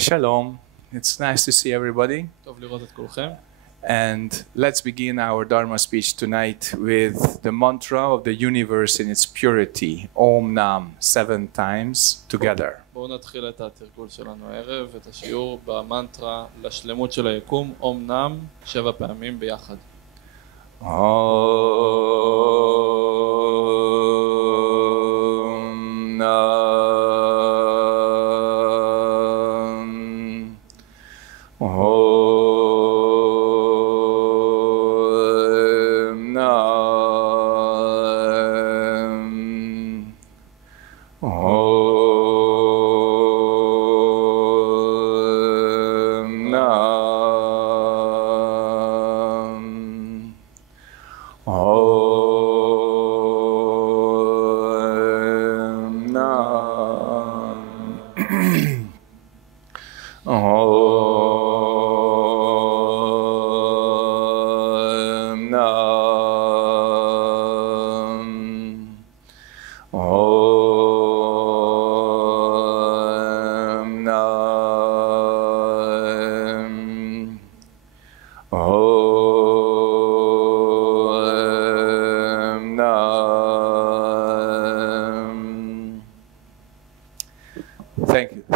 Shalom. It's nice to see everybody. טוב לראות את כולכם. And let's begin our Dharma speech tonight with the mantra of the universe in its purity, Om Nam, 7 times together. בואו נתחיל את התרגול שלנו הערב, את השיעור במנטרה לשלמות של היקום, אום נם, 7 פעמים ביחד. Om Nam.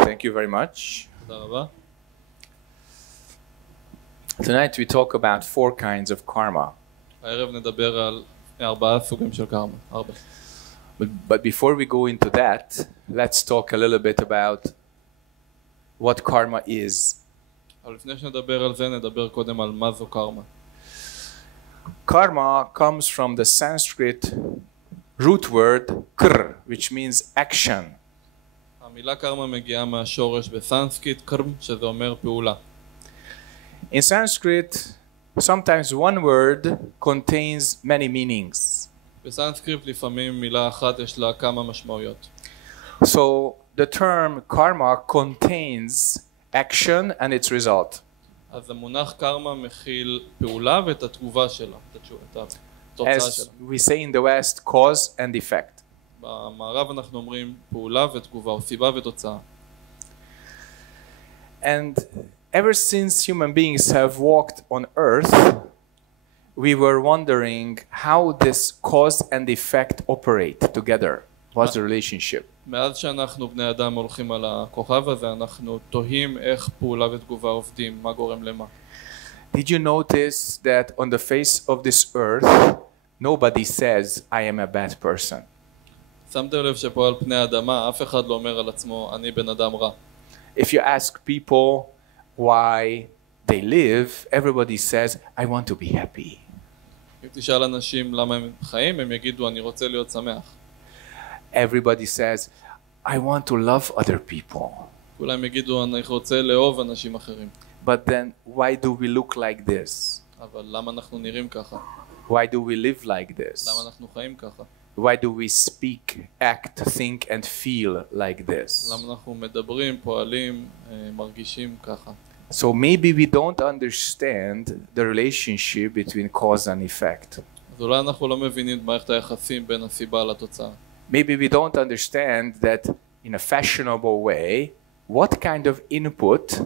Thank you very much. Tonight we talk about 4 kinds of karma. הערב נדבר על 4 סוגים של קארמה. 4. But before we go into that, let's talk a little bit about what karma is. אבל לפני שנדבר על זה, נדבר קודם על מה זו קארמה. Karma comes from the Sanskrit root word kr, which means action. המילה קארמה מגיעה מהשורש בסנסקריט קרם, שזה אומר פעולה. In Sanskrit, sometimes one word contains many meanings. בסנסקריט לפעמים מילה אחת יש לה כמה משמעויות. So the term karma contains action and its result. אז המונח קארמה מכיל פעולה ואת התגובה שלה, את התוצאה שלה. As we say in the West, cause and effect. במערב אנחנו אומרים פעולה ותגובה, או סיבה ותוצאה. And ever since human beings have walked on earth, we were wondering how this cause and effect operate together. What's the relationship? מאז שאנחנו בני אדם הולכים על הכוכב הזה, אנחנו תוהים איך פעולה ותגובה עובדים, מה גורם למה. Did you notice that on the face of this earth, nobody says, I am a bad person? שמתם לב שפה על פני האדמה, אף אחד לא אומר על עצמו, אני בן אדם רע. If you ask people why they live, everybody says, I want to be happy. אם תשאל אנשים למה הם חיים, הם יגידו, אני רוצה להיות שמח. Everybody says, I want to love other people. כולם יגידו, אני רוצה לאהוב אנשים אחרים. But then, why do we look like this? אבל למה אנחנו נראים ככה? Why do we live like this? למה אנחנו חיים ככה? Why do we speak, act, think, and feel like this? למה אנחנו מדברים, פועלים, מרגישים ככה? So maybe we don't understand the relationship between cause and effect. אז אולי אנחנו לא מבינים את מערכת היחסים בין הסיבה לתוצאה. Maybe we don't understand that in a fashionable way, what kind of input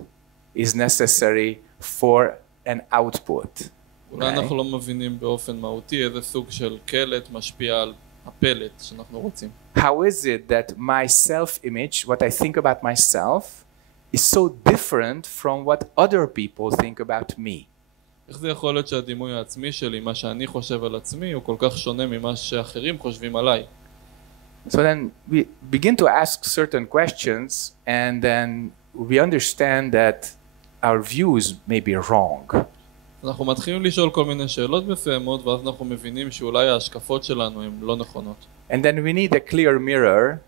is necessary for an output. אולי אנחנו לא מבינים באופן מהותי איזה סוג של קלט משפיע על הפלט שאנחנו רוצים. How is it that my self-image, what I think about myself, is so different from what other people think about me? איך זה יכול להיות שהדימוי העצמי שלי, מה שאני חושב על עצמי, הוא כל כך שונה ממה שאחרים חושבים עליי? So then we begin to ask certain questions and then we understand that our views may be wrong. אנחנו מתחילים לשאול כל מיני שאלות מסוימות ואז אנחנו מבינים שאולי ההשקפות שלנו הן לא נכונות. And then we need a clear mirror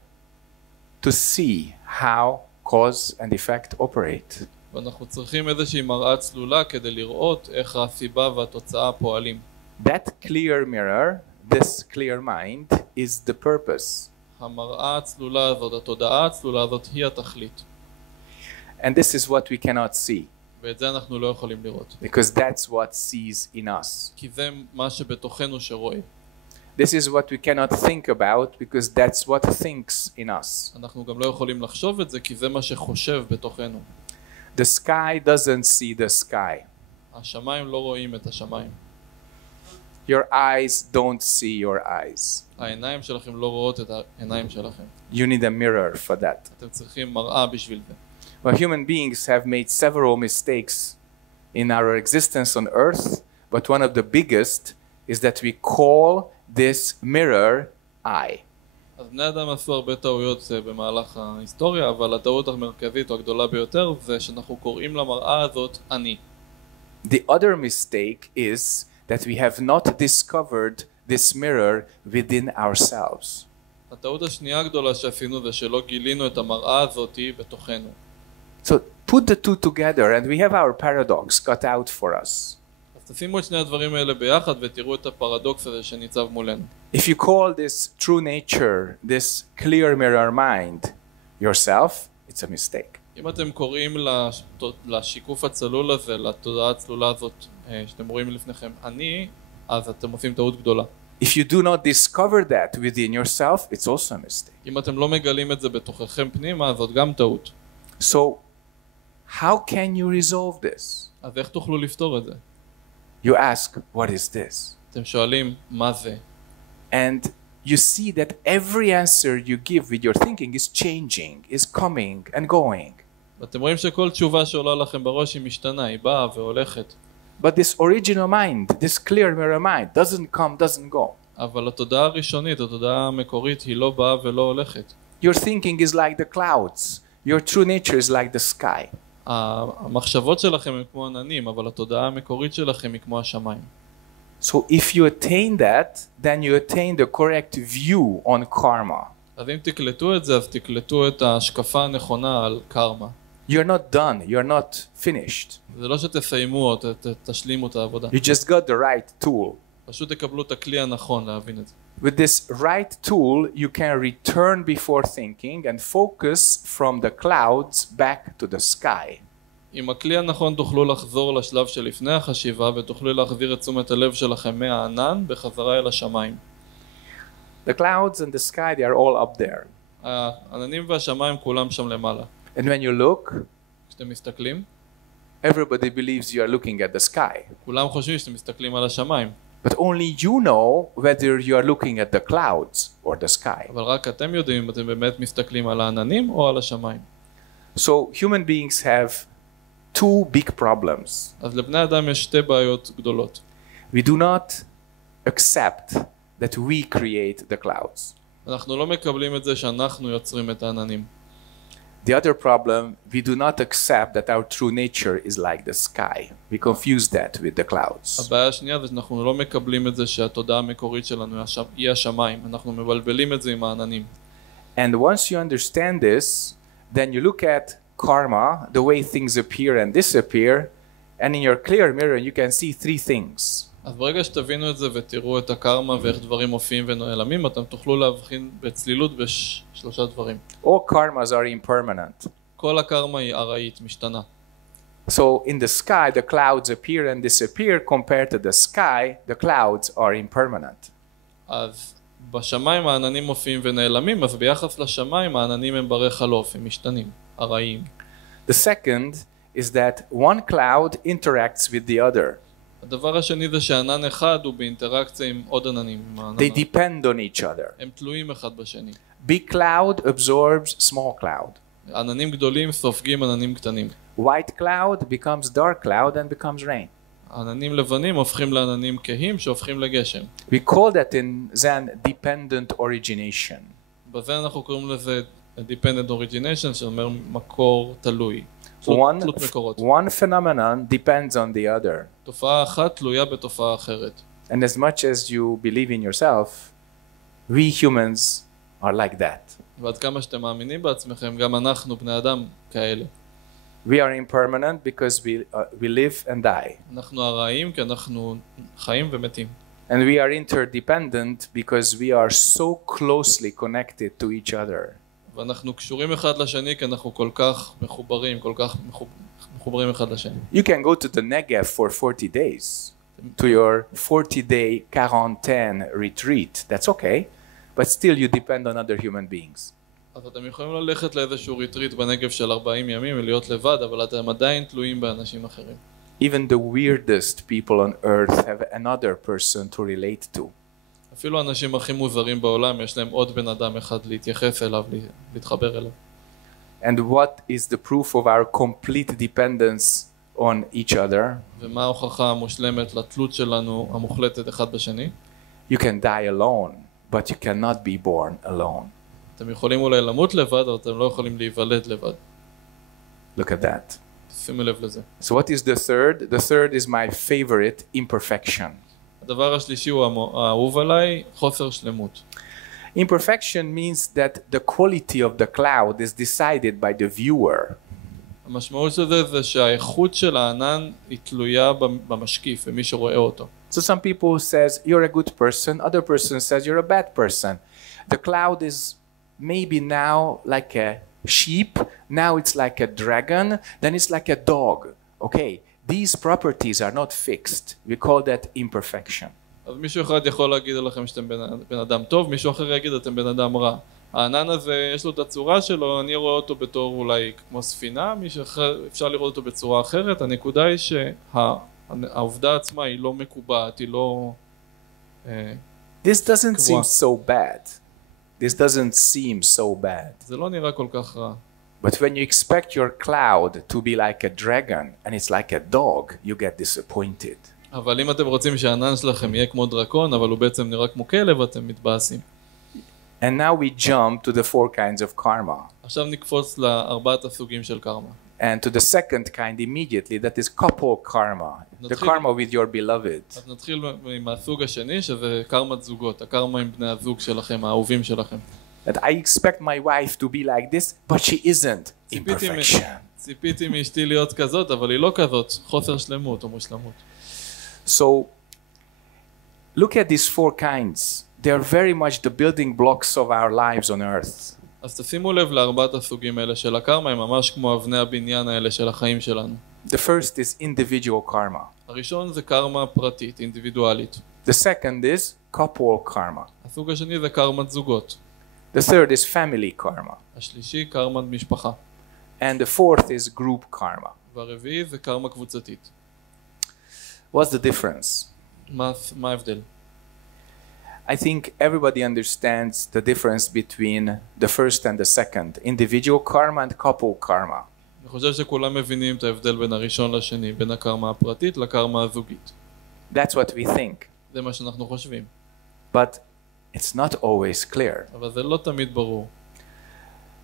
to see how cause and effect operate. ואנחנו צריכים איזושהי מראה צלולה כדי לראות איך הסיבה והתוצאה פועלים. That clear mirror, this clear mind, is the purpose. המראה הצלולה הזאת, התודעה הצלולה הזאת היא התכלית. And this is what we cannot see. ואת זה אנחנו לא יכולים לראות. Because that's what sees in us. כי זה מה שבתוכנו שרואה. This is what we cannot think about because that's what thinks in us. אנחנו גם לא יכולים לחשוב את זה כי זה מה שחושב בתוכנו. The sky doesn't see the sky. השמיים לא רואים את השמיים. Your eyes don't see your eyes. העיניים שלכם לא רואות את העיניים שלכם. You need a mirror for that. אתם צריכים מראה בשביל זה. Well, human beings have made several mistakes in our existence on earth, but one of the biggest is that we call this mirror I. אז בני אדם עשו הרבה טעויות במהלך ההיסטוריה, אבל הטעות המרכזית או הגדולה ביותר זה שאנחנו קוראים למראה הזאת אני. The other mistake is that we have not discovered this mirror within ourselves. הטעות השנייה הגדולה שעשינו זה שלא גילינו את המראה הזאת בתוכנו. So put the two together and we have our paradox cut out for us. אז תשימו את שני הדברים האלה ביחד ותראו את הפרדוקס הזה שניצב מולנו. If you call this true nature, this clear mirror mind, yourself, it's a mistake. אם אתם קוראים לשיקוף הצלול הזה, לתודעה הצלולה הזאת שאתם רואים לפניכם, אני, אז אתם עושים טעות גדולה. If you do not discover that within yourself, it's also a mistake. אם אתם לא מגלים את זה בתוככם פנימה, זאת גם טעות. So, how can you resolve this? אז איך תוכלו לפתור את זה? You ask, what is this? אתם שואלים, מה זה? And you see that every answer you give with your thinking is changing, is coming and going. ואתם רואים שכל תשובה שעולה לכם בראש היא משתנה, היא באה והולכת. But this original mind, this clear mirror mind, doesn't come, doesn't go. אבל התודעה הראשונית, התודעה המקורית, היא לא באה ולא הולכת. Your thinking is like the clouds. Your true nature is like the sky. המחשבות שלכם הן כמו עננים, אבל התודעה המקורית שלכם היא כמו השמיים. So if you attain that, then you attain the correct view on karma. אז אם תקלטו את זה, אז תקלטו את ההשקפה הנכונה על קארמה. You're not done, you're not finished. זה לא שתסיימו או תשלימו את העבודה. You just got the right tool. פשוט תקבלו את הכלי הנכון להבין את זה. With this right tool, you can return before thinking and focus from the clouds back to the sky. עם הכלי הנכון תוכלו לחזור לשלב שלפני החשיבה ותוכלו להחזיר את תשומת הלב שלכם מהענן בחזרה אל השמיים. The clouds and the sky, they are all up there. העננים והשמיים כולם שם למעלה. And when you look, כשאתם מסתכלים, everybody believes you are looking at the sky. כולם חושבים שאתם מסתכלים על השמיים. But only you know whether you are looking at the clouds or the sky. אבל רק אתם יודעים אם אתם באמת מסתכלים על העננים או על השמיים. So human beings have two big problems. אז לבני אדם יש שתי בעיות גדולות. We do not accept that we create the clouds. אנחנו לא מקבלים את זה שאנחנו יוצרים את העננים. The other problem, we do not accept that our true nature is like the sky. We confuse that with the clouds. הבעיה השנייה זה שאנחנו לא מקבלים את זה שהתודעה המקורית שלנו היא השמיים. אנחנו מבלבלים את זה עם העננים. And once you understand this, then you look at karma, the way things appear and disappear, and in your clear mirror you can see three things. אז ברגע שתבינו את זה ותראו את הקארמה ואיך דברים מופיעים ונעלמים, אתם תוכלו להבחין בצלילות בשלושה דברים. All karmas are impermanent. כל הקארמה היא ארעית, משתנה. So in the sky the clouds appear and disappear. Compared to the sky, the clouds are impermanent. אז בשמיים העננים מופיעים ונעלמים, אז ביחס לשמיים העננים הם ברי חלוף, הם משתנים, ארעיים. The second is that one cloud interacts with the other. הדבר השני זה שענן אחד הוא באינטראקציה עם עוד עננים. They depend on each other. הם תלויים אחד בשני. Big cloud absorbs small cloud. עננים גדולים סופגים עננים קטנים. White cloud becomes dark cloud and becomes rain. עננים לבנים הופכים לעננים כהים שהופכים לגשם. We call that in Zen dependent origination. בזה אנחנו קוראים לזה dependent origination, שאומר מקור תלוי. One phenomenon depends on the other. תופעה אחת תלויה בתופעה אחרת. And as much as you believe in yourself, we humans are like that. ועד כמה שאתם מאמינים בעצמכם, גם אנחנו בני אדם כאלה. We are impermanent because we live and die. אנחנו ארעיים כי אנחנו חיים ומתים. And we are interdependent because we are so closely connected to each other. ואנחנו קשורים אחד לשני כי אנחנו כל כך מחוברים, כל כך מחוברים אחד לשני. You can go to the Negev for 40 days, to your 40-day quarantine retreat. That's okay, but still you depend on other human beings. אז אתם יכולים ללכת לאיזשהו ריטריט בנגב של 40 ימים ולהיות לבד, אבל אתם עדיין תלויים באנשים אחרים. Even the weirdest people on earth have another person to relate to. אפילו האנשים הכי מוזרים בעולם יש להם עוד בן אדם אחד להתייחס אליו, להתחבר אליו. And what is the proof of our complete dependence on each other? ומה ההוכחה המושלמת לתלות שלנו המוחלטת אחד בשני? You can die alone, but you cannot be born alone. אתם יכולים אולי למות לבד, אבל אתם לא יכולים להיוולד לבד. Look at that. שימו לב לזה. So what is the third? The third is my favorite, imperfection. הדבר השלישי הוא האהוב עליי, חוסר שלמות. Imperfection means that the quality of the cloud is decided by the viewer. המשמעות של זה שהאיכות של הענן היא תלויה במשקיף, במי שרואה אותו. So some people says you're a good person, other person says you're a bad person. The cloud is maybe now like a sheep, now it's like a dragon, then it's like a dog. Okay, these properties are not fixed. We call that imperfection. אז מישהו אחד יכול להגיד לכם שאתם בן אדם טוב, מישהו אחר יגיד אתם בן אדם רע. הענן הזה יש לו את הצורה שלו, אני רואה אותו בתור אולי כמו ספינה, מישהו אחר אפשר לראות אותו בצורה אחרת. הנקודה היא שהעובדה עצמה היא לא מקובעת, היא לא This doesn't seem so bad. This doesn't seem so bad. זה לא נראה כל כך רע. But when you expect your cloud to be like a dragon and it's like a dog, you get disappointed. אבל אם אתם רוצים שהענן שלכם יהיה כמו דרקון, אבל הוא בעצם נראה כמו כלב, אתם מתבאסים. And now we jump to the four kinds of karma. עכשיו נקפוץ לארבעת הסוגים של קארמה. And to the second kind immediately, that is couple karma. The karma with your beloved. אז נתחיל עם הסוג השני, שזה קארמת זוגות. הקארמה עם בני הזוג שלכם, האהובים שלכם. That I expect my wife to be like this, but she isn't. Imperfection. ציפיתי מאשתי להיות כזאת, אבל היא לא כזאת. חוסר שלמות או מושלמות. So, look at these four kinds. They are very much the building blocks of our lives on earth. אז תשימו לב לארבעת הסוגים האלה של הקארמה, הם ממש כמו אבני הבניין האלה של החיים שלנו. The first is individual karma. הראשון זה קארמה פרטית, אינדיבידואלית. The second is couple karma. הסוג השני זה קארמת זוגות. The third is family karma. השלישי קארמת משפחה. And the fourth is group karma. והרביעי זה קארמה קבוצתית. What's the difference? מה ההבדל? I think everybody understands the difference between the first and the second, individual karma and couple karma. אני חושב שכולם מבינים את ההבדל בין הראשון לשני, בין הקארמה הפרטית לקארמה הזוגית. That's what we think. זה מה שאנחנו חושבים. But it's not always clear. אבל זה לא תמיד ברור.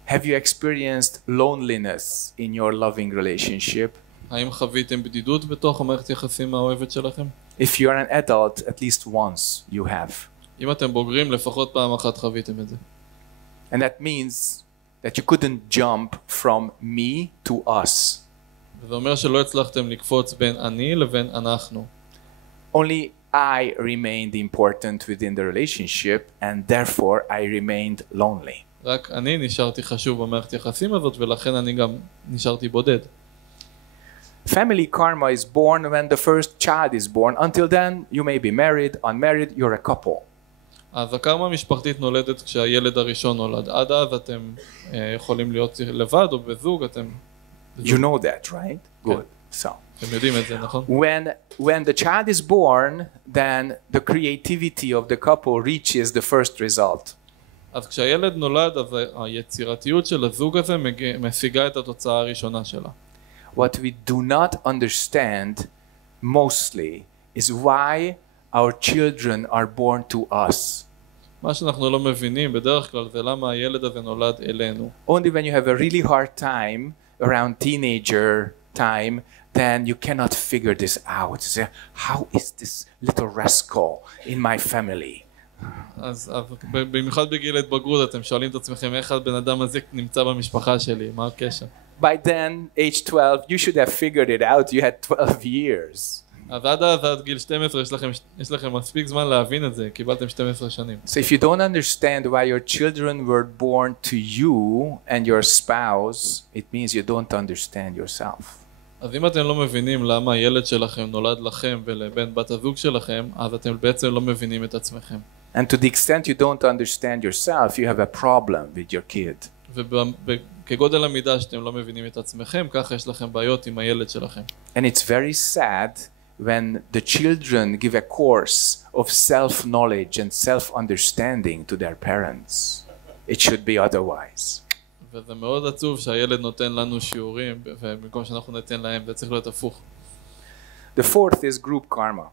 Have you experienced loneliness in your loving relationship? האם חוויתם בדידות בתוך המערכת יחסים האוהבת שלכם? If you are an adult, at least once you have. אם אתם בוגרים, לפחות פעם אחת חוויתם את זה. And that means that you couldn't jump from me to us. וזה אומר שלא הצלחתם לקפוץ בין אני לבין אנחנו. Only I remained important within the relationship and therefore I remained lonely. רק אני נשארתי חשוב במערכת יחסים הזאת ולכן אני גם נשארתי בודד. Family karma is born when the first child is born. Until then, you may be married, unmarried, you're a couple. אז הקארמה המשפחתית נולדת כשהילד הראשון נולד. עד אז אתם יכולים להיות לבד או בזוג, אתם... You know that, right? Good. So, אתם יודעים את זה, נכון? when the child is born, then the creativity of the couple reaches the first result. אז כשהילד נולד, אז היצירתיות של הזוג הזה משיגה את התוצאה הראשונה שלה. What we do not understand mostly is why our children are born to us. מה שאנחנו לא מבינים בדרך כלל זה למה הילד הזה נולד אלינו. Only when you have a really hard time around teenager time, then you cannot figure this out. Say, how is this little rascal in my family? אז במיוחד בגיל ההתבגרות אתם שואלים את עצמכם איך הבן אדם הזה נמצא במשפחה שלי, מה הקשר? By then, age 12, you should have figured it out. You had 12 years. אז עד גיל 12 יש לכם מספיק זמן להבין את זה, קיבלתם 12 שנים. So if you don't understand why your children were born to you and your spouse, it means you don't understand yourself. אז אם אתם לא מבינים למה הילד שלכם נולד לכם ולבן בת הזוג שלכם, אז אתם בעצם לא מבינים את עצמכם. And to the extent you don't understand yourself, you have a problem with your kid. וכגודל המידה שאתם לא מבינים את עצמכם, ככה יש לכם בעיות עם הילד שלכם. And it's very sad when the children give a course of self-knowledge and self-understanding to their parents. It should be otherwise. וזה מאוד עצוב שהילד נותן לנו שיעורים, ובמקום שאנחנו ניתן להם, זה צריך להיות הפוך. The fourth is group karma.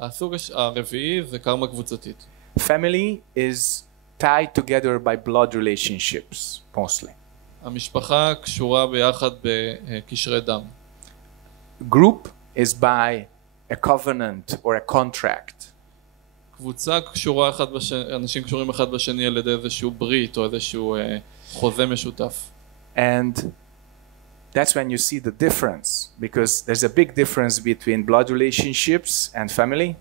הסוג הרביעי זה קארמה קבוצתית. Family is tied together by blood relationships, mostly. המשפחה קשורה ביחד בקשרי דם. Group is by a covenant or a contract. קבוצה קשורה אנשים קשורים אחד בשני על ידי איזשהו ברית או איזשהו חוזה משותף. And that's when you see the difference, because there's a big difference between blood relationships and family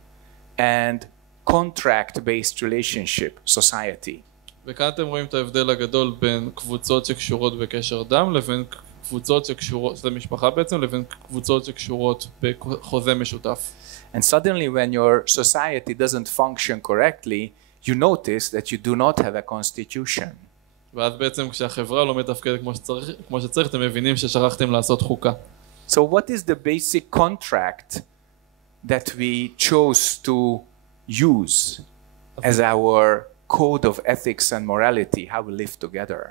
and contract-based relationship, society. וכאן אתם רואים את ההבדל הגדול בין קבוצות שקשורות בקשר דם לבין קבוצות שקשורות, זה משפחה בעצם, לבין קבוצות שקשורות בחוזה משותף. And suddenly when your society doesn't function correctly, you notice that you do not have a constitution. ואז בעצם כשהחברה לא מתפקדת כמו שצריך, אתם מבינים ששכחתם לעשות חוקה. So what is the basic contract that we chose to use as our code of ethics and morality, how we live together?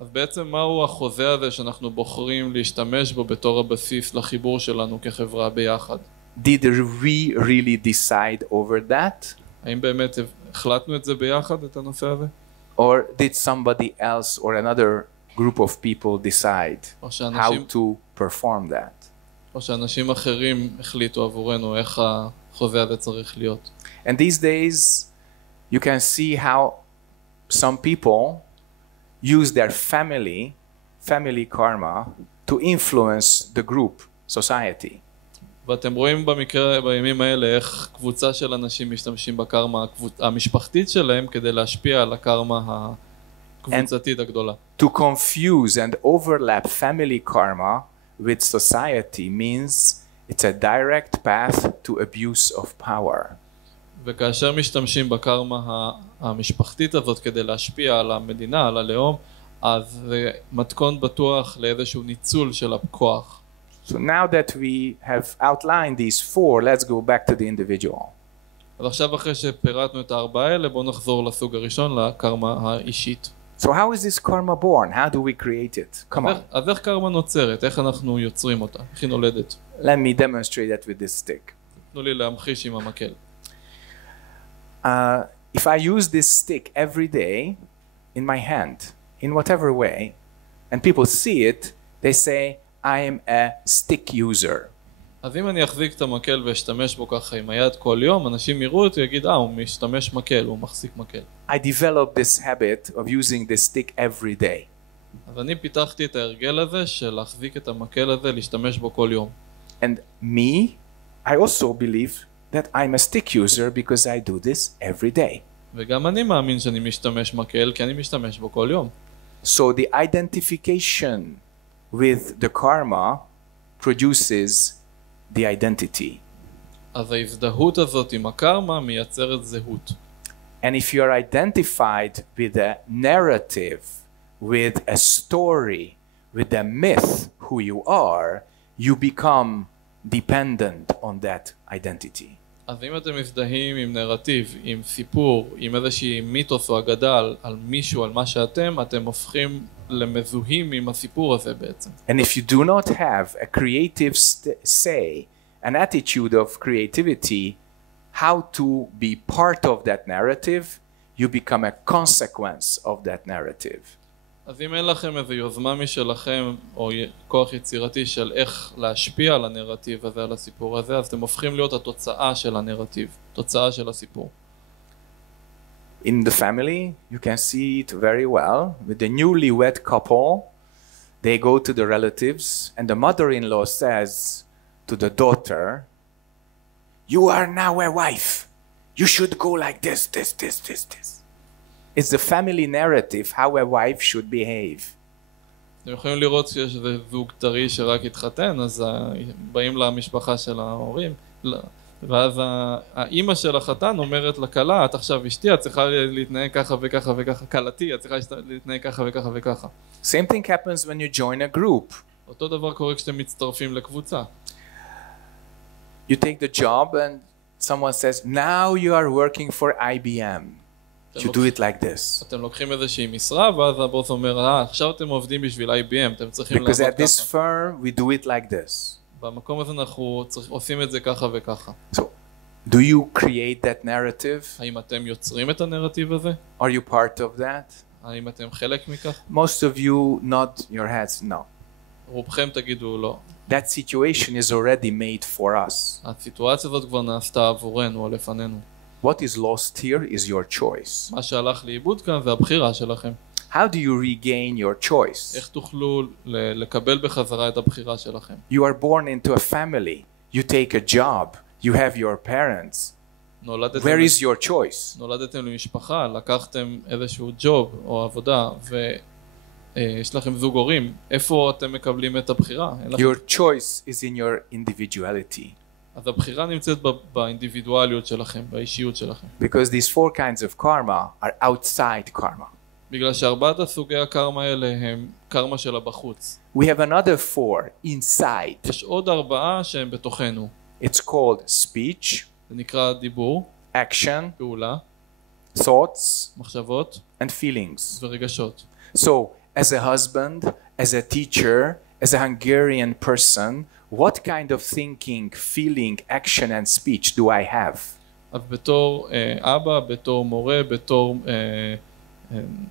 אז בעצם מהו החוזה הזה שאנחנו בוחרים להשתמש בו בתור הבסיס לחיבור שלנו כחברה ביחד? Did we really decide over that? האם באמת החלטנו את זה ביחד, את הנושא הזה? Or did somebody else or another group of people decide how to perform that? או שאנשים אחרים החליטו עבורנו איך החוזה הזה צריך להיות. And these days you can see how some people use their family karma to influence the group society. ואתם רואים בימים האלה איך קבוצה של אנשים משתמשים בקארמה המשפחתית שלהם כדי להשפיע על הקארמה הקבוצתית הגדולה. To confuse and overlap family karma with society means it's a direct path to abuse of power. וכאשר משתמשים בקארמה המשפחתית הזאת כדי להשפיע על המדינה, על הלאום, אז זה מתכון בטוח לאיזשהו ניצול של הכוח. So now that we have outlined these four, let's go back to the individual. אז עכשיו אחרי שפירטנו את הארבעה האלה, בואו נחזור לסוג הראשון, לקארמה האישית. So how is this karma born? How do we create it? Come on. אז איך קארמה נוצרת? איך אנחנו יוצרים אותה? איך היא נולדת? Let me demonstrate that with this stick. תנו לי להמחיש עם המקל. If I use this stick every day in my hand, in whatever way, and people see it, they say, I am a stick user. אז אם אני אחזיק את המקל ואשתמש בו ככה עם היד כל יום, אנשים יראו אותי ויגיד, הוא משתמש מקל, הוא מחזיק מקל. I developed this habit of using this stick every day. אז אני פיתחתי את ההרגל הזה של להחזיק את המקל הזה, להשתמש בו כל יום. And me, I also believe that I'm a stick user because I do this every day. וגם אני מאמין שאני משתמש מקל, כי אני משתמש בו כל יום. So the identification with the karma produces the identity. אז ההזדהות הזאת עם הקארמה מייצרת זהות. And if you are identified with a narrative, with a story, with a myth who you are, you become dependent on that identity. אז אם אתם מזדהים עם נרטיב, עם סיפור, עם איזושהי מיתוס או אגדה על מישהו, על מה שאתם, אתם הופכים למזוהים עם הסיפור הזה בעצם. And if you do not have a creative say, an attitude of creativity, how to be part of that narrative, you become a consequence of that narrative. אז אם אין לכם איזו יוזמה משלכם או כוח יצירתי של איך להשפיע על הנרטיב הזה, על הסיפור הזה, אז אתם הופכים להיות התוצאה של הנרטיב, תוצאה של הסיפור. In the family, you can see it very well. With the newlywed couple, they go to the relatives and the mother-in-law says to the daughter, you are now a wife. You should go like this. It's the family narrative, how a wife should behave. אתם יכולים לראות שיש איזה זוג טרי שרק התחתן, אז באים למשפחה של ההורים, ואז האימא של החתן אומרת לכלה, את עכשיו אשתי, את צריכה להתנהג ככה וככה וככה, כלתי, את צריכה להתנהג ככה וככה וככה. Same thing happens when you join a group. אותו דבר קורה כשאתם מצטרפים לקבוצה. You take the job and someone says, now you are working for IBM. You do it like this. אתם לוקחים איזושהי משרה, ואז הבוס אומר, עכשיו אתם עובדים בשביל IBM, אתם צריכים לעבוד ככה. Because at this firm we do it like this. במקום הזה אנחנו עושים את זה ככה וככה. So, do you create that narrative? האם אתם יוצרים את הנרטיב הזה? Are you part of that? האם אתם חלק מכך? Most of you nod your heads no. רובכם תגידו לא. That situation is already made for us. הסיטואציה הזאת כבר נעשתה עבורנו או לפנינו. What is lost here is your choice. מה שהלך לאיבוד כאן זה הבחירה שלכם. How do you regain your choice? איך תוכלו לקבל בחזרה את הבחירה שלכם? You are born into a family. You take a job. You have your parents. Where is your choice? נולדתם למשפחה, לקחתם איזשהו ג'וב או עבודה ויש לכם זוג הורים. איפה אתם מקבלים את הבחירה? Your choice is in your individuality. אז הבחירה נמצאת באינדיבידואליות שלכם, באישיות שלכם. Because these four kinds of karma are outside karma. בגלל שארבעת הסוגי הקארמה האלה הם קארמה שלה בחוץ. We have another four inside. יש עוד 4 שהם בתוכנו. It's called speech, זה נקרא דיבור, action, פעולה, thoughts, מחשבות and feelings. ורגשות. So, as a husband, as a teacher, as a Hungarian person, what kind of thinking, feeling, action and speech do I have? אז בתור אבא, בתור מורה, בתור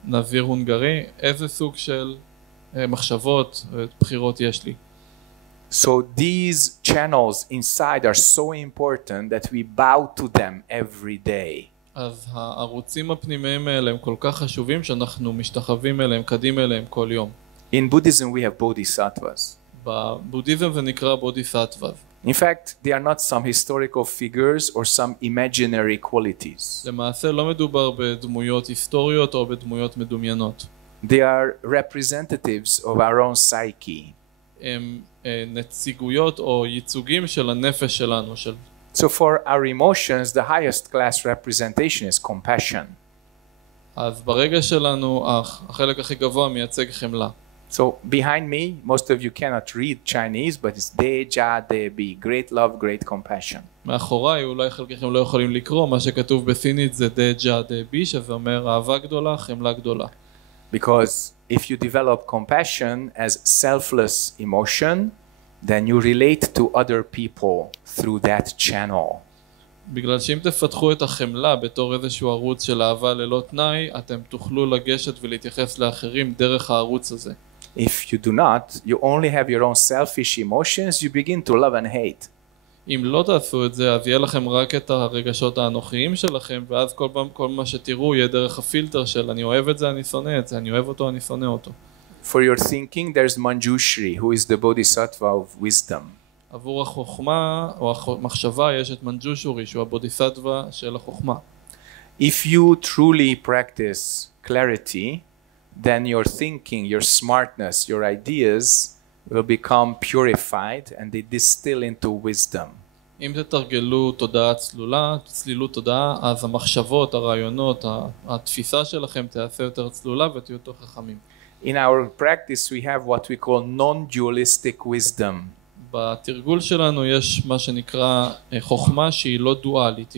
נזיר הונגרי, איזה סוג של מחשבות ובחירות יש לי? So these channels inside are so important that we bow to them every day. אז הערוצים הפנימיים האלה הם כל כך חשובים שאנחנו משתחווים אליהם, קדים אליהם כל יום. In Buddhism we have bodhisattvas. בבודהיזם זה נקרא בודהיסטווה. In fact, they are not some historical figures or some imaginary qualities. למעשה לא מדובר בדמויות היסטוריות או בדמויות מדומיינות. They are representatives of our own psyche. הם נציגויות או ייצוגים של הנפש שלנו. So for our emotions, the highest class representation is compassion. אז ברגע שלנו החלק הכי גבוה מייצג חמלה. So behind me, most of you cannot read Chinese, but it's deja debi, great love, great compassion. מאחוריי, אולי חלקכם לא יכולים לקרוא, מה שכתוב בסינית זה deja debi, שזה אומר אהבה גדולה, חמלה גדולה. Because if you develop compassion as selfless emotion, then you relate to other people through that channel. בגלל שאם תפתחו את החמלה בתור איזשהו ערוץ של אהבה ללא תנאי, אתם תוכלו לגשת ולהתייחס לאחרים דרך הערוץ הזה. If you do not, you only have your own selfish emotions, you begin to love and hate. אם לא תעשו את זה, אז יהיה לכם רק את הרגשות האנוכיים שלכם, ואז כל מה שתראו יהיה דרך הפילטר של אני אוהב את זה, אני שונא את זה, אני אוהב אותו, אני שונא אותו. For your thinking, there's Manjushri, who is the bodhisattva of wisdom. עבור החוכמה או המחשבה יש את מנג'ושרי, שהוא הבודיסטווה של החוכמה. If you truly practice clarity, then your thinking, your smartness, your ideas will become purified and they distill into wisdom. אם תתרגלו תודעה צלולה, צלילות תודעה, אז המחשבות, הרעיונות, התפיסה שלכם תעשה יותר צלולה ותהיו יותר חכמים. In our practice we have what we call non-dualistic wisdom. בתרגול שלנו יש מה שנקרא חוכמה שהיא לא דואלית,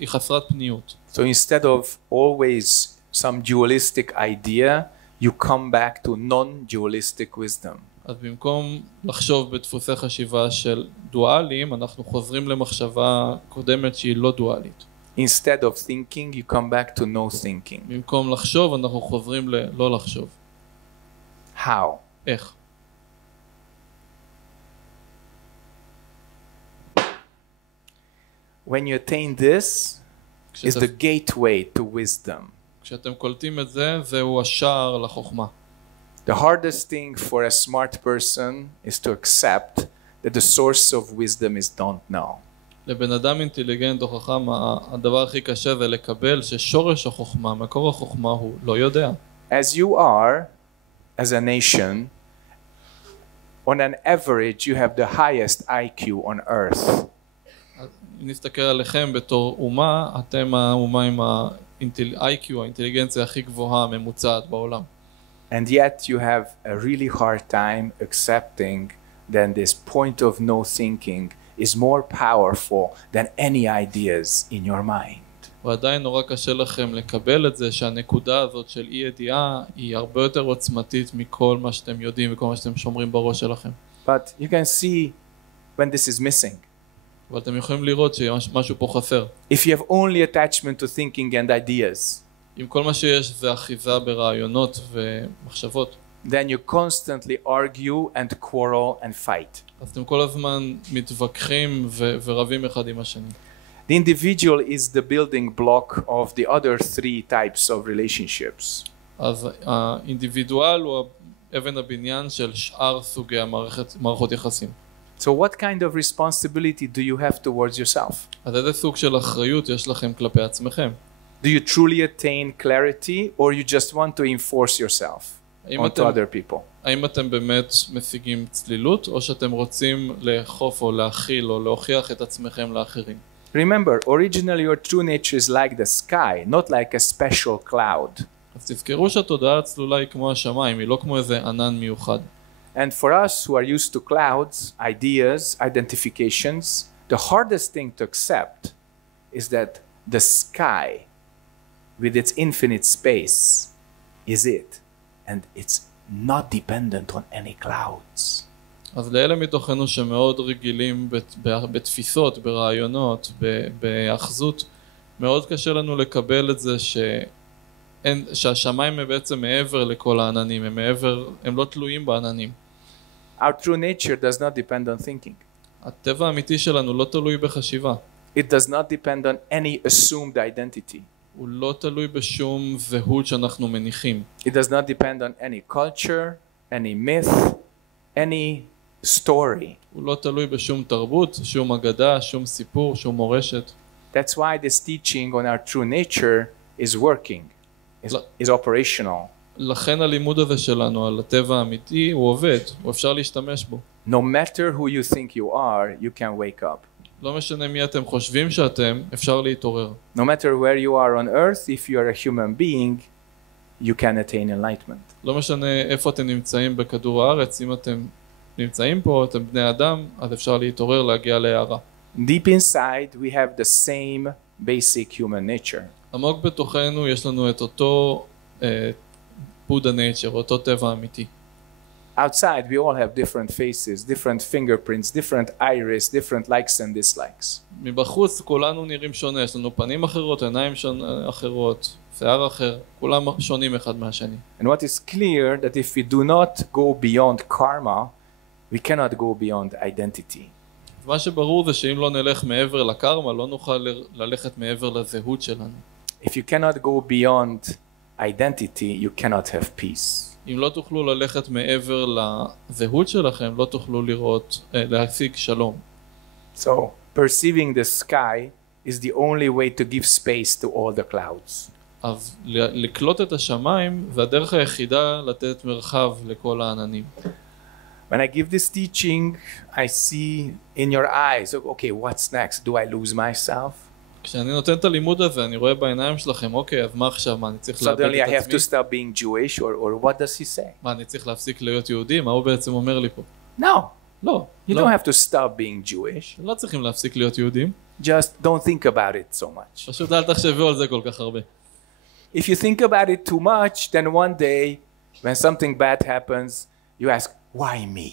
היא חסרת פניות. So instead of always some dualistic idea, you come back to non-dualistic wisdom. אז במקום לחשוב בדפוסי חשיבה של דואליים, אנחנו חוזרים למחשבה קודמת שהיא לא דואלית. Instead of thinking, you come back to no thinking. במקום לחשוב, אנחנו חוזרים ללא לחשוב. How? איך? When you attain this, is the gateway to wisdom. כשאתם קולטים את זה, זהו השער לחוכמה. The hardest thing for a smart person is to accept that the source of wisdom is don't know. לבן אדם אינטליגנט או חכם, הדבר הכי קשה זה לקבל ששורש החוכמה, מקור החוכמה הוא לא יודע. As you are, as a nation, on an average you have the highest IQ on earth. אם נסתכל עליכם בתור אומה, אתם האומה עם ה-IQ, האינטליגנציה הכי גבוהה הממוצעת בעולם. And yet you have a really hard time accepting that this point of no thinking is more powerful than any ideas in your mind. ועדיין נורא קשה לכם לקבל את זה שהנקודה הזאת של אי ידיעה היא הרבה יותר עוצמתית מכל מה שאתם יודעים וכל מה שאתם שומרים בראש שלכם. But you can see when this is missing. אבל אתם יכולים לראות שמשהו פה חסר. If you have only attachment to thinking and ideas, אם כל מה שיש זה אחיזה ברעיונות ומחשבות, then you constantly argue and quarrel and fight. אז אתם כל הזמן מתווכחים ורבים אחד עם השני. The individual is the building block of the other three types of relationships. אז האינדיבידואל הוא אבן הבניין של שאר סוגי מערכות יחסים. So what kind of responsibility do you have towards yourself? אז איזה סוג של אחריות יש לכם כלפי עצמכם? Do you truly attain clarity or you just want to enforce yourself onto other people? האם אתם באמת משיגים צלילות או שאתם רוצים לאכוף או להכיל או להוכיח את עצמכם לאחרים? Remember, originally your true nature is like the sky, not like a special cloud. אז תזכרו שהתודעה הצלולה היא כמו השמיים, היא לא כמו איזה ענן מיוחד. And for us who are used to clouds, ideas, identifications, the hardest thing to accept is that the sky with its infinite space is it, and it's not dependent on any clouds. אז לאלה מתוכנו שמאוד רגילים בתפיסות, ברעיונות, באחזות, מאוד קשה לנו לקבל את זה שהשמיים הם בעצם מעבר לכל העננים, הם לא תלויים בעננים. Our true nature does not depend on thinking. הטבע האמיתי שלנו לא תלוי בחשיבה. It does not depend on any assumed identity. הוא לא תלוי בשום זהות שאנחנו מניחים. It does not depend on any culture, any myth, any story. הוא לא תלוי בשום תרבות, שום אגדה, שום סיפור, שום מורשת. That's why this teaching on our true nature is working, is operational. לכן הלימוד הזה שלנו על הטבע האמיתי הוא עובד, הוא אפשר להשתמש בו. No matter who you think you are, you can wake up. לא משנה מי אתם חושבים שאתם, אפשר להתעורר. No matter where you are on earth, if you are a human being, you can attain enlightenment. לא משנה איפה אתם נמצאים בכדור הארץ, אם אתם נמצאים פה, אתם בני אדם, אז אפשר להתעורר, להגיע להערה. Deep inside, we have the same basic human nature. עמוק בתוכנו יש לנו את אותו Buddha nature, אותו טבע אמיתי. Outside, we all have different faces, different fingerprints, different iris, different likes and dislikes. מבחוץ כולנו נראים שונה, יש לנו פנים אחרות, עיניים אחרות, שיער אחר, כולם שונים אחד מהשני. And what is clear that if we do not go beyond karma, we cannot go beyond identity. מה שברור זה שאם לא נלך מעבר לקארמה, לא נוכל ללכת מעבר לזהות שלנו. If you cannot go beyond identity, you cannot have peace. אם לא תוכלו ללכת מעבר לזהות שלכם, לא תוכלו להשיג שלום. So, perceiving the sky is the only way to give space to all the clouds. אז לקלוט את השמיים, זה הדרך היחידה לתת מרחב לכל העננים. When I give this teaching, I see in your eyes, okay, what's next? Do I lose myself? כשאני נותן את הלימוד הזה, אני רואה בעיניים שלכם, אוקיי, אז מה עכשיו? מה, אני צריך לאבד את Suddenly I have עצמי? to stop being Jewish, or what does he say? מה, אני צריך להפסיק להיות יהודי? מה הוא בעצם אומר לי פה? No, לא, you לא. don't have to stop being Jewish. לא צריכים להפסיק להיות יהודים. Just don't think about it so much. פשוט אל תחשבו על זה כל כך הרבה. If you think about it too much, then one day, when something bad happens, you ask, why me?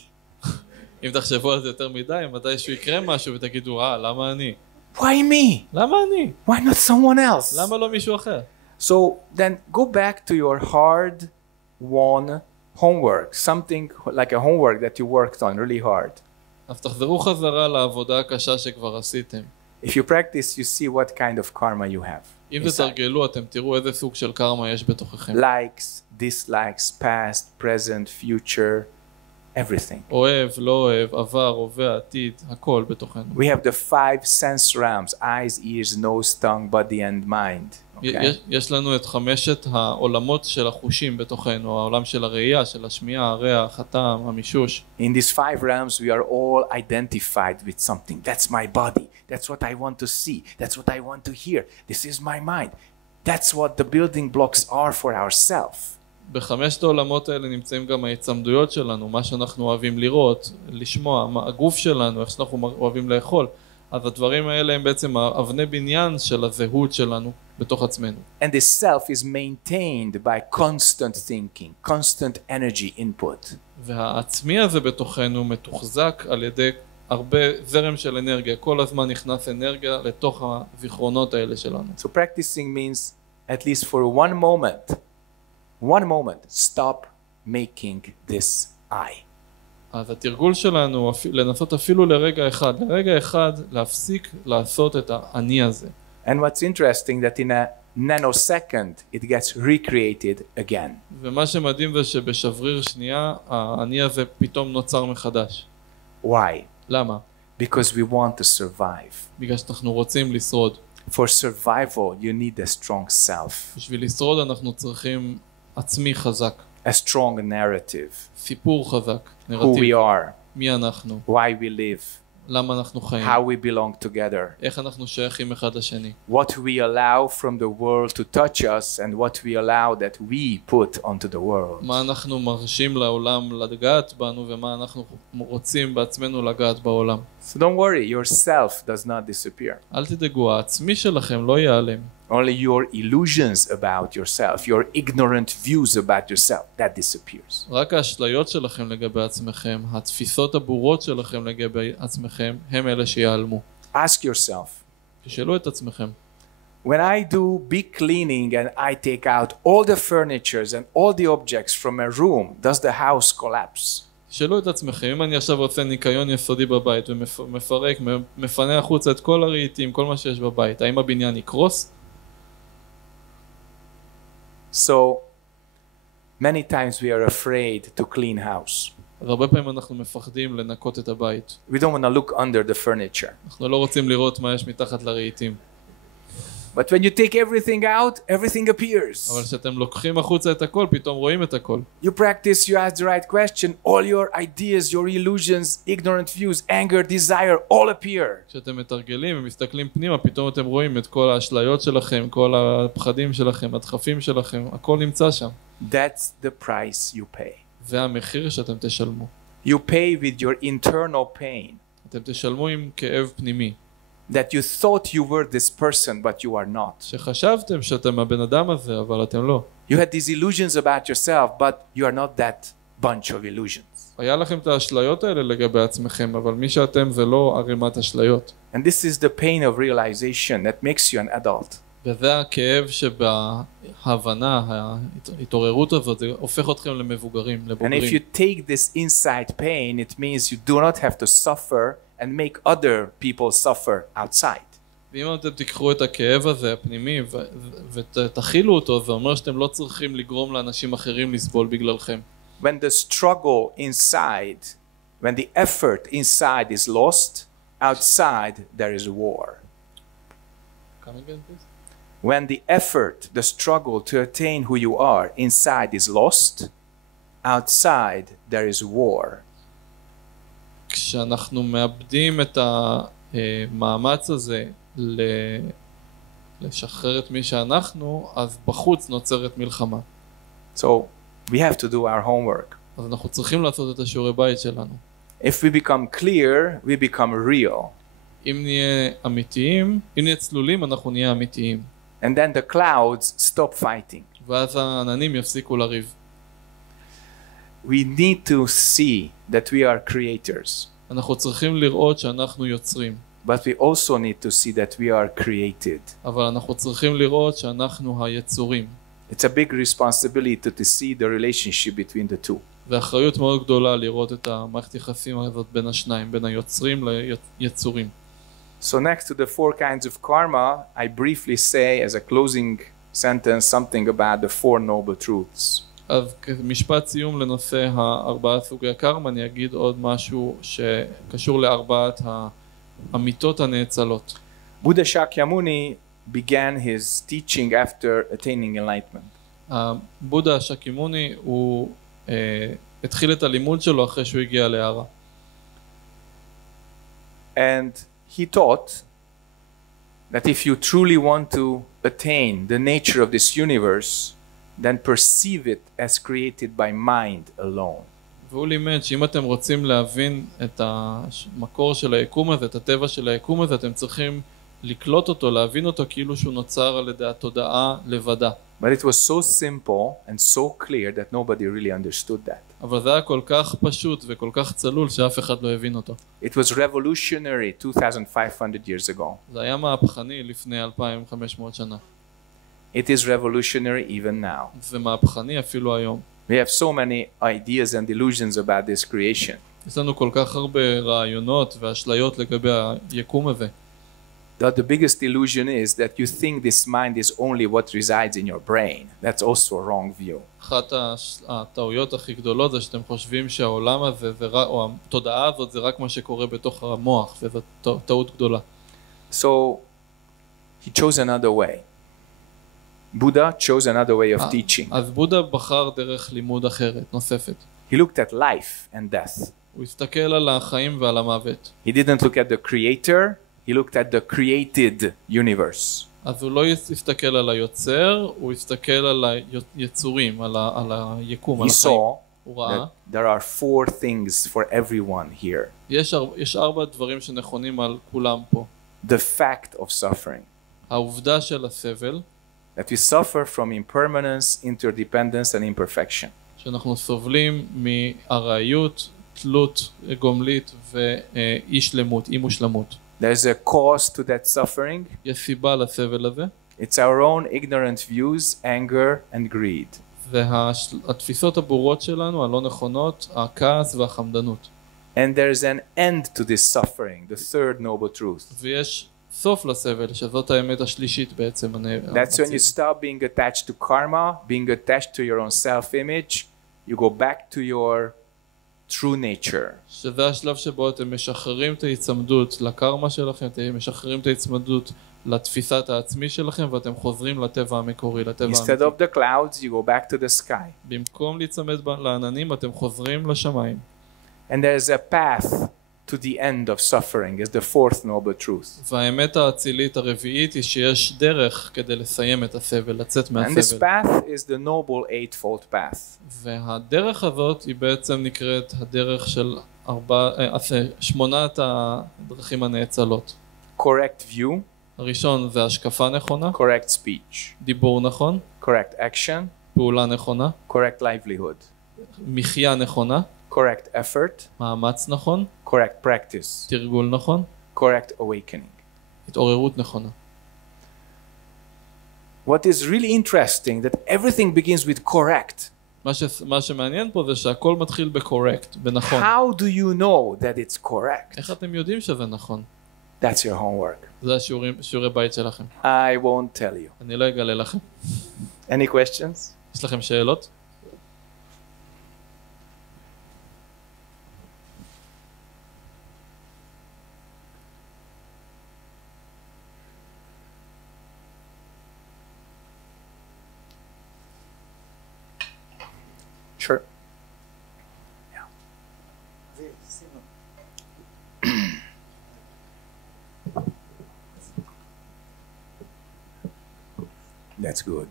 אם תחשבו על זה יותר מדי, מתי שהוא יקרה משהו ותגידו, למה אני? Why me? למה אני? Why not someone else? למה לא מישהו אחר? So then go back to your hard-won homework, something like a homework that you worked on really hard. אז תחזרו חזרה לעבודה הקשה שכבר עשיתם. If you practice, you see what kind of karma you have. אם תתרגלו, אתם תראו איזה סוג של קארמה יש בתוככם. Likes, dislikes, past, present, future, everything. אוהב, לא אוהב, עבר, הווה, עתיד, הכל בתוכנו. We have the 5 sense realms: eyes, ears, nose, tongue, body and mind. יש לנו את חמשת העולמות של החושים בתוכנו, העולם של הראייה, של השמיעה, הריח, הטעם, המישוש. In these 5 realms we are all identified with something. That's my body. That's what I want to see. That's what I want to hear. This is my mind. That's what the building blocks are for ourselves. בחמשת העולמות האלה נמצאים גם ההצמדויות שלנו, מה שאנחנו אוהבים לראות, לשמוע, הגוף שלנו, איך שאנחנו אוהבים לאכול. אז הדברים האלה הם בעצם אבני בניין של הזהות שלנו בתוך עצמנו. And this self is maintained by constant thinking, constant energy input. והעצמי הזה בתוכנו מתוחזק על ידי הרבה זרם של אנרגיה. כל הזמן נכנס אנרגיה לתוך הזיכרונות האלה שלנו. So practicing means at least for one moment, stop making this I. אז התרגול שלנו לנסות אפילו לרגע אחד להפסיק לעשות את האני הזה. And what's interesting that in a nanosecond it gets recreated again. ומה שמדהים זה שבשבריר שנייה האני הזה פתאום נוצר מחדש. Why? למה? Because we want to survive. בגלל שאנחנו רוצים לשרוד. For survival you need a strong self. בשביל לשרוד אנחנו צריכים עצמי חזק. A strong narrative. סיפור חזק. Who we are. מי אנחנו. Why we live. למה אנחנו חיים. How we belong together. איך אנחנו שייכים אחד לשני. What we allow from the world to touch us and what we allow that we put onto the world. מה אנחנו מרשים לעולם לגעת בנו ומה אנחנו רוצים בעצמנו לגעת בעולם. So don't worry, your self does not disappear. אל תדאגו, העצמי שלכם לא ייעלם. Only your illusions about yourself, your ignorant views about yourself, that disappears. רק האשליות שלכם לגבי עצמכם, התפיסות הבורות שלכם לגבי עצמכם, הם אלה שיעלמו. Ask yourself. תשאלו את עצמכם. When I do big cleaning and I take out all the furnitures and all the objects from a room, does the house collapse? תשאלו את עצמכם, אם אני עכשיו עושה ניקיון יסודי בבית ומפרק, מפנה החוצה את כל הרהיטים, כל מה שיש בבית, האם הבניין יקרוס? So many times we are afraid to clean house. הרבה פעמים אנחנו מפחדים לנקות את הבית. We don't want to look under the furniture. אנחנו לא רוצים לראות מה יש מתחת לרהיטים. But when you take everything out, everything appears. אבל כשאתם לוקחים החוצה את הכל, פתאום רואים את הכל. You practice, you ask the right question, all your ideas, your illusions, ignorant views, anger, desire, all appear. כשאתם מתרגלים ומסתכלים פנימה, פתאום אתם רואים את כל האשליות שלכם, כל הפחדים שלכם, הדחפים שלכם, הכל נמצא שם. That's the price you pay. זה המחיר שאתם תשלמו. You pay with your internal pain. אתם תשלמו עם כאב פנימי. That you thought you were this person, but you are not. שחשבתם שאתם הבן אדם הזה, אבל אתם לא. You had these illusions about yourself, but you are not that bunch of illusions. היה לכם את האשליות האלה לגבי עצמכם, אבל מי שאתם זה לא ערימת אשליות. And this is the pain of realization that makes you an adult. וזה הכאב שבהבנה, ההתעוררות הזאת, זה הופך אתכם למבוגרים, לבוגרים. And if you take this inside pain, it means you do not have to suffer and make other people suffer outside. ואם אתם תיקחו את הכאב הזה הפנימי ותכילו אותו, זה אומר שאתם לא צריכים לגרום לאנשים אחרים לסבול בגללכם. When the struggle inside, when the effort inside is lost, outside there is war. Come again, please. When the effort, the struggle to attain who you are inside is lost, outside there is war. כשאנחנו מאבדים את המאמץ הזה לשחרר את מי שאנחנו, אז בחוץ נוצרת מלחמה. So we have to do our homework. אז אנחנו צריכים לעשות את השיעורי בית שלנו. If we become clear, we become real. אם נהיה אמיתיים, אם נהיה צלולים, אנחנו נהיה אמיתיים. And then the clouds stop fighting. ואז העננים יפסיקו לריב. We need to see that we are creators. אנחנו צריכים לראות שאנחנו יוצרים. But we also need to see that we are created. אבל אנחנו צריכים לראות שאנחנו היצורים. It's a big responsibility to see the relationship between the two. ואחריות מאוד גדולה לראות את המערכת יחסים הזאת בין השניים, בין היוצרים ליצורים. So next to the 4 kinds of karma, I briefly say as a closing sentence something about the 4 noble truths. אז כמשפט סיום לנושא 4 סוגי הקארמה, אני אגיד עוד משהו שקשור ל4 האמיתות הנאצלות. Buddha Shakyamuni began his teaching after attaining enlightenment. הבודה שקימוני הוא התחיל את הלימוד שלו אחרי שהוא הגיע להערה. And he taught that if you truly want to attain the nature of this universe, then perceive it as created by mind alone. והוא לימד שאם אתם רוצים להבין את המקור של היקום הזה, את הטבע של היקום הזה, אתם צריכים לקלוט אותו, להבין אותו כאילו שהוא נוצר על ידי התודעה לבדה. But it was so simple and so clear that nobody really understood that. אבל זה היה כל כך פשוט וכל כך צלול שאף אחד לא הבין אותו. It was revolutionary 2,500 years ago. זה היה מהפכני לפני 2,500 שנה. It is revolutionary even now. זה מהפכני אפילו היום. We have so many ideas and illusions about this creation. יש לנו כל כך הרבה רעיונות ואשליות לגבי היקום הזה. The biggest illusion is that you think this mind is only what resides in your brain. That's also a wrong view. אחת הטעויות הכי גדולות זה שאתם חושבים שהעולם הזה או התודעה הזאת זה רק מה שקורה בתוך המוח, וזו טעות גדולה. So he chose another way. Buddha chose another way of teaching. אז בודה בחר דרך לימוד אחרת, נוספת. He looked at life and death. הוא הסתכל על החיים ועל המוות. He didn't look at the creator, he looked at the created universe. אז הוא לא הסתכל על היוצר, הוא הסתכל על היצורים, על היקום, על He החיים. saw הוא ראה. that there are 4 things for everyone here. יש 4 דברים שנכונים על כולם פה. The fact of suffering. העובדה של הסבל. That we suffer from impermanence, interdependence and imperfection. שאנחנו סובלים מהראיות, תלות גומלית ואי שלמות, אי מושלמות. There's a cause to that suffering. יש סיבה לסבל הזה. It's our own ignorant views, anger and greed. והתפיסות הבורות שלנו, הלא נכונות, הכעס והחמדנות. And there's an end to this suffering, the third noble truth. ויש סוף לסבל, שזאת האמת השלישית בעצם. That's when you stop being attached to karma, being attached to your own self-image, you go back to your true nature. שזה השלב שבו אתם משחררים את ההצמדות לקארמה שלכם, אתם משחררים את ההצמדות לתפיסת העצמי שלכם, ואתם חוזרים לטבע המקורי, לטבע האמיתי. Instead of the clouds, you go back to the sky. במקום להצמד לעננים, אתם חוזרים לשמיים. And there's a path to the end of suffering, is the fourth noble truth. והאמת האצילית הרביעית היא שיש דרך כדי לסיים את הסבל, לצאת מהסבל. And this path is the noble eightfold path. והדרך הזאת היא בעצם נקראת הדרך של 8 הדרכים הנאצלות. Correct view. הראשון זה השקפה נכונה. Correct speech. דיבור נכון. Correct action. פעולה נכונה. Correct livelihood. מחיה נכונה. Correct effort. מאמץ נכון. Correct practice. תרגול נכון. Correct awakening. התעוררות נכונה. What is really interesting that everything begins with correct. מה שמעניין פה זה שהכל מתחיל בקורקט, בנכון. How do you know that it's correct? איך אתם יודעים שזה נכון? That's your homework. זה שיעורי בית שלכם. I won't tell you. אני לא אגלה לכם. Any questions? יש לכם שאלות? Sure. Yeah. That's good.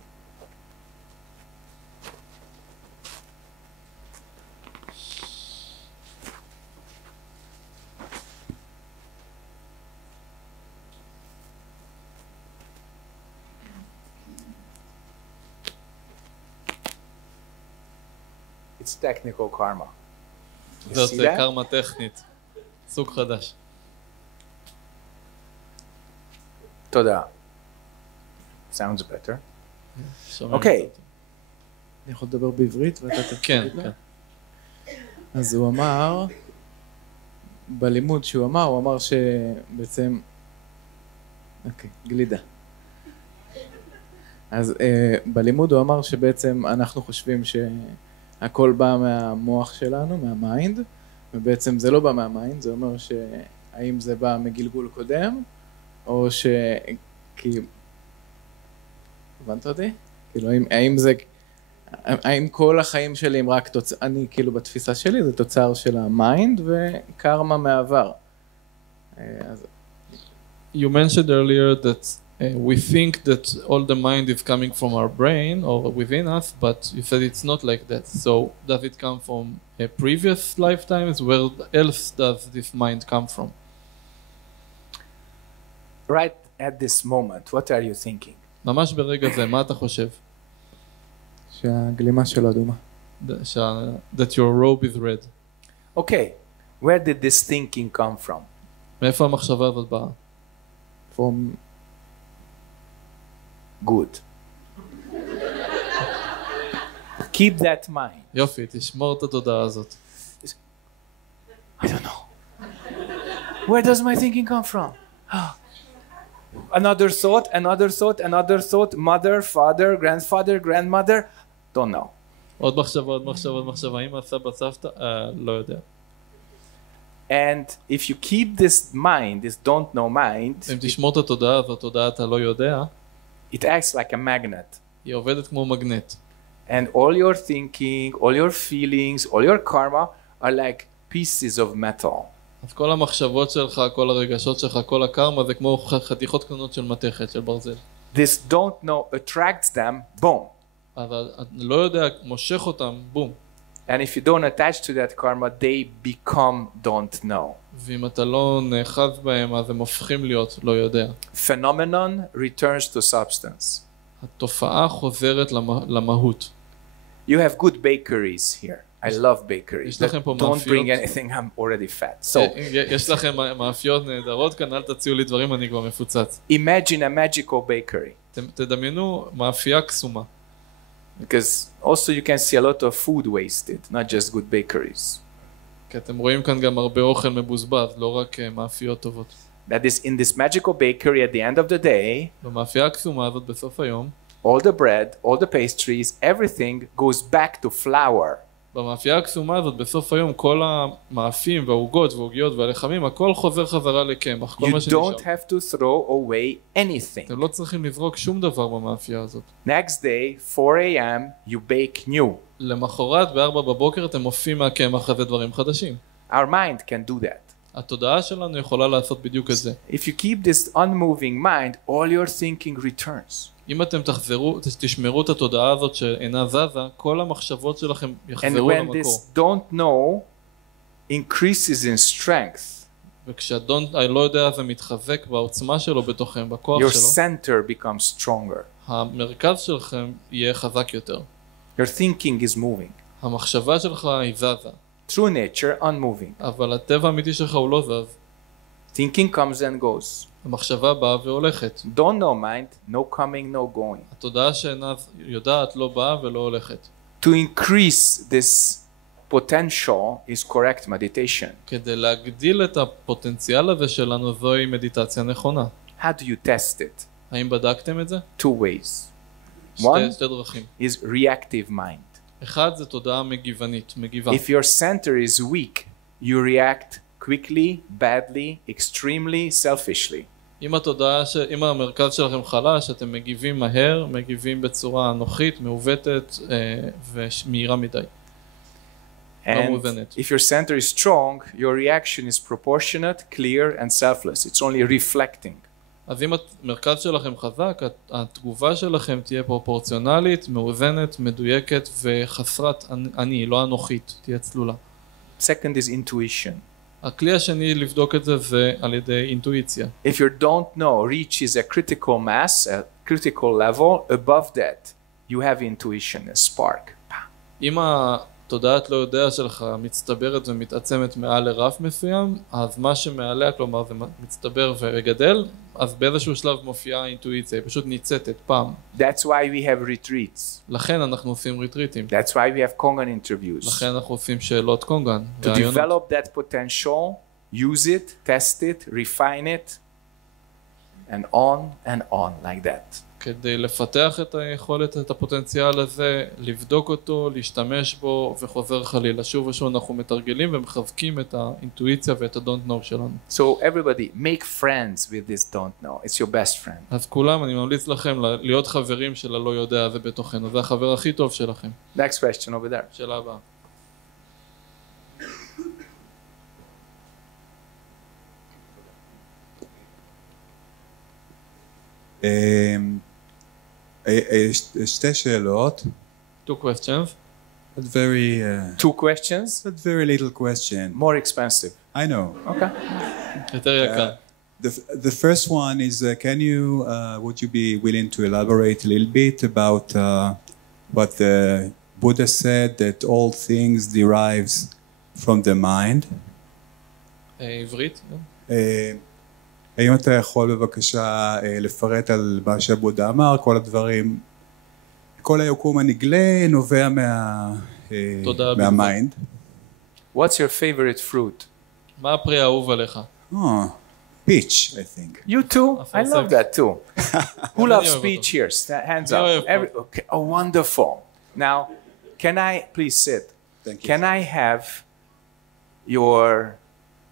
It's technical karma. זאת קארמה טכנית, סוג חדש. תודה. Sounds better. אוקיי. אני יכול לדבר בעברית ואתה תגיד כן, לה? כן. אז הוא אמר, בלימוד שהוא אמר, הוא אמר שבעצם, אוקיי, גלידה. אז בלימוד הוא אמר שבעצם אנחנו חושבים שהכל בא מהמוח שלנו, מהמיינד, ובעצם זה לא בא מהמיינד, זה אומר שהאם זה בא מגלגול קודם, או כי הבנת אותי? כאילו, האם כל החיים שלי הם רק תוצר, אני כאילו בתפיסה שלי זה תוצר של המיינד וקארמה מעבר. You mentioned earlier that we think that all the mind is coming from our brain or within us, but you said it's not like that. So does it come from previous lifetimes? Where else does this mind come from? Right at this moment, what are you thinking? ממש ברגע זה, מה אתה חושב? שהגלימה שלו אדומה. That your robe is red. Okay, where did this thinking come from? מאיפה המחשבה הזאת באה? From... Good. Keep that mind. יופי, תשמור את התודעה הזאת. I don't know. Where does my thinking come from? Another thought, another thought, another thought, mother, father, grandfather, grandmother, don't know. עוד מחשבה, עוד מחשבה, עוד מחשבה, אמא, סבא, סבתא, לא יודע. And if you keep this mind, this don't know mind, אם תשמור את התודעה הזאת, תודעה אתה לא יודע, it acts like a magnet. היא עובדת כמו מגנט. And all your thinking, all your feelings, all your karma are like pieces of metal. אז כל המחשבות שלך, כל הרגשות שלך, כל הקארמה זה כמו חתיכות קטנות של מתכת, של ברזל. This don't know attracts them, boom. אבל לא יודע, מושך אותם, בום. And if you don't attach to that karma, they become don't know. ואם אתה לא נאחז בהם, אז הם הופכים להיות לא יודע. Phenomenon returns to substance. התופעה חוזרת למהות. You have good bakeries here. I love bakeries. יש לכם פה Don't bring מאפיות. anything, I'm already fat. So יש לכם מאפיות נהדרות כאן, אל תציעו לי דברים, אני כבר מפוצץ. imagine a magical bakery. תדמיינו מאפייה קסומה. Because also you can see a lot of food wasted, not just good bakeries. כי אתם רואים כאן גם הרבה אוכל מבוזבז, לא רק מאפיות טובות. That is in this magical bakery at the end of the day, במאפייה הקסומה הזאת בסוף היום, all the bread, all the pastries, everything goes back to flour. במאפייה הקסומה הזאת בסוף היום כל המאפים והעוגות והעוגיות והלחמים, הכל חוזר חזרה לקמח, כל You מה שנשאר. don't have to throw away anything. אתם לא צריכים לזרוק שום דבר במאפייה הזאת. Next day, 4 a.m., you bake new. למחרת ב-4 בבוקר אתם מופיעים מהקמח הזה דברים חדשים. Our mind can do that. התודעה שלנו יכולה לעשות בדיוק את זה. If you keep this unmoving mind, all your thinking returns. אם אתם תשמרו את התודעה הזאת שאינה זזה, כל המחשבות שלכם And יחזרו when למקור. this don't know increases in strength, וכשהדון, לא יודע, זה מתחזק בעוצמה שלו בתוכם, בכוח your שלו, center becomes stronger. המרכז שלכם יהיה חזק יותר. Your thinking is moving. המחשבה שלך היא זזה, True nature, unmoving. אבל הטבע האמיתי שלך הוא לא זז. Thinking comes and goes. המחשבה באה והולכת. Don't know mind, no coming, no going. התודעה שאינה יודעת לא באה ולא הולכת. To increase this potential is correct meditation. כדי להגדיל את הפוטנציאל הזה שלנו, זוהי מדיטציה נכונה. How do you test it? האם בדקתם את זה? Two ways. שתי דרכים. Is reactive mind. אחד זה תודעה מגיבנית, מגיבה. If your center is weak, you react quickly, badly, extremely, selfishly. אם המרכז שלכם חלש, אתם מגיבים מהר, מגיבים בצורה אנוכית, מעוותת ומהירה מדי. And if your center is strong, your reaction is proportionate, clear, and selfless. It's only reflecting. אז אם המרכז שלכם חזק, התגובה שלכם תהיה פרופורציונלית, מאוזנת, מדויקת וחסרת אני, לא אנוכית, תהיה צלולה. Second is intuition. הכלי השני לבדוק את זה זה על ידי אינטואיציה. If you don't know reaches a critical mass, a critical level, above that, you have intuition, a spark. אם התודעת לא יודע שלך מצטברת ומתעצמת מעל לרף מסוים, אז מה שמעליה, כלומר זה מצטבר וגדל, אז באיזשהו שלב מופיעה האינטואיציה, היא פשוט ניצתת פעם. That's why we have retreats. לכן אנחנו עושים ריטריטים. That's why we have Kongan interviews. לכן אנחנו עושים שאלות קונגן. To develop that potential, use it, test it, refine it, and on like that. כדי לפתח את היכולת, את הפוטנציאל הזה, לבדוק אותו, להשתמש בו, וחוזר חלילה. שוב ושוב אנחנו מתרגלים ומחזקים את האינטואיציה ואת ה-don't know שלנו. So everybody, make friends with this don't know. It's your best friend. אז כולם, אני ממליץ לכם להיות חברים של הלא יודע הזה בתוכנו. זה החבר הכי טוב שלכם. Next question over there. שאלה הבאה. שתי שאלות. Two questions. But very, Two questions, but very little question. more expensive. I know. Okay. יותר יקר. The first one is, would you be willing to elaborate a little bit about what the Buddha said, that all things derives from the mind? עברית. האם אתה יכול בבקשה לפרט על מה שבודה אמר, כל הדברים, כל היקום הנגלה נובע מהמיינד. What's your favorite fruit? מה הפרי האהוב עליך? Peach, I think. You too? I love that too. Who loves peach here? Hands up. Okay. Oh, wonderful. Now, can I please sit? Thank you. Can I have your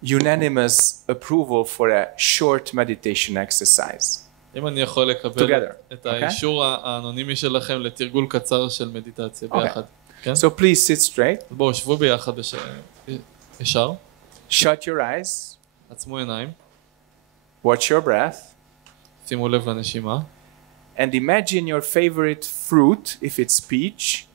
unanimous approval for a short meditation exercise? אם אני יכול לקבל Together. את האישור האנונימי שלכם לתרגול קצר של מדיטציה ביחד. כן? So please sit straight. בואו, שבו ביחד ישר. Shut your eyes. עצמו עיניים. Watch your breath. שימו לב לנשימה. And imagine your favorite fruit. If it's peach,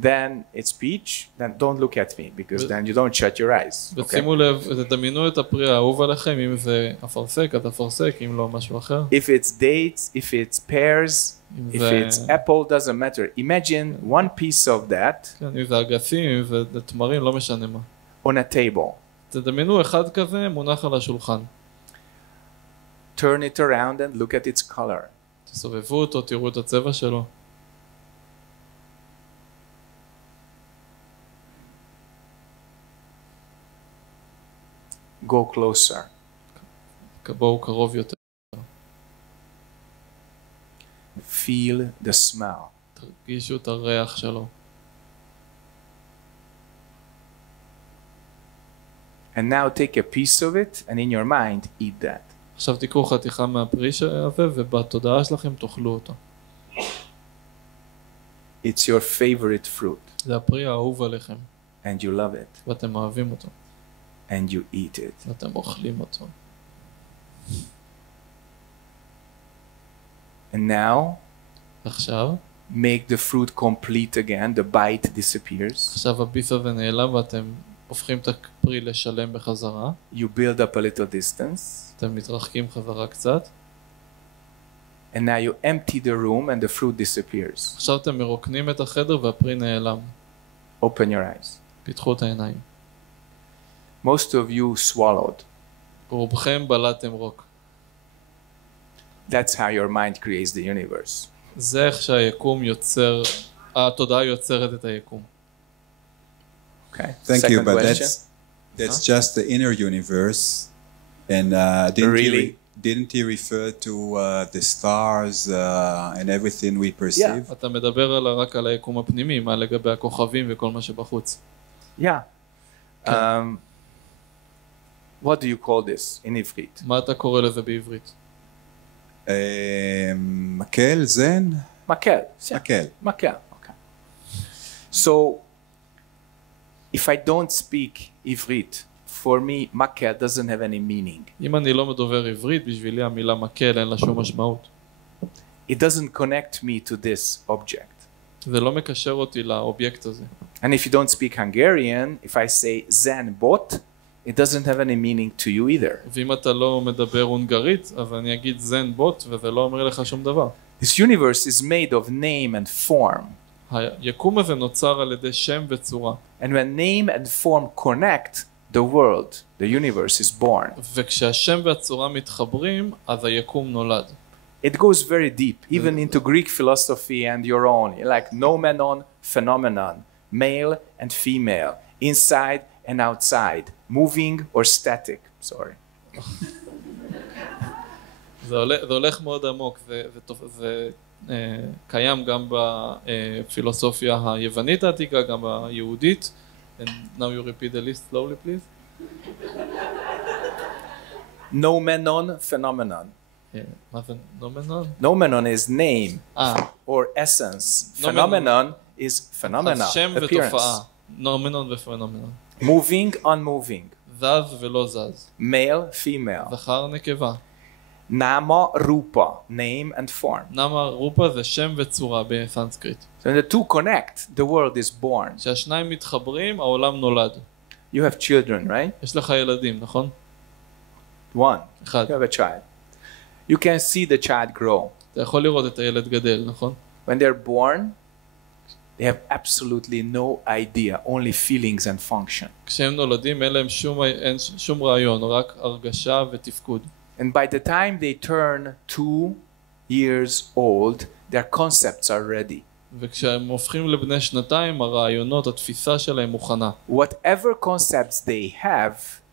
then it's peach. Then don't look at me because then you don't shut your eyes. Okay? ושימו לב, תדמיינו את הפרי האהוב עליכם, אם זה אפרסק, אז אפרסק, אם לא משהו אחר. If it's dates, if it's pears, if it's apple, doesn't matter. Imagine one piece of that כן, אם זה אגסים, אם זה תמרים, לא משנה מה. on a table. תדמיינו אחד כזה מונח על השולחן. Turn it around and look at its color. תסובבו אותו, תראו את הצבע שלו. Go closer. בואו קרוב יותר. Feel the smell. תרגישו את הריח שלו. And now take a piece of it and in your mind eat that. עכשיו תיקחו חתיכה מהפרי הזה ובתודעה שלכם תאכלו אותו. It's your favorite fruit זה הפרי האהוב עליכם. and you love it ואתם אוהבים אותו. and you eat it. ואתם אוכלים אותו. And now עכשיו, make the fruit complete again. The bite disappears. עכשיו הביס הזה נעלם ואתם הופכים את הפרי לשלם בחזרה. You build up a little distance. אתם מתרחקים חזרה קצת. And now you empty the room and the fruit disappears. עכשיו אתם מרוקנים את החדר והפרי נעלם. Open your eyes. פתחו את העיניים. Most of you swallowed. רובכם בלעתם רוק. That's how your mind creates the universe. זה איך שהיקום יוצר, התודעה יוצרת את היקום. Okay. Thank you, Second but question. that's just the inner universe, and didn't he refer to the stars and everything we perceive? אתה מדבר רק על היקום הפנימי, מה לגבי הכוכבים וכל מה שבחוץ. Yeah. What do you call this in עברית? מה אתה קורא לזה בעברית? מקל, זן? מקל. מקל. מקל. Okay. So, if I don't speak עברית, for me, מקל doesn't have any meaning. אם אני לא מדובר עברית, בשבילי המילה מקל אין לה שום משמעות. It doesn't connect me to this object. זה לא מקשר אותי לאובייקט הזה. And if you don't speak Hungarian, if I say zen bot, it doesn't have any meaning to you either. ואם אתה לא מדבר הונגרית, אז אני אגיד זן בוט, וזה לא אומר לך שום דבר. This universe is made of name and form. היקום הזה נוצר על ידי שם וצורה. And when name and form connect, the world, the universe is born. וכשהשם והצורה מתחברים, אז היקום נולד. It goes very deep, even into Greek philosophy and your own, like noumenon, phenomenon, male and female, inside and outside, moving or static. Sorry. זה הולך מאוד עמוק, זה קיים גם בפילוסופיה היוונית העתיקה, גם ביהודית. And now you repeat the list slowly, please. Noumenon, phenomenon. מה זה נומנון? Noumenon is name or essence. Phenomenon is phenomena, שם ותופעה. נומנון ופנומנון. Moving, unmoving. זז ולא זז. Male, female. זכר נקבה. Nama, rupa, name and form. נמה רופה זה שם וצורה בסנסקריט. So when the two connect, the world is born. כשהשניים מתחברים, העולם נולד. You have children, right? יש לך ילדים, נכון? One. אחד. You have a child. You can see the child grow. אתה יכול לראות את הילד גדל, נכון? When they're born, they have absolutely no idea, only feelings and function. כשהם נולדים אין להם שום רעיון, רק הרגשה ותפקוד. And by the time they turn 2 years old, their concepts are ready. וכשהם הופכים לבני שנתיים, הרעיונות, התפיסה שלהם מוכנה. Whatever concepts they have,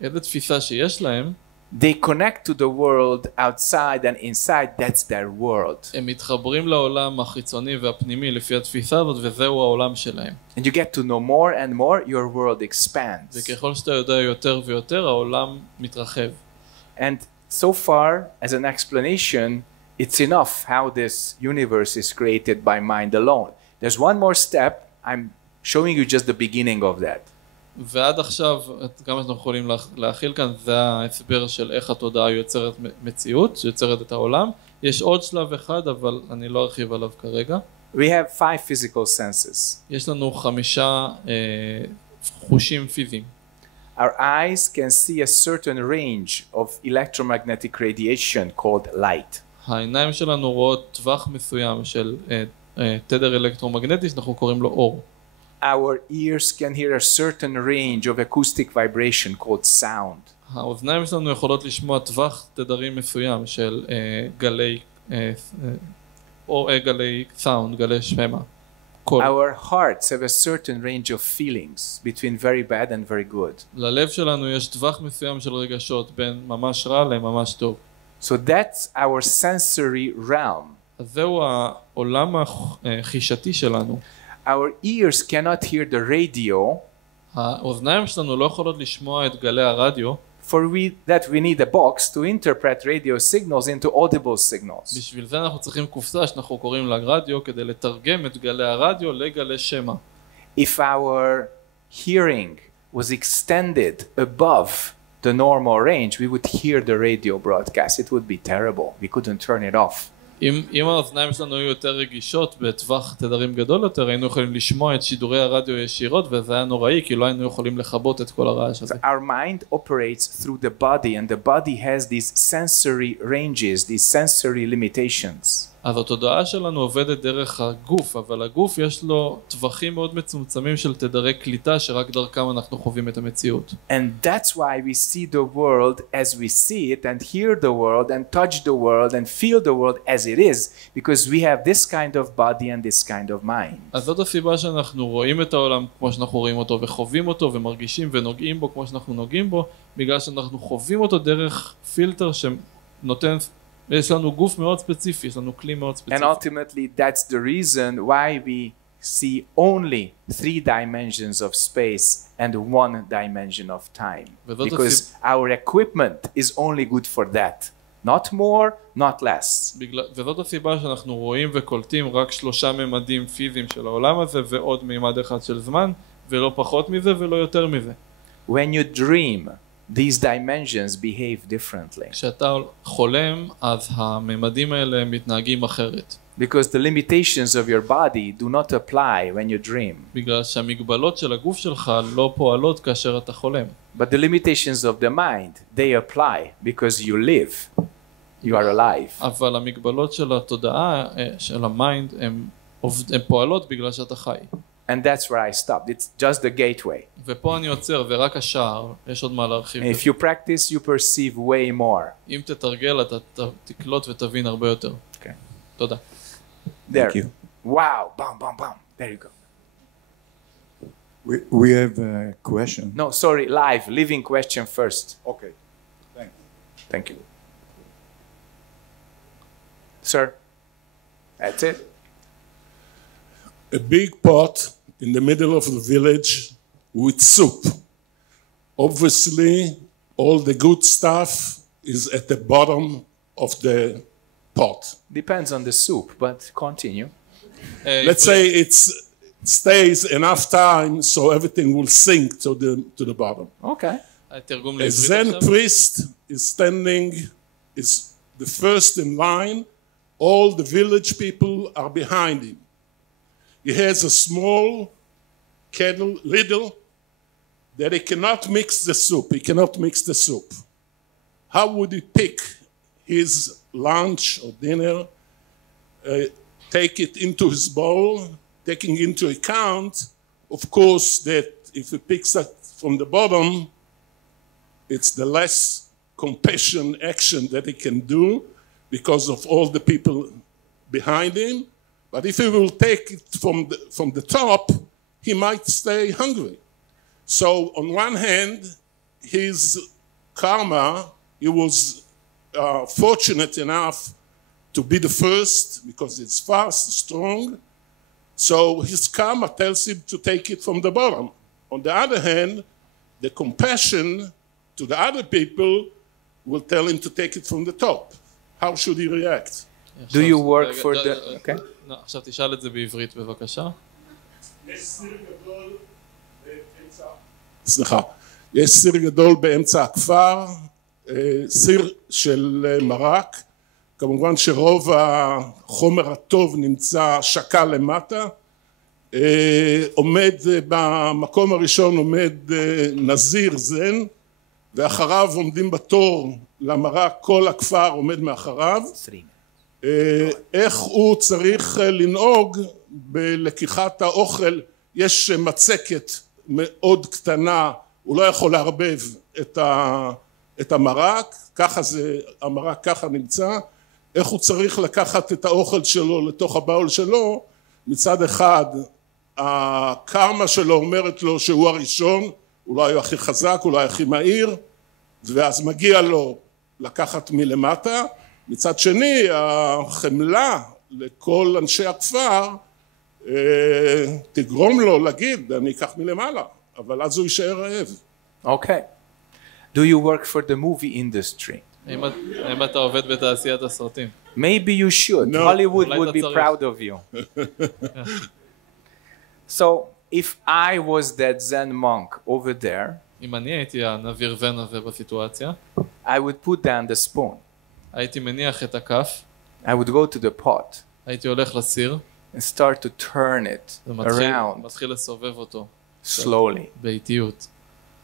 איזה תפיסה שיש להם, they connect to the world outside and inside. That's their world. הם מתחברים לעולם החיצוני והפנימי לפי התפיסה הזאת, וזהו העולם שלהם. And you get to know more and more, your world expands. וככל שאתה יודע יותר ויותר, העולם מתרחב. And so far, as an explanation, it's enough how this universe is created by mind alone. There's one more step. I'm showing you just the beginning of that. ועד עכשיו, כמה שאנחנו יכולים להכיל כאן, זה ההסבר של איך התודעה יוצרת מציאות, שיוצרת את העולם. יש עוד שלב אחד, אבל אני לא ארחיב עליו כרגע. We have 5 physical senses. יש לנו 5 חושים פיזיים. Our eyes can see a certain range of electromagnetic radiation called light. העיניים שלנו רואות טווח מסוים של תדר אלקטרומגנטי שאנחנו קוראים לו אור. Our ears can hear a certain range of acoustic vibration called sound. האוזניים שלנו יכולות לשמוע טווח תדרים מסוים של גלי סאונד, גלי שמע. Our hearts have a certain range of feelings between very bad and very good. ללב שלנו יש טווח מסוים של רגשות בין ממש רע לממש טוב. So that's our sensory realm. אז זהו העולם החישתי שלנו. Our ears cannot hear the radio. האוזניים שלנו לא יכולות לשמוע את גלי הרדיו. For that we need a box to interpret radio signals into audible signals. בשביל זה אנחנו צריכים קופסה שאנחנו קוראים לה רדיו כדי לתרגם את גלי הרדיו לגלי שמע. If our hearing was extended above the normal range, we would hear the radio broadcast. It would be terrible. We couldn't turn it off. אם האוזניים שלנו היו יותר רגישות בטווח תדרים גדול יותר, היינו יכולים לשמוע את שידורי הרדיו ישירות, וזה היה נוראי, כי לא היינו יכולים לכבות את כל הרעש הזה. So our mind operates through the body, and the body has these sensory ranges, these sensory limitations. אז התודעה שלנו עובדת דרך הגוף, אבל הגוף יש לו טווחים מאוד מצומצמים של תדרי קליטה, שרק דרכם אנחנו חווים את המציאות. And that's why we see the world as we see it, and hear the world, and touch the world, and feel the world as it is, because we have this kind of body and this kind of mind. אז זאת הסיבה שאנחנו רואים את העולם כמו שאנחנו רואים אותו, וחווים אותו, ומרגישים ונוגעים בו כמו שאנחנו נוגעים בו, בגלל שאנחנו חווים אותו דרך פילטר שנותן... יש לנו גוף מאוד ספציפי, יש לנו כלי מאוד ספציפי. And ultimately that's the reason why we see only 3 dimensions of space and 1 dimension of time. Because our equipment is only good for that. Not more, not less. וזאת הסיבה שאנחנו רואים וקולטים רק 3 ממדים פיזיים של העולם הזה, ועוד מימד אחד של זמן, ולא פחות מזה ולא יותר מזה. When you dream, these dimensions behave differently. כשאתה חולם, אז הממדים האלה מתנהגים אחרת. Because the limitations of your body do not apply when you dream. בגלל שהמגבלות של הגוף שלך לא פועלות כאשר אתה חולם. But the limitations of the mind, they apply because you live. You are alive. אבל המגבלות של התודעה, של המיינד, הן פועלות בגלל שאתה חי. And that's where I stopped. It's just the gateway. ופה אני עוצר, זה רק השער, יש עוד מה להרחיב. If you practice, you perceive way more. אם תתרגל, אתה תקלוט ותבין הרבה יותר. Okay. תודה. There. Thank you. Wow. Bam, bam, bam. There you go. We have a question. No, sorry, living question first. Okay. Thanks. Thank you. Sir, that's it. A big pot in the middle of the village with soup. Obviously, all the good stuff is at the bottom of the pot. Depends on the soup, but continue. Let's say it stays enough time so everything will sink to the bottom. Okay. התרגום A לעברית Zen עכשיו. priest is standing, is the first in line. All the village people are behind him. He has a small kettle, little, that he cannot mix the soup. He cannot mix the soup. How would he pick his lunch or dinner, take it into his bowl, taking into account, of course, that if he picks it from the bottom, it's the less compassion action that he can do because of all the people behind him. But if he will take it from the top, he might stay hungry. So on one hand, his karma, he was fortunate enough to be the first because it's fast, strong. So his karma tells him to take it from the bottom. On the other hand, the compassion to the other people will tell him to take it from the top. How should he react? Do you work רגע, for the... Okay. לא, עכשיו תשאל את זה בעברית בבקשה. סליחה, יש סיר גדול באמצע הכפר, סיר של מרק, כמובן שרוב החומר הטוב נמצא שקע למטה, עומד במקום הראשון עומד נזיר זן, ואחריו עומדים בתור למרק, כל הכפר עומד מאחריו. איך הוא צריך לנהוג בלקיחת האוכל, יש מצקת מאוד קטנה, הוא לא יכול לערבב את המרק, ככה זה, המרק ככה נמצא, איך הוא צריך לקחת את האוכל שלו לתוך הבאול שלו, מצד אחד הקארמה שלו אומרת לו שהוא הראשון, אולי הוא הכי חזק, אולי הכי מהיר, ואז מגיע לו לקחת מלמטה, מצד שני החמלה לכל אנשי הכפר תגרום לו להגיד אני אקח מלמעלה, אבל אז הוא יישאר רעב. Okay. Do you work for the movie industry? האם אתה עובד בתעשיית הסרטים? Maybe you should. No. Hollywood אולי would אתה be צריך. proud of you. So, if I was that Zen monk over there, אם אני הייתי הנביר ון הזה בסיטואציה, I would put down the spoon. הייתי מניח את הכף, I would go to the pot הייתי הולך לסיר, and start to turn it around ומתחיל לסובב אותו slowly. באיטיות.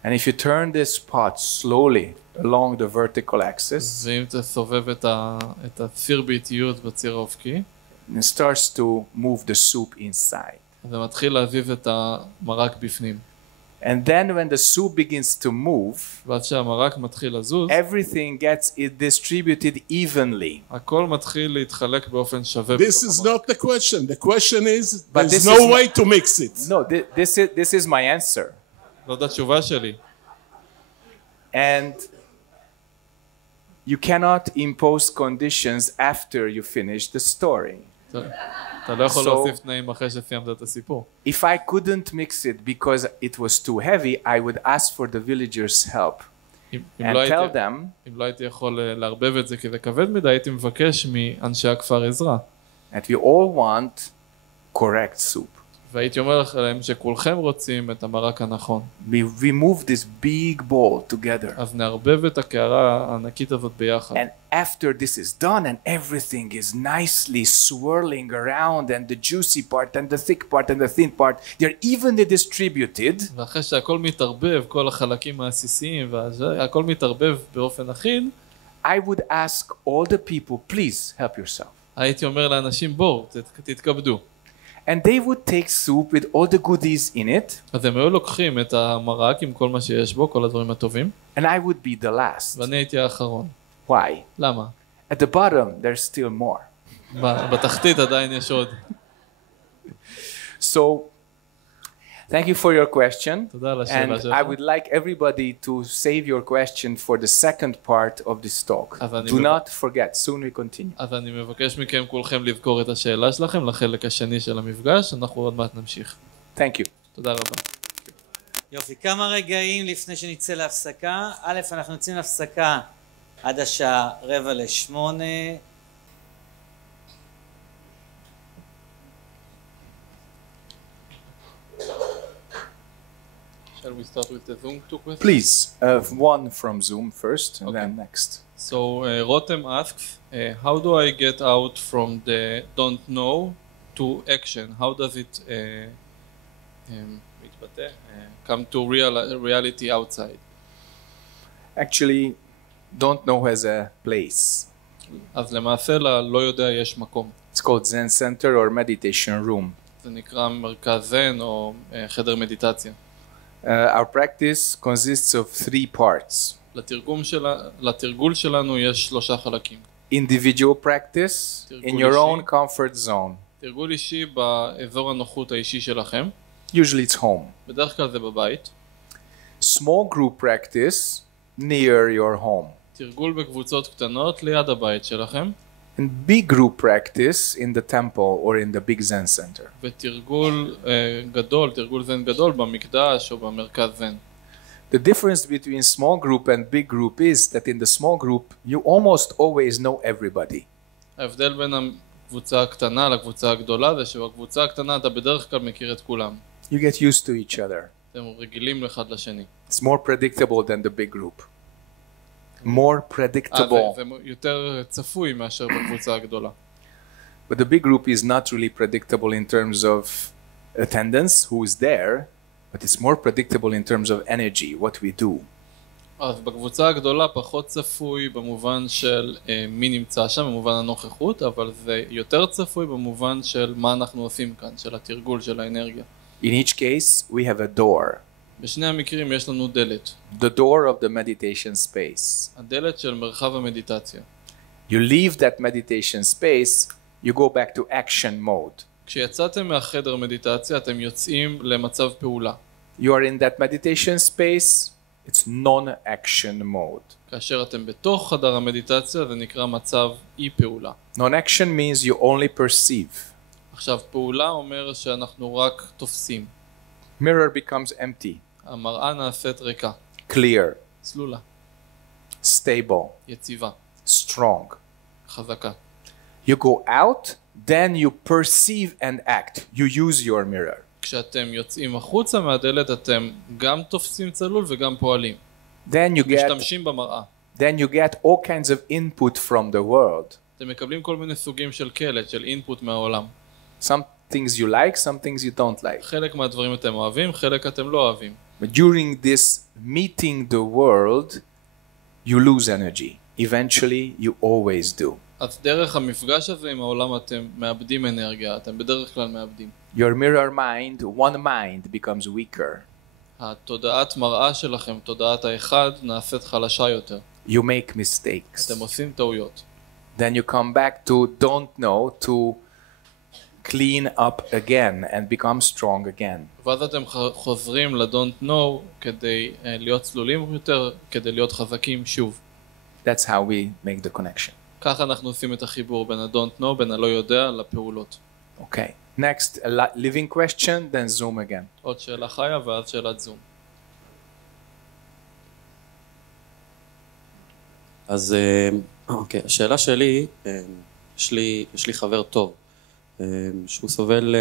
And if you turn this pot slowly along the vertical axis, ואם תסובב את הסיר באיטיות בציר האופקי, it starts to move the soup inside. זה מתחיל להזיז את המרק בפנים. And then when the soup begins to move, ואז שהמרק מתחיל לזוז, everything gets it distributed evenly. הכל מתחיל להתחלק באופן שווה. This is not the question. The question is But there's this no is way to mix it. No, this is my answer. זאת התשובה שלי. And you cannot impose conditions after you finish the story. אתה לא יכול So- להוסיף תנאים אחרי שסיימת את הסיפור. If I couldn't mix it because it was too heavy, I would ask for the villagers' help אם and לא tell הייתי- them, אם לא הייתי יכול לערבב את זה כי זה כבד מדי, הייתי מבקש מאנשי הכפר עזרה. that we all want correct soup. והייתי אומר להם שכולכם רוצים את המרק הנכון. We move this big bowl together. אז נערבב את הקערה הענקית הזאת ביחד. And after this is done and everything is nicely swirling around and the juicy part and the thick part and the thin part, they're evenly distributed. ואחרי שהכל מתערבב, כל החלקים העסיסיים, והכל מתערבב באופן אחיד, I would ask all the people, please help yourself. הייתי אומר לאנשים בואו, תתכבדו. And they would take soup with all the goodies in it, אז הם היו לוקחים את המרק עם כל מה שיש בו, כל הדברים הטובים, and I would be the last. ואני הייתי האחרון. Why? למה? At the bottom, there's still more. בתחתית עדיין יש עוד. So Thank you for your question. תודה על השאלה And שלך. I would like everybody to save your question for the second part of this talk. אז אני Do not forget. Soon we continue. אז אני מבקש מכם כולכם לזכור את השאלה שלכם לחלק השני של המפגש, אנחנו עוד מעט נמשיך. Thank you. תודה רבה. יופי, כמה רגעים לפני שנצא להפסקה. א', אנחנו יוצאים להפסקה עד השעה 7:45. Shall we start with the Zoom two questions? Please, one from Zoom first, and Okay. then next. So Rotem asks, how do I get out from the don't know to action? How does it come to reality outside? Actually, don't know has a place. אז למעשה ללא יודע יש מקום. It's called Zen Center or Meditation Room. זה נקרא מרכז זן או חדר מדיטציה. Our practice consists of 3 parts. לתרגול שלנו יש 3 חלקים. Individual practice in your own comfort zone. תרגול אישי באזור הנוחות האישי שלכם. Usually it's home. בדרך כלל זה בבית. Small group practice near your home. תרגול בקבוצות קטנות ליד הבית שלכם. And big group practice in the temple or in the big Zen center. ותרגול גדול, תרגול זן גדול במקדש או במרכז זן. The difference between small group and big group is that in the small group you almost always know everybody. ההבדל בין הקבוצה הקטנה לקבוצה הגדולה זה שבקבוצה הקטנה אתה בדרך כלל מכיר את כולם. You get used to each other. אתם רגילים אחד לשני. It's more predictable than the big group. More predictable. זה יותר צפוי מאשר בקבוצה הגדולה. But the big group is not really predictable in terms of attendance, who is there, but it's more predictable in terms of energy, what we do. אז בקבוצה הגדולה פחות צפוי במובן של מי נמצא שם, במובן הנוכחות, אבל זה יותר צפוי במובן של מה אנחנו עושים כאן, של התרגול, של האנרגיה. In each case, we have a door. בשני המקרים יש לנו דלת. The door of the meditation space. הדלת של מרחב המדיטציה. You leave that meditation space, you go back to action mode. כשיצאתם מהחדר מדיטציה, אתם יוצאים למצב פעולה. You are in that meditation space, it's non-action mode. כאשר אתם בתוך חדר המדיטציה, זה נקרא מצב אי פעולה. Non-action means you only perceive. עכשיו, פעולה אומר שאנחנו רק תופסים. Mirror becomes empty, המראה נעשית ריקה, clear, צלולה, stable, יציבה, strong. חזקה. You go out, then you perceive and act. You use your mirror. כשאתם יוצאים החוצה מהדלת, אתם גם תופסים צלול וגם פועלים. Then you משתמשים במראה. get all kinds of input from the world. אתם מקבלים כל מיני סוגים של קלט, של אינפוט מהעולם. Some things you like, some things you don't like. חלק מהדברים אתם אוהבים, חלק אתם לא אוהבים. But during this meeting the world, you lose energy. Eventually, you always do. אז דרך המפגש הזה עם העולם אתם מאבדים אנרגיה, אתם בדרך כלל מאבדים. Your mirror mind, one mind, becomes weaker. התודעת מראה שלכם, תודעת האחד, נעשית חלשה יותר. You make mistakes. אתם עושים טעויות. Then you come back to don't know to clean up again and become strong again. ואז אתם חוזרים ל-don't know כדי להיות צלולים יותר, כדי להיות חזקים שוב. That's how we make the connection. ככה אנחנו עושים את החיבור בין ה-don't know, בין הלא יודע, לפעולות. Okay. Next, a living question, then Zoom again. עוד שאלה חיה ואז שאלת זום. אז אוקיי, השאלה שלי, יש לי חבר טוב, שהוא סובל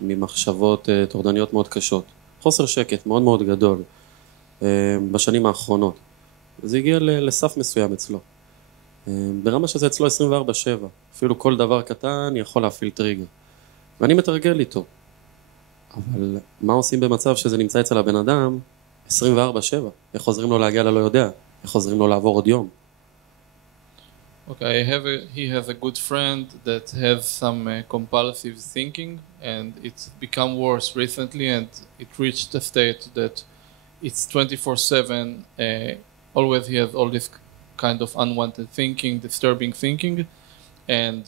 ממחשבות טורדניות מאוד קשות, חוסר שקט מאוד מאוד גדול בשנים האחרונות. זה הגיע לסף מסוים אצלו, ברמה שזה אצלו 24/7, אפילו כל דבר קטן יכול להפעיל טריגר, ואני מתרגל איתו. אבל מה עושים במצב שזה נמצא אצל הבן אדם 24/7? איך עוזרים לו להגיע ללא יודע? איך עוזרים לו לעבור עוד יום? Okay, he has a good friend that has some compulsive thinking, and it's become worse recently, and it reached a state that it's 24/7. Always he has all this kind of unwanted thinking, disturbing thinking, and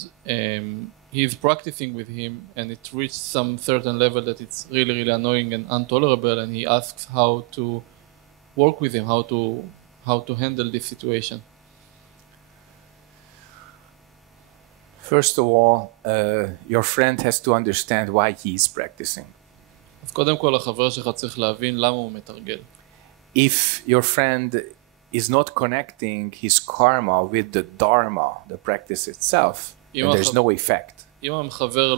he is practicing with him and it reached some certain level that it's really, really annoying and intolerable, and he asks how to work with him, how to handle this situation. First of all, your friend has to understand why he is practicing. אז קודם כל החבר שלך צריך להבין למה הוא מתרגל. If your friend is not connecting his karma with the dharma, the practice itself, then there's no effect. אם החבר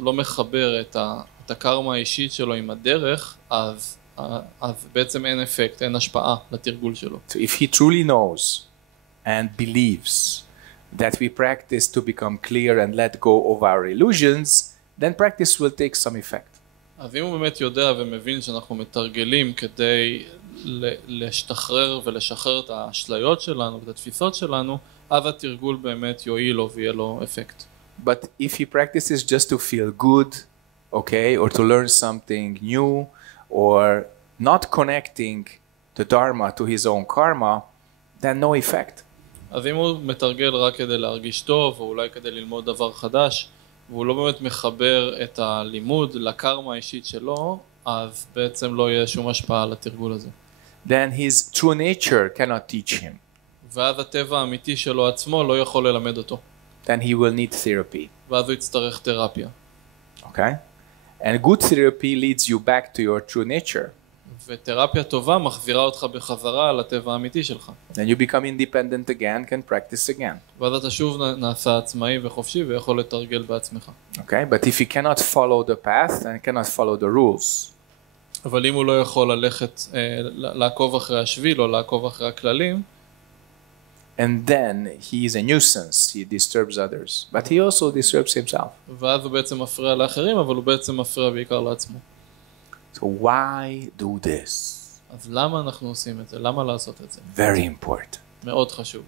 לא מחבר את הקארמה האישית שלו עם הדרך, אז בעצם אין אפקט, אין השפעה לתרגול שלו. So if he truly knows and believes that we practice to become clear and let go of our illusions, then practice will take some effect. אז אם הוא באמת יודע ומבין שאנחנו מתרגלים כדי להשתחרר ולשחרר את האשליות שלנו ואת התפיסות שלנו, אז התרגול באמת יועיל לו ויהיה לו אפקט. But if he practices just to feel good, okay, or to learn something new, or not connecting the dharma to his own karma, then no effect. אז אם הוא מתרגל רק כדי להרגיש טוב, או אולי כדי ללמוד דבר חדש, והוא לא באמת מחבר את הלימוד לקארמה האישית שלו, אז בעצם לא יהיה שום השפעה על התרגול הזה. Then his true nature cannot teach him. ואז הטבע האמיתי שלו עצמו לא יכול ללמד אותו. Then he will need therapy. ואז הוא יצטרך תרפיה. Okay? And good therapy leads you back to your true nature. ותרפיה טובה מחזירה אותך בחזרה לטבע האמיתי שלך. Then you become independent again, can practice again. ואז אתה שוב נעשה עצמאי וחופשי ויכול לתרגל בעצמך. Okay? But if he cannot follow the path, then he cannot follow the rules. אבל אם הוא לא יכול ללכת, לעקוב אחרי השביל או לעקוב אחרי הכללים, And then he is a nuisance, he disturbs others. But he also disturbs himself. ואז הוא בעצם מפריע לאחרים, אבל הוא בעצם מפריע בעיקר לעצמו. So why do this? אז למה אנחנו עושים את זה? למה לעשות את זה? Very important. מאוד חשוב.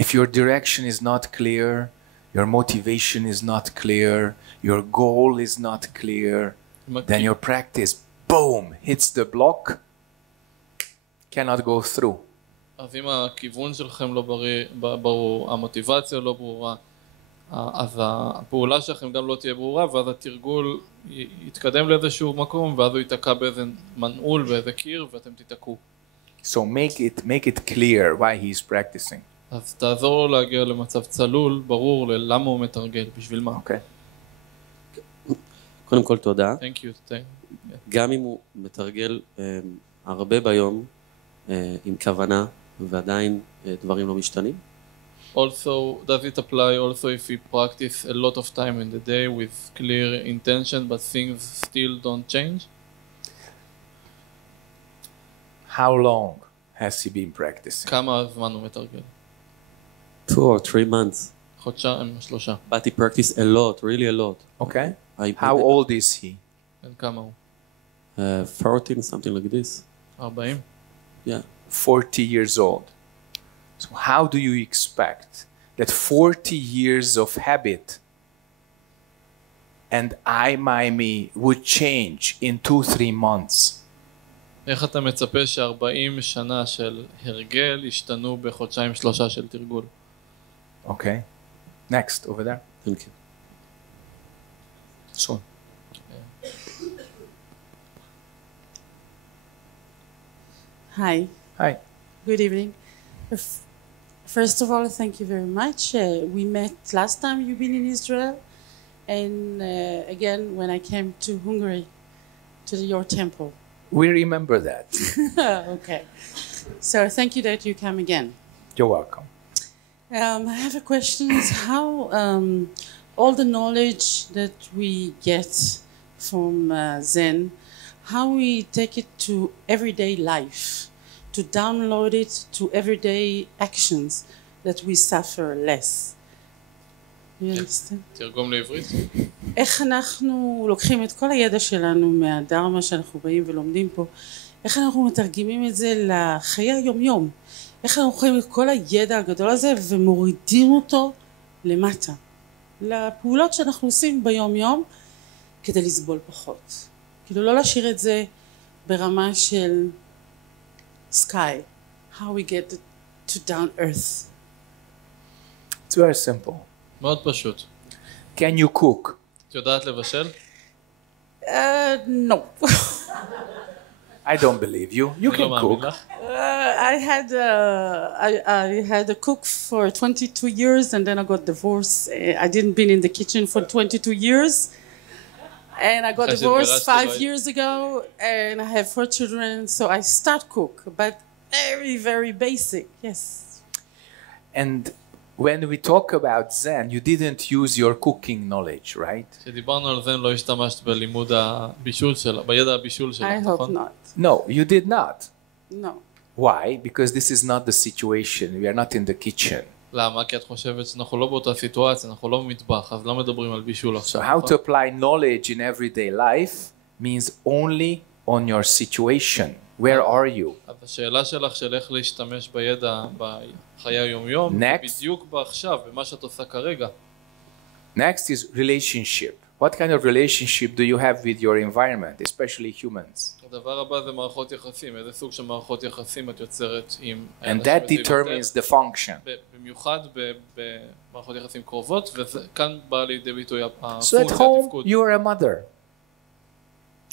If your direction is not clear, your motivation is not clear, your goal is not clear, then your practice, boom, hits the block, cannot go through. אז אם הכיוון שלכם לא ברור, המוטיבציה לא ברורה, אז הפעולה שלכם גם לא תהיה ברורה, ואז התרגול יתקדם לאיזשהו מקום, ואז הוא ייתקע באיזה מנעול, באיזה קיר, ואתם תיתקעו. So make it clear why he is practicing. אז תעזור לו להגיע למצב צלול, ברור ללמה הוא מתרגל, בשביל מה. Okay. קודם כל תודה. Thank you. גם אם הוא מתרגל הרבה ביום עם כוונה, ועדיין דברים לא משתנים. Also, does it apply also if we practice a lot of time in the day with clear intention but things still don't change? How long has he been practicing? כמה זמן הוא מתרגל? 2 or 3 months. חודשיים, 3. But he practiced a lot, really a lot. Okay. How old is he? כמה הוא? 14, something like this. 40? Yeah. 40 years old. So how do you expect that 40 years of habit and me would change in 2-3 months? איך אתה מצפה ש40 שנה של הרגל ישתנו בחודשיים 3 של תרגול? Okay. Next, over there. Thank you. Son. Hi. Hi. Good evening. First of all, thank you very much. We met last time you've been in Israel, and again when I came to Hungary, to your temple. We remember that. Okay. So thank you that you come again. You're welcome. I have a question: is how all the knowledge that we get from Zen, how we take it to everyday life, to download it to everyday actions that we suffer less. You understand? תרגום לעברית? איך אנחנו לוקחים את כל הידע שלנו מהדרמה שאנחנו באים ולומדים פה, איך אנחנו מתרגמים את זה לחיי היום-יום? איך אנחנו לוקחים את כל הידע הגדול הזה ומורידים אותו למטה, לפעולות שאנחנו עושים ביום-יום כדי לסבול פחות. כאילו לא להשאיר את זה ברמה של sky, how we get to down earth. It's very simple. מאוד פשוט. Can you cook? את יודעת לבשל? No. I don't believe you. You אני לא can מאמין cook. לך. I had a cook for 22 years and then I got divorced. I didn't been in the kitchen for 22 years. And I got אחרי divorced שהתגרשת, 5 years ago and I have 4 children, so I start cook, but very, very basic, yes. And when we talk about Zen, you didn't use your cooking knowledge, right? כשדיברנו על זה, לא השתמשת בלימוד הבישול שלה, בידע הבישול שלך, I hope נכון? not. No, you did not. No. Why? Because this is not the situation. We are not in the kitchen. למה? כי את חושבת שאנחנו לא באותה סיטואציה, אנחנו לא במטבח, אז לא מדברים על בישול So עכשיו. how נכון? to apply knowledge in everyday life means only on your situation. Where are you? אז השאלה שלך של איך להשתמש בידע בחיי היומיום, Next. בדיוק בעכשיו, במה שאת עושה כרגע. Next is relationship. What kind of relationship do you have with your environment, especially humans? הדבר הבא זה מערכות יחסים, איזה סוג של מערכות יחסים את יוצרת עם And האנשים that בסביבתך. determines the function. במיוחד במערכות יחסים קרובות, וכאן בא לידי ביטוי So at הפונקציה, home, התפקוד. you are a mother.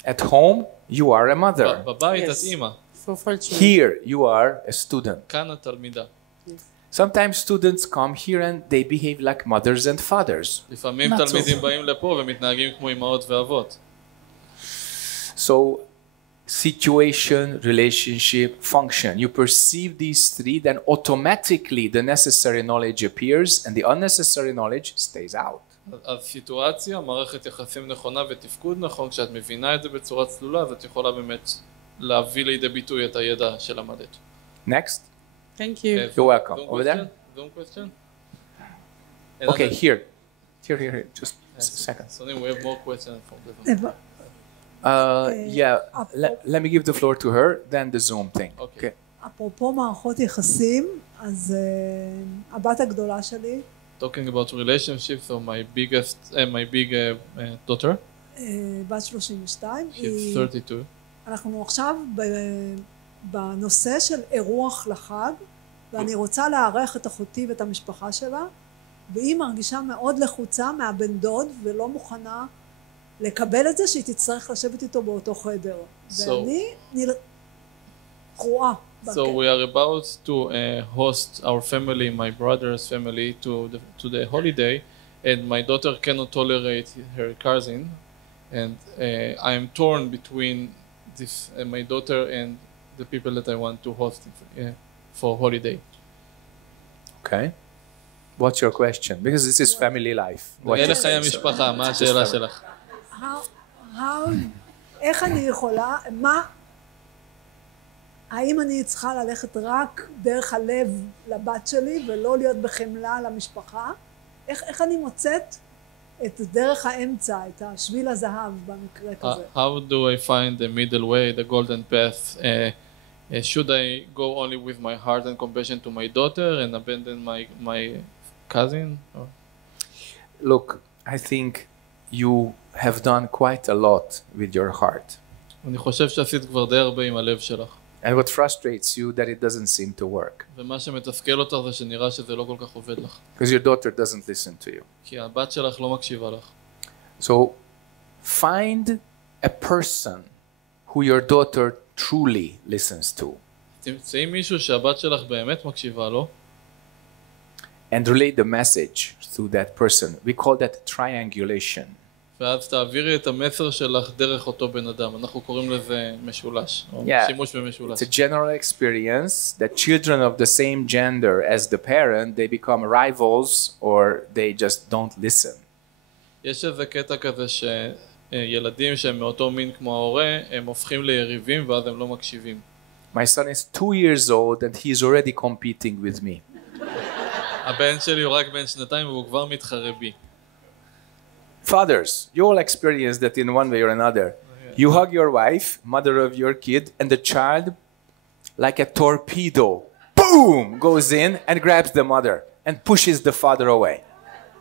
At home, you are a mother. בבית את Yes. אימא, For 4 children. Here, you are a student. כאן התלמידה. Sometimes students come here and they behave like mothers and fathers. לפעמים Not so. תלמידים באים לפה ומתנהגים כמו אמהות ואבות. So, situation, relationship, function. You perceive these three, then automatically the necessary knowledge appears and the unnecessary knowledge stays out. אז סיטואציה, מערכת יחסים נכונה ותפקוד נכון, כשאת מבינה את זה בצורה צלולה, אז את יכולה באמת להביא לידי ביטוי את הידע שלמדת. Next. Thank you. You're welcome. Over there? Zoom question? Okay, here. Here. Just a second. Sonim, we have more questions from the Yeah, let me give the floor to her, then the Zoom thing. Okay. אפרופו מערכות יחסים, אז הבת הגדולה שלי, Talking about relationships, so my big daughter, בת 32, she's 32. אנחנו עכשיו בנושא של אירוח לחג, ואני רוצה לארח את אחותי ואת המשפחה שלה, והיא מרגישה מאוד לחוצה מהבן דוד ולא מוכנה לקבל את זה שהיא תצטרך לשבת איתו באותו חדר. ואני קרועה. So we are about to host our family, my brother's family, to the holiday, and my daughter cannot tolerate her cousin, and I am torn between this my daughter and the people that I want to host for holiday. Okay. What's your question? Because this is family life. אלה חיי המשפחה, מה השאלה שלך? איך אני יכולה, האם אני צריכה ללכת רק דרך הלב לבת שלי ולא להיות בחמלה למשפחה? איך אני מוצאת את דרך האמצע, את השביל הזהב במקרה כזה? How do I find the middle way, the golden path? Should I go only with my heart and compassion to my daughter and abandon my cousin? Or? Look, I think you have done quite a lot with your heart. אני חושב שעשית כבר די הרבה עם הלב שלך. And what frustrates you that it doesn't seem to work. ומה שמתסכל אותך זה שנראה שזה לא כל כך עובד לך. Because your daughter doesn't listen to you. כי הבת שלך לא מקשיבה לך. So find a person who your daughter truly listens to. תמצאי מישהו שהבת שלך באמת מקשיבה לו. And relay the message through that person. We call that triangulation. ואז תעבירי את המסר שלך דרך אותו בן אדם. אנחנו קוראים לזה משולש. או שימוש במשולש. It's a general experience that children of the same gender as the parent, they become rivals or they just don't listen. יש איזה קטע כזה שילדים שהם מאותו מין כמו ההורה, הם הופכים ליריבים ואז הם לא מקשיבים. My son is 2 years old and he is already competing with me. הבן שלי הוא רק בן 2 והוא כבר מתחרה בי. Fathers, you all experience that in one way or another. You hug your wife, mother of your kid, and the child, like a torpedo, boom, goes in and grabs the mother and pushes the father away.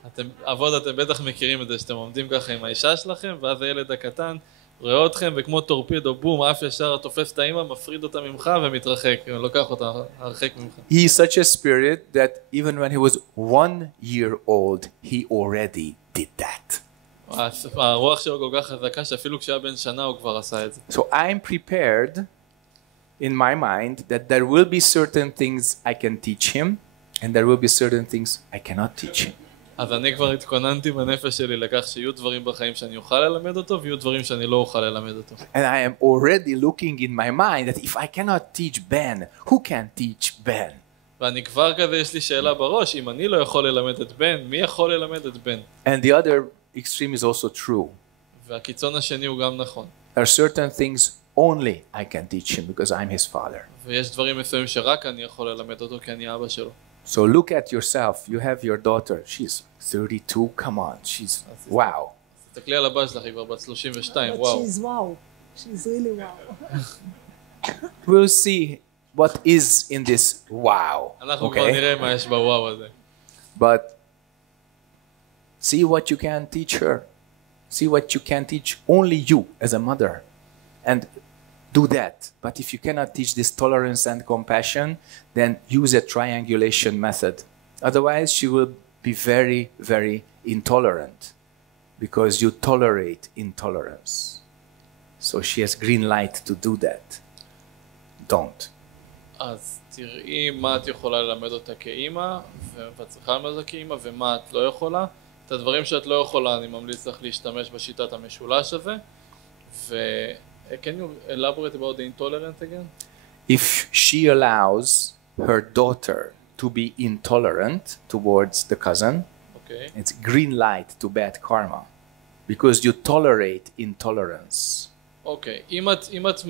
אתם בטח מכירים את זה שאתם עומדים ככה עם האישה שלכם, ואז הילד הקטן רואה אתכם וכמו טורפידו, בום, אף ישר תופס את האמא, מפריד אותה ממך ומתרחק, לוקח אותה הרחק ממך. He is such a spirit that even when he was 1 year old, he already did that. הרוח שלו כל כך חזקה שאפילו כשהיה בן שנה הוא כבר עשה את זה. So I'm prepared in my mind that there will be certain things I can teach him and there will be certain things I cannot teach him. אז אני כבר התכוננתי בנפש שלי לכך שיהיו דברים בחיים שאני אוכל ללמד אותו ויהיו דברים שאני לא אוכל ללמד אותו. And I am already looking in my mind that if I cannot teach Ben, who can teach Ben? ואני כבר כזה יש לי שאלה בראש, אם אני לא יכול ללמד את בן, מי יכול ללמד את בן? And the other extreme is also true. והקיצון השני הוא גם נכון. There are certain things only I can teach him because I'm his father. ויש דברים מסוימים שרק אני יכול ללמד אותו כי אני אבא שלו. So look at yourself. You have your daughter. She's 32. Come on. She's wow. תסתכלי על הבת שלך, היא כבר בת 32, But וואו. she's wow. She's really wow. We'll see what is in this wow. אנחנו כבר נראה מה יש בוואו הזה. But see what you can teach her. See what you can teach only you as a mother. And do that. But if you cannot teach this tolerance and compassion, then use a triangulation method. Otherwise, she will be very, very intolerant because you tolerate intolerance. So she has green light to do that. Don't. אז תראי מה את יכולה ללמד אותה כאימא, ואת צריכה ללמד אותה כאימא, ומה את לא יכולה. את הדברים שאת לא יכולה, אני ממליץ לך להשתמש בשיטת המשולש הזה. Can you elaborate about the intolerant again? If she allows her daughter to be intolerant towards the cousin, Okay. it's green light to bad karma because you tolerate intolerance. אוקיי, אם את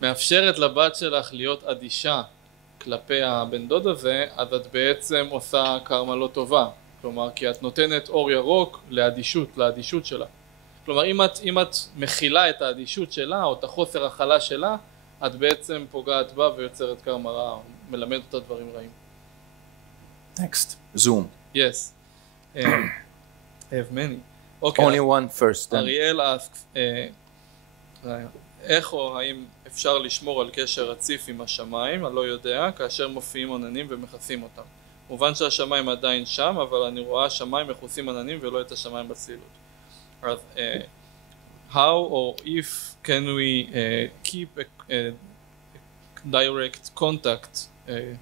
מאפשרת לבת שלך להיות אדישה כלפי הבן דוד הזה, אז את בעצם עושה קארמה לא טובה. כלומר, כי את נותנת אור ירוק לאדישות שלה. כלומר, אם את מכילה את האדישות שלה, או את החוסר הכלה שלה, את בעצם פוגעת בה ויוצרת קארמה רעה, מלמד אותה דברים רעים. Next, Zoom. Yes. I have many. Okay. Only one first. Then. אריאל asks, איך או האם אפשר לשמור על קשר רציף עם השמיים, אני לא יודע, כאשר מופיעים עננים ומכסים אותם. מובן שהשמיים עדיין שם, אבל אני רואה שמיים מכוסים עננים ולא את השמיים בצלילות. אז how or if can we keep a direct contact,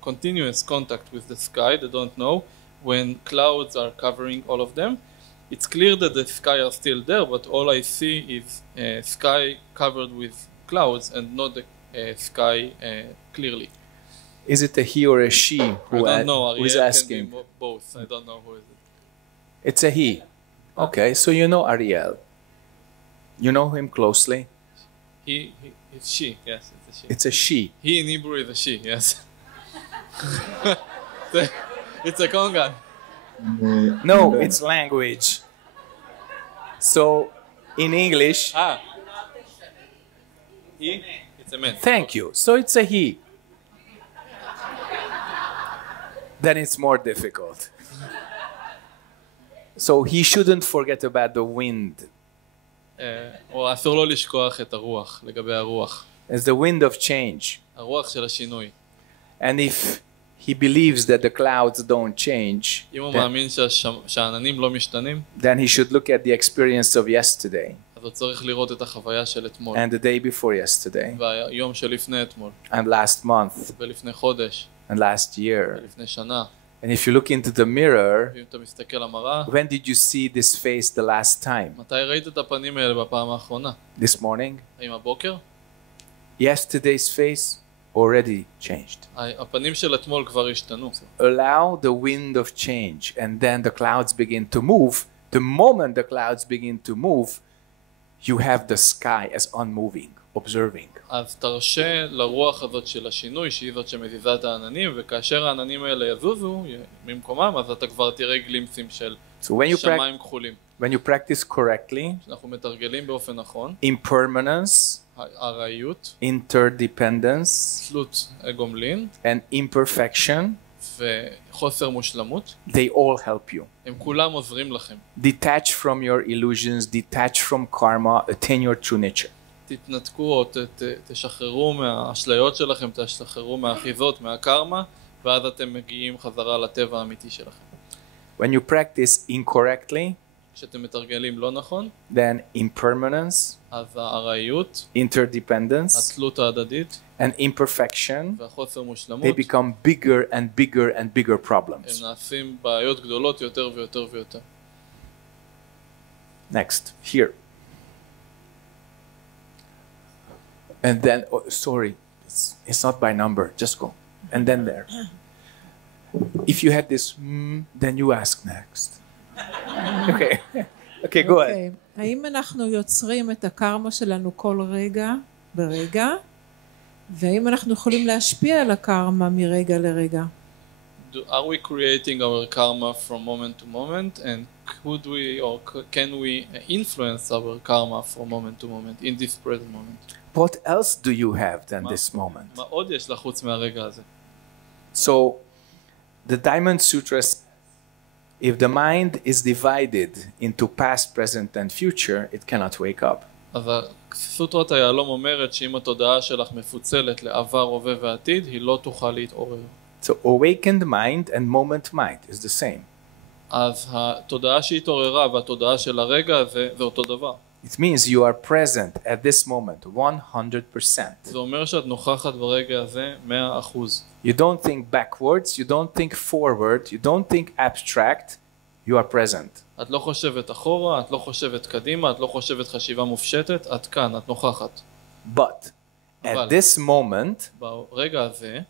continuous contact with the sky, I don't know, when clouds are covering all of them? It's clear that the sky are still there, but all I see is sky covered with clouds and not the sky clearly. Is it a he or a she who, I don't know. who is Ariel asking? can be both. I don't know who is it. It's a he. Okay, so you know Ariel. You know him closely. It's she. Yes, it's a she. It's a she. He in Hebrew is a she. Yes. It's a Kongan. No, it's language. So, in English, He? It's a man. thank you. So it's a he. Then it's more difficult. So he shouldn't forget about the wind. או אסור לו לשכוח את הרוח, לגבי הרוח. It's the wind of change. הרוח של השינוי. And if he believes that the clouds don't change, אם הוא מאמין שהעננים לא משתנים, then he should look at the experience of yesterday אז הוא צריך לראות את החוויה של אתמול. and the day before yesterday והיום שלפני אתמול. and last month ולפני חודש. and last year. ולפני שנה. And if you look into the mirror, ואם אתה מסתכל למראה, when did you see this face the last time? מתי ראית את הפנים האלה בפעם האחרונה? This morning? האם הבוקר? Yesterday's face already changed. הפנים של אתמול כבר השתנו. Allow the wind of change and then the clouds begin to move. The moment the clouds begin to move, you have the sky as unmoving, observing. אז תרשה לרוח הזאת של השינוי, שהיא זאת שמזיזה את העננים, וכאשר העננים האלה יזוזו ממקומם, אז אתה כבר תראה גלימפסים של שמיים כחולים. When you practice correctly, אנחנו מתרגלים באופן נכון, impermanence, ארעיות, interdependence, תלות גומלין, and imperfection, וחוסר מושלמות, they all help you. הם כולם עוזרים לכם. Detach from your illusions, detach from karma, attain your true nature. תתנתקו או תשחררו מהאשליות שלכם, תשחררו מהאחיזות, מהקארמה, ואז אתם מגיעים חזרה לטבע האמיתי שלכם. When you practice incorrectly, כשאתם מתרגלים לא נכון, then impermanence, אז הארעיות, interdependence, התלות ההדדית, and imperfection, והחוסר מושלמות, they become bigger and bigger and bigger problems. הם נעשים בעיות גדולות יותר ויותר ויותר. Next, here. And then, oh, sorry, it's not by number, just go. And then there. If you had this, then you ask next. Okay, okay, go ahead. האם אנחנו יוצרים את הקארמה שלנו כל רגע ברגע, והאם אנחנו יכולים להשפיע על הקארמה מרגע לרגע? Are we creating our karma from moment to moment, and could we or can we influence our karma from moment to moment in this present moment? What else do you have than this moment? מה עוד יש לך חוץ מהרגע הזה? So, the Diamond Sutra says, if the mind is divided into past, present, and future, it cannot wake up. אז סוטרת היהלום אומרת שאם התודעה שלך מפוצלת לעבר, הווה ועתיד, היא לא תוכל להתעורר. So, awakened mind and moment mind is the same. אז התודעה שהתעוררה והתודעה של הרגע זה אותו דבר. It means you are present at this moment 100%. זה אומר שאת נוכחת ברגע הזה 100%. You don't think backwards, you don't think forward, you don't think abstract, you are present. את לא חושבת אחורה, את לא חושבת קדימה, את לא חושבת חשיבה מופשטת, את כאן, את נוכחת. But at this moment, ברגע הזה,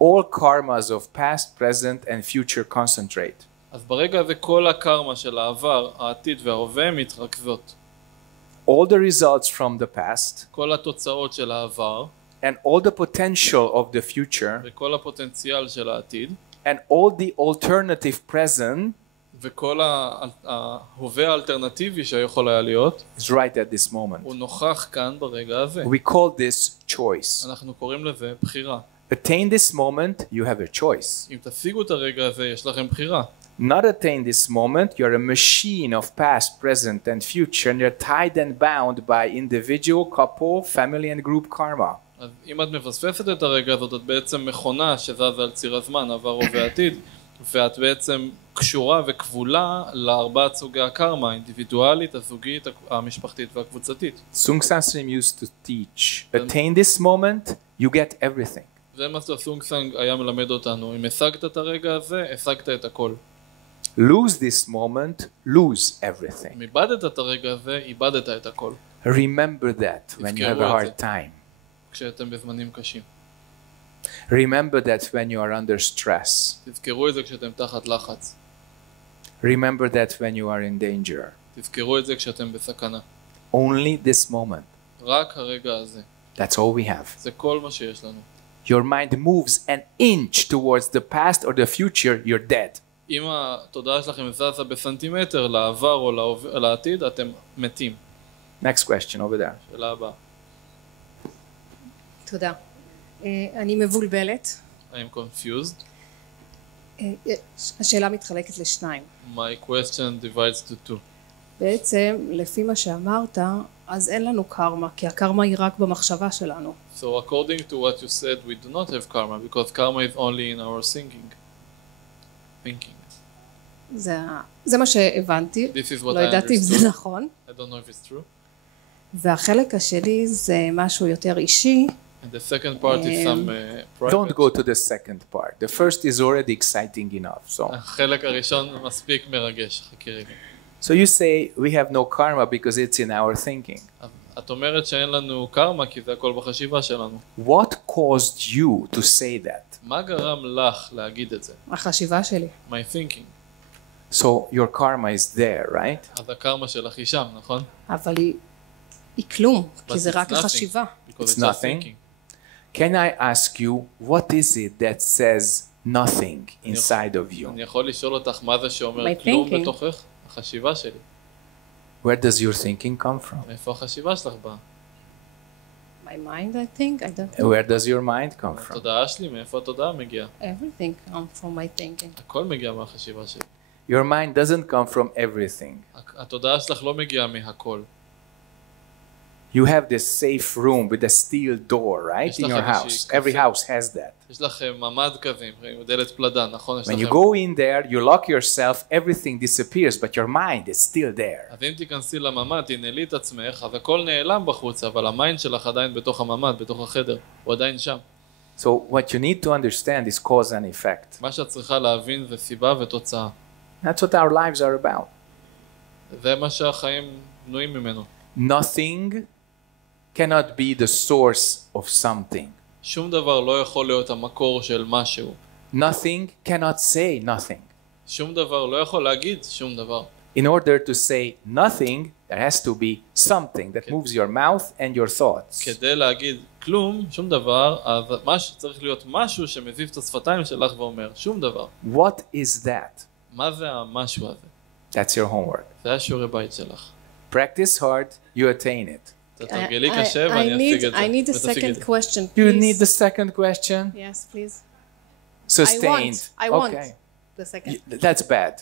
all karmas of past, present, and future concentrate. אז ברגע הזה כל הקארמה של העבר, העתיד וההווה מתרכזות. All the results from the past, כל התוצאות של העבר, and all the potential of the future, וכל הפוטנציאל של העתיד, and all the alternative present, וכל ההווה האלטרנטיבי שיכול היה להיות, is right at this moment. הוא נוכח כאן ברגע הזה. We call this choice. אנחנו קוראים לזה בחירה. Attain this moment, you have a choice. אם תשיגו את הרגע הזה, יש לכם בחירה. Not attain this moment, you're a machine of past, present, and future, and you're tied and bound by individual, couple, family, and group karma. אז אם את מפספסת את הרגע הזאת, את בעצם מכונה שזזה על ציר הזמן, עבר הווה עתיד, ואת בעצם קשורה וכבולה לארבעת סוגי הקארמה, האינדיבידואלית, הזוגית, המשפחתית והקבוצתית. Tsung-San used to teach, attain this moment, you get everything. זה מה שסונג-אן היה מלמד אותנו, אם השגת את הרגע הזה, השגת את הכל. Lose this moment, lose everything. אם איבדת את הרגע הזה, איבדת את הכל. Remember that when you have a hard time. כשאתם בזמנים קשים. Remember that when you are under stress. תזכרו את זה כשאתם תחת לחץ. Remember that when you are in danger. תזכרו את זה כשאתם בסכנה. Only this moment. רק הרגע הזה. That's all we have. זה כל מה שיש לנו. Your mind moves an inch towards the past or the future, you're dead. אם התודעה שלכם זזה בסנטימטר לעבר או לעתיד, אתם מתים. Next question over there. שאלה הבאה. תודה. אני מבולבלת. I'm confused. השאלה מתחלקת לשניים. My question divides to two. בעצם, לפי מה שאמרת, אז אין לנו קארמה, כי הקארמה היא רק במחשבה שלנו. So according to what you said, we do not have karma, because karma is only in our thinking. זה מה שהבנתי. לא ידעתי אם זה נכון. I don't know if it's true. והחלק השני זה משהו יותר אישי. And the second part is some private. Don't go to the second part. The first is already exciting enough. So. החלק הראשון מספיק מרגש. חכי רגע. So you say we have no karma because it's in our thinking. את אומרת שאין לנו קארמה כי זה הכל בחשיבה שלנו. What caused you to say that? מה גרם לך להגיד את זה? החשיבה שלי. My thinking. So your karma is there, right? אז הקארמה שלך היא שם, נכון? אבל היא כלום, כי זה רק החשיבה. It's nothing. Can I ask you, what is it that says nothing inside of you? אני יכול לשאול אותך מה זה שאומר כלום בתוכך? החשיבה שלי. Where does your thinking come from? מאיפה החשיבה שלך באה? My mind, I think. I don't know. Where does your mind come from? התודעה שלי, מאיפה התודעה מגיעה? Everything comes from my thinking. הכל מגיע מהחשיבה שלי. Your mind doesn't come from everything. התודעה שלך לא מגיעה מהכל. You have this safe room with a steel door, right? In your house. Every house has that. יש לכם ממ"ד כזה עם דלת פלדה, נכון? When you go in there, you lock yourself, everything disappears, but your mind is still there. אז אם תיכנסי לממ"ד, תנעלי את עצמך, אז הכל נעלם בחוץ, אבל המיינד שלך עדיין בתוך הממ"ד, בתוך החדר, הוא עדיין שם. So what you need to understand is cause and effect. מה שאת צריכה להבין זה סיבה ותוצאה. That's what our lives are about. זה מה שהחיים בנויים ממנו. Nothing cannot be the source of something. שום דבר לא יכול להיות המקור של משהו. Nothing cannot say nothing. שום דבר לא יכול להגיד שום דבר. In order to say nothing, there has to be something that moves your mouth and your thoughts. כדי להגיד כלום, שום דבר, אז צריך להיות משהו שמזיז את השפתיים שלך ואומר שום דבר. What is that? מה זה המשהו הזה? That's your homework. זה השיעורי בית שלך. Practice hard, you attain it. תתרגלי קשה ואני אשיג את זה. I need a second question, please. You need the second question? Yes, please. Sustained. I want Okay. the second. That's bad.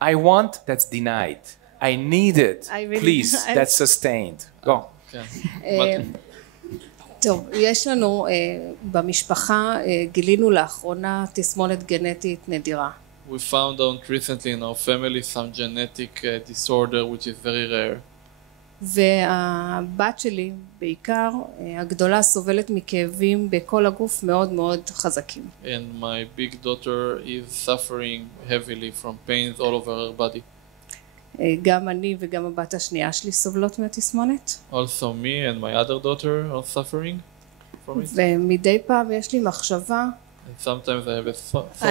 I want, that's denied. I need it. I really- Please, that's sustained. Go. טוב, יש לנו במשפחה, גילינו לאחרונה תסמונת גנטית נדירה. We found out recently in our family some genetic disorder which is very rare. והבת שלי בעיקר, הגדולה, סובלת מכאבים בכל הגוף מאוד מאוד חזקים. And my big daughter is suffering heavily from pains all over her body. גם אני וגם הבת השנייה שלי סובלות מהתסמונת. Also me and my other daughter are suffering from it. ומדי פעם יש לי מחשבה, And sometimes I have a thought.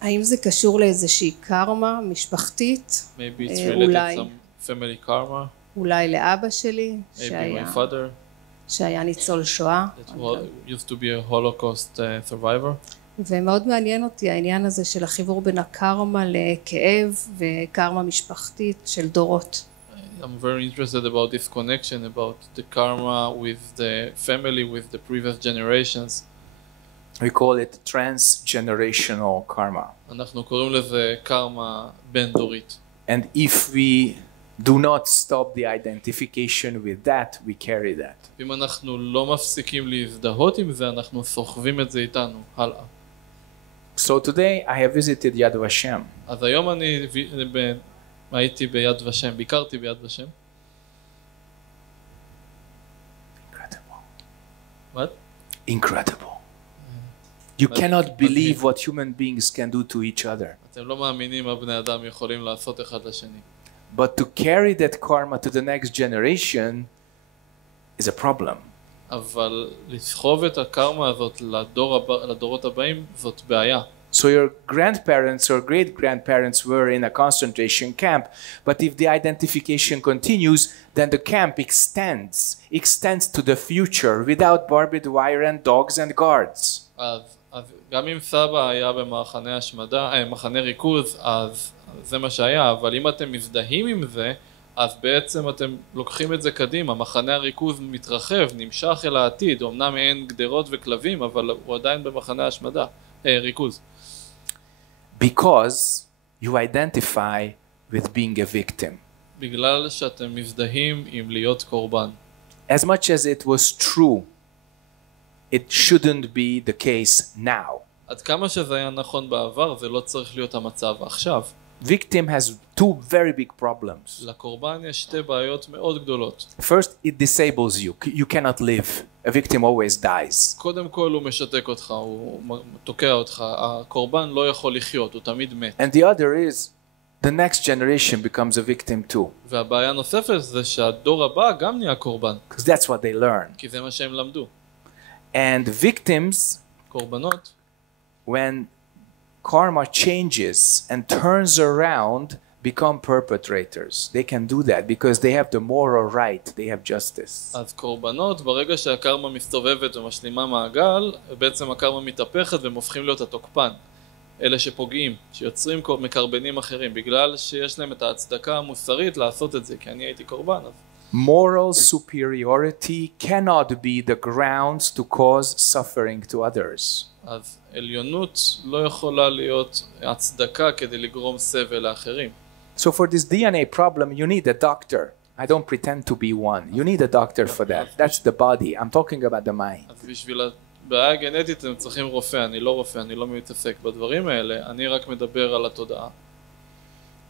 האם זה קשור לאיזושהי קארמה משפחתית? Maybe it's related to some family karma. אולי לאבא שלי, Maybe my father. שהיה ניצול שואה. That used to be a Holocaust survivor. ומאוד מעניין אותי העניין הזה של החיבור בין הקארמה לכאב וקארמה משפחתית של דורות. I'm very interested about this connection about the karma with the family, with the previous generations. We call it transgenerational karma. אנחנו קוראים לזה קארמה בין-דורית. And if we do not stop the identification with that, we carry that. אם אנחנו לא מפסיקים להזדהות עם זה, אנחנו סוחבים את זה איתנו הלאה. So today I have visited Yad Vashem. אז היום אני הייתי ביד ושם, ביקרתי ביד ושם. Incredible. What? Incredible. You cannot believe what human beings can do to each other. אתם לא מאמינים מה בני אדם יכולים לעשות אחד לשני. But to carry that karma to the next generation is a problem. אבל לסחוב את הקארמה הזאת לדורות הבאים זאת בעיה. So your grandparents or great-grandparents were in a concentration camp, but if the identification continues, then the camp extends to the future without barbed wire and dogs and guards. אז גם אם סבא היה במחנה השמדה, מחנה ריכוז, אז זה מה שהיה, אבל אם אתם מזדהים עם זה, אז בעצם אתם לוקחים את זה קדימה, מחנה הריכוז מתרחב, נמשך אל העתיד, אמנם אין גדרות וכלבים, אבל הוא עדיין במחנה השמדה, ריכוז. Because you identify with being a victim. בגלל שאתם מזדהים עם להיות קורבן. As much as it was true, it shouldn't be the case now. עד כמה שזה היה נכון בעבר, זה לא צריך להיות המצב עכשיו. Victim has two very big problems. לקורבן יש שתי בעיות מאוד גדולות. First, it disables you. You cannot live. A victim always dies. קודם כל הוא משתק אותך, הוא תוקע אותך. הקורבן לא יכול לחיות, הוא תמיד מת. And the other is, the next generation becomes a victim too. והבעיה נוספת זה שהדור הבא גם נהיה קורבן. Because that's what they learn. כי זה מה שהם למדו. And victims, קורבנות, when karma changes and turns around, become perpetrators. They can do that because they have the moral right, they have justice. אז קורבנות, ברגע שהקארמה מסתובבת ומשלימה מעגל, בעצם הקארמה מתהפכת והם הופכים להיות התוקפן. אלה שפוגעים, שיוצרים מקרבנים אחרים, בגלל שיש להם את ההצדקה המוסרית לעשות את זה, כי אני הייתי קורבן. אז Moral superiority cannot be the grounds to cause suffering to others. אז עליונות לא יכולה להיות הצדקה כדי לגרום סבל לאחרים. So for this DNA problem, you need a doctor. I don't pretend to be one. You need a doctor for that. That's the body. I'm talking about the mind. אז בשביל הבעיה הגנטית הם צריכים רופא. אני לא רופא, אני לא מתעסק בדברים האלה. אני רק מדבר על התודעה.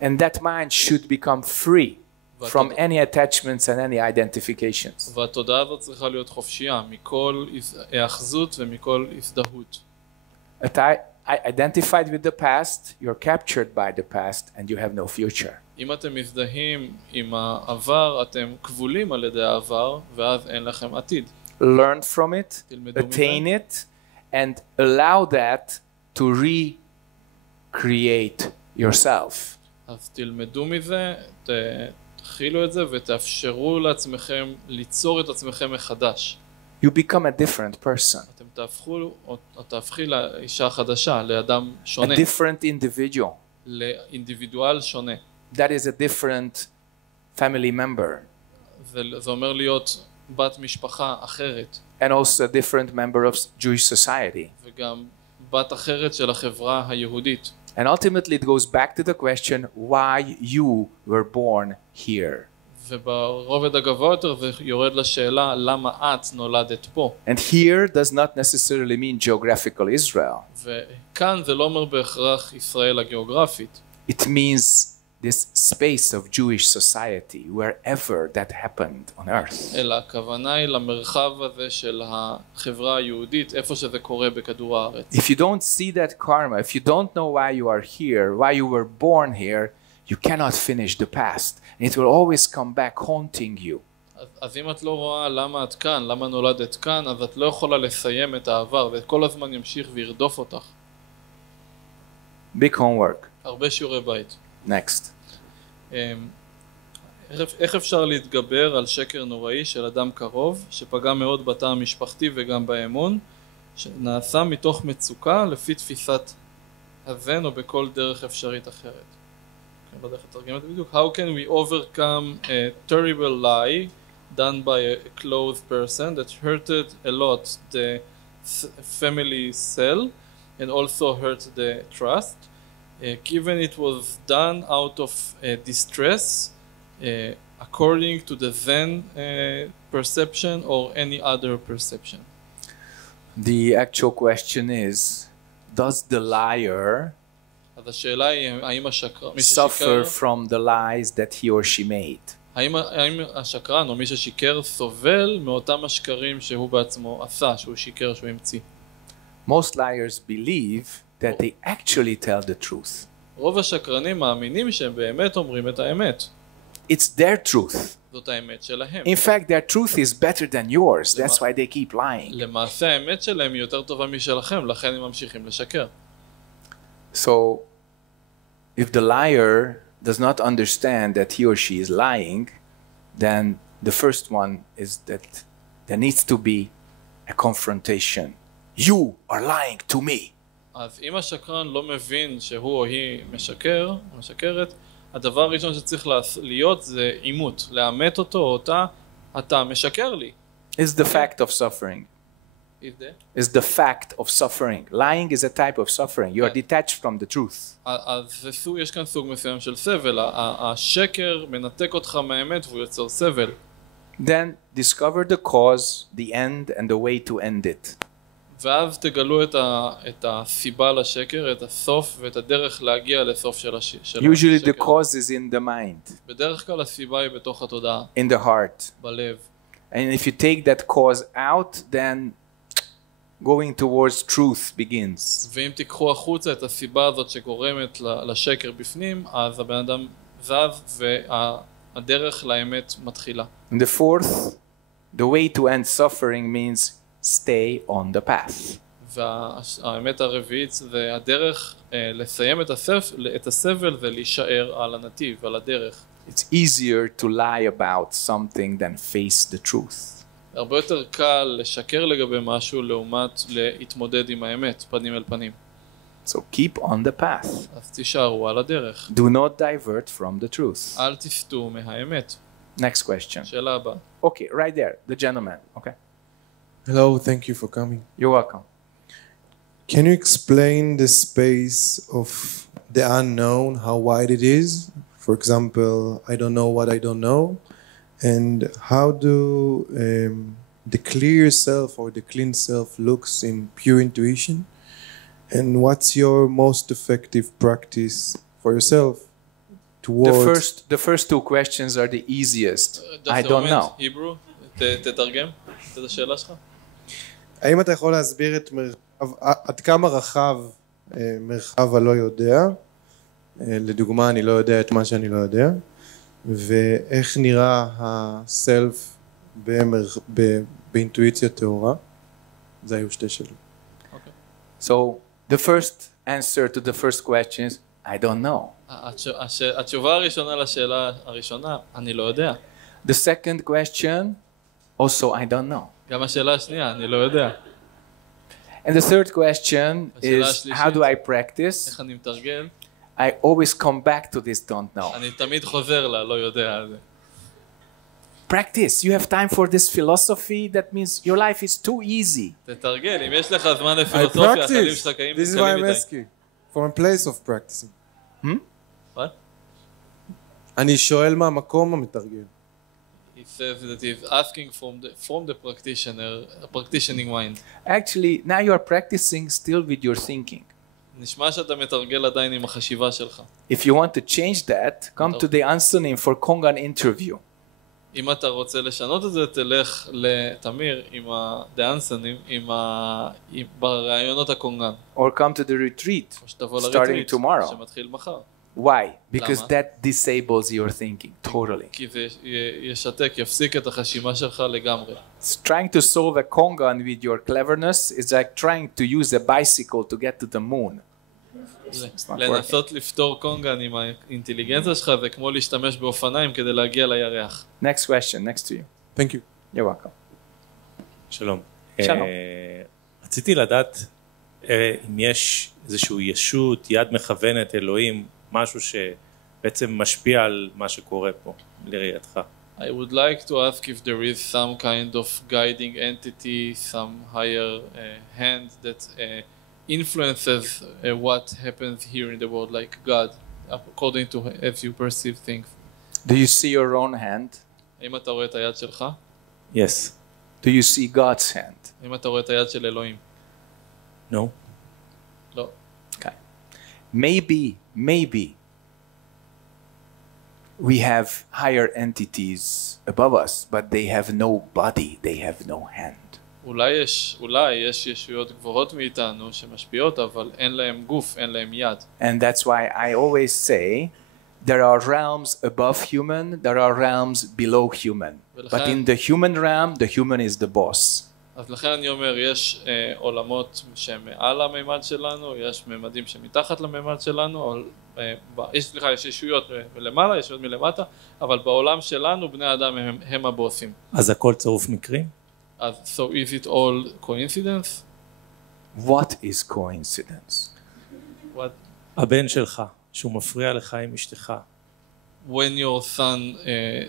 And that mind should become free from any attachments and any identifications. והתודעה הזאת צריכה להיות חופשייה מכל היאחזות ומכל הזדהות. Identified with the past, you're captured by the past and you have no future. אם אתם מזדהים עם העבר, אתם כבולים על ידי העבר, ואז אין לכם עתיד. Learn from it, attain it, and allow that to recreate yourself. אז תלמדו מזה, תחילו את זה ותאפשרו לעצמכם ליצור את עצמכם מחדש. You become a different person. אתם תהפכי לאישה חדשה, לאדם שונה. A different individual. לאינדיבידואל שונה. That is a different family member. זה אומר להיות בת משפחה אחרת. And also a different member of Jewish society. וגם בת אחרת של החברה היהודית. And ultimately it goes back to the question why you were born here. וברובד הגבוה יותר זה יורד לשאלה למה את נולדת פה. And here does not necessarily mean geographical Israel. וכאן זה לא אומר בהכרח ישראל הגיאוגרפית. It means this space of Jewish society wherever that happened on earth. אלא הכוונה היא למרחב הזה של החברה היהודית, איפה שזה קורה בכדור הארץ. If you don't see that karma, if you don't know why you are here, why you were born here, you cannot finish the past. It will always come back haunting you. אז אם את לא רואה למה את כאן, למה נולדת כאן, אז את לא יכולה לסיים את העבר, וכל הזמן ימשיך וירדוף אותך. Big homework. הרבה שיעורי בית. Next. איך אפשר להתגבר על שקר נוראי של אדם קרוב, שפגע מאוד בתא המשפחתי וגם באמון, שנעשה מתוך מצוקה לפי תפיסת הזן או בכל דרך אפשרית אחרת? לא יודע איך לתרגם את זה בדיוק. How can we overcome a terrible lie done by a close person that hurted a lot the family cell and also hurt the trust, given it was done out of distress according to the then perception or any other perception? The actual question is, does the liar אז השאלה היא, האם suffer from the lies that he or she made? האם השקרן או מי ששיקר סובל מאותם השקרים שהוא בעצמו עשה, שהוא שיקר, שהוא המציא? Most liars believe that they actually tell the truth. רוב השקרנים מאמינים שהם באמת אומרים את האמת. It's their truth. זאת האמת שלהם. In fact, their truth is better than yours. That's why they keep lying. למעשה האמת שלהם היא יותר טובה משלכם, לכן הם ממשיכים לשקר. So, if the liar does not understand that he or she is lying, then the first one is that there needs to be a confrontation. You are lying to me. אז אם השקרן לא מבין שהוא או היא משקרת, הדבר הראשון שצריך להיות זה עימות, לאמת אותו או אותה, אתה משקר לי. Is the fact of suffering. Is the fact of suffering. Lying is a type of suffering. You are detached from the truth. אז יש כאן סוג מסוים של סבל. השקר מנתק אותך מהאמת והוא יוצר סבל. Then discover the cause, the end, and the way to end it. ואז תגלו את הסיבה לשקר, את הסוף ואת הדרך להגיע לסוף של השקר. Usually the cause is in the mind. בדרך כלל הסיבה היא בתוך התודעה. In the heart. בלב. And if you take that cause out, then going towards truth begins. ואם תיקחו החוצה את הסיבה הזאת שגורמת לשקר בפנים, אז הבן אדם זז והדרך לאמת מתחילה. And the fourth, the way to end suffering means stay on the path. והאמת הרביעית זה הדרך לסיים את הסבל ולהישאר על הנתיב, על הדרך. It's easier to lie about something than face the truth. הרבה יותר קל לשקר לגבי משהו לעומת להתמודד עם האמת, פנים אל פנים. So keep on the path. אז תישארו על הדרך. Do not divert from the truth. אל תסטו מהאמת. Next question. שאלה הבאה. Okay, right there, the gentleman. Okay. Hello, thank you for coming. You're welcome. Can you explain the space of the unknown, how wide it is? For example, I don't know what I don't know. And how do the clear self or the clean self looks in pure intuition? And what's your most effective practice for yourself towards... The first two questions are the easiest. I don't know. Hebrew, תתרגם את השאלה שלך. האם אתה יכול להסביר את עד כמה רחב מרחב הלא יודע? לדוגמה, אני לא יודע את מה שאני לא יודע. ואיך נראה הסלף באינטואיציה טהורה? זה היו שתי שאלות. So the first answer to the first question is I don't know. התשובה הראשונה לשאלה הראשונה, אני לא יודע. The second question also I don't know. גם השאלה השנייה, אני לא יודע. And the third question is how do I practice? איך אני מתרגל? I always come back to this don't know. אני תמיד חוזר לא יודע. Practice. You have time for this philosophy. That means your life is too easy. תתרגל, אם יש לך זמן לפילוסופיה, החיים שלך קלים מדי. This is why I'm asking. From a place of practicing. What? אני שואל מהמקום המתרגל. He says that he's asking from the practitioner, a practicing mind. Actually, now you are practicing still with your thinking. נשמע שאתה מתרגל עדיין עם החשיבה שלך. If you want to change that, come to the Sonim for Kongan interview. אם אתה רוצה לשנות את זה, תלך לתמיר עם הדאנסנים, ברעיונות הקונגן. Or come to the retreat, starting tomorrow. שמתחיל מחר. Why? Because that disables your thinking totally. כי זה ישתק, יפסיק את החשיבה שלך לגמרי. Trying to solve a Kongan with your cleverness is like trying to use a bicycle to get to the moon. לנסות לפתור קונגן עם האינטליגנציה שלך זה כמו להשתמש באופניים כדי להגיע לירח. Next question, next to you. Thank you. You're welcome. שלום. שלום. רציתי לדעת אם יש איזשהו ישות, יד מכוונת, אלוהים, משהו שבעצם משפיע על מה שקורה פה, לראייתך. I would like to ask if there is some kind of guiding entity, some higher hand that influences what happens here in the world, like God, according to as you perceive things. Do you see your own hand? האם אתה רואה את היד שלך? Yes. Do you see God's hand? האם אתה רואה את היד של אלוהים? No. לא. Okay. Maybe we have higher entities above us, but they have no body, they have no hand. אולי יש ישויות גבוהות מאיתנו שמשפיעות, אבל אין להם גוף, אין להם יד. And that's why I always say there are realms above human, there are realms below human. But in the human realm, the human is the boss. אז לכן אני אומר, יש עולמות שהם מעל הממד שלנו, יש ממדים שמתחת לממד שלנו, יש ישויות מלמעלה, ישויות מלמטה, אבל בעולם שלנו בני אדם הם הבוסים. אז הכל צירוף מקרים? So is it all coincidence? What is coincidence? What? הבן שלך, שהוא מפריע לך עם אשתך. When your son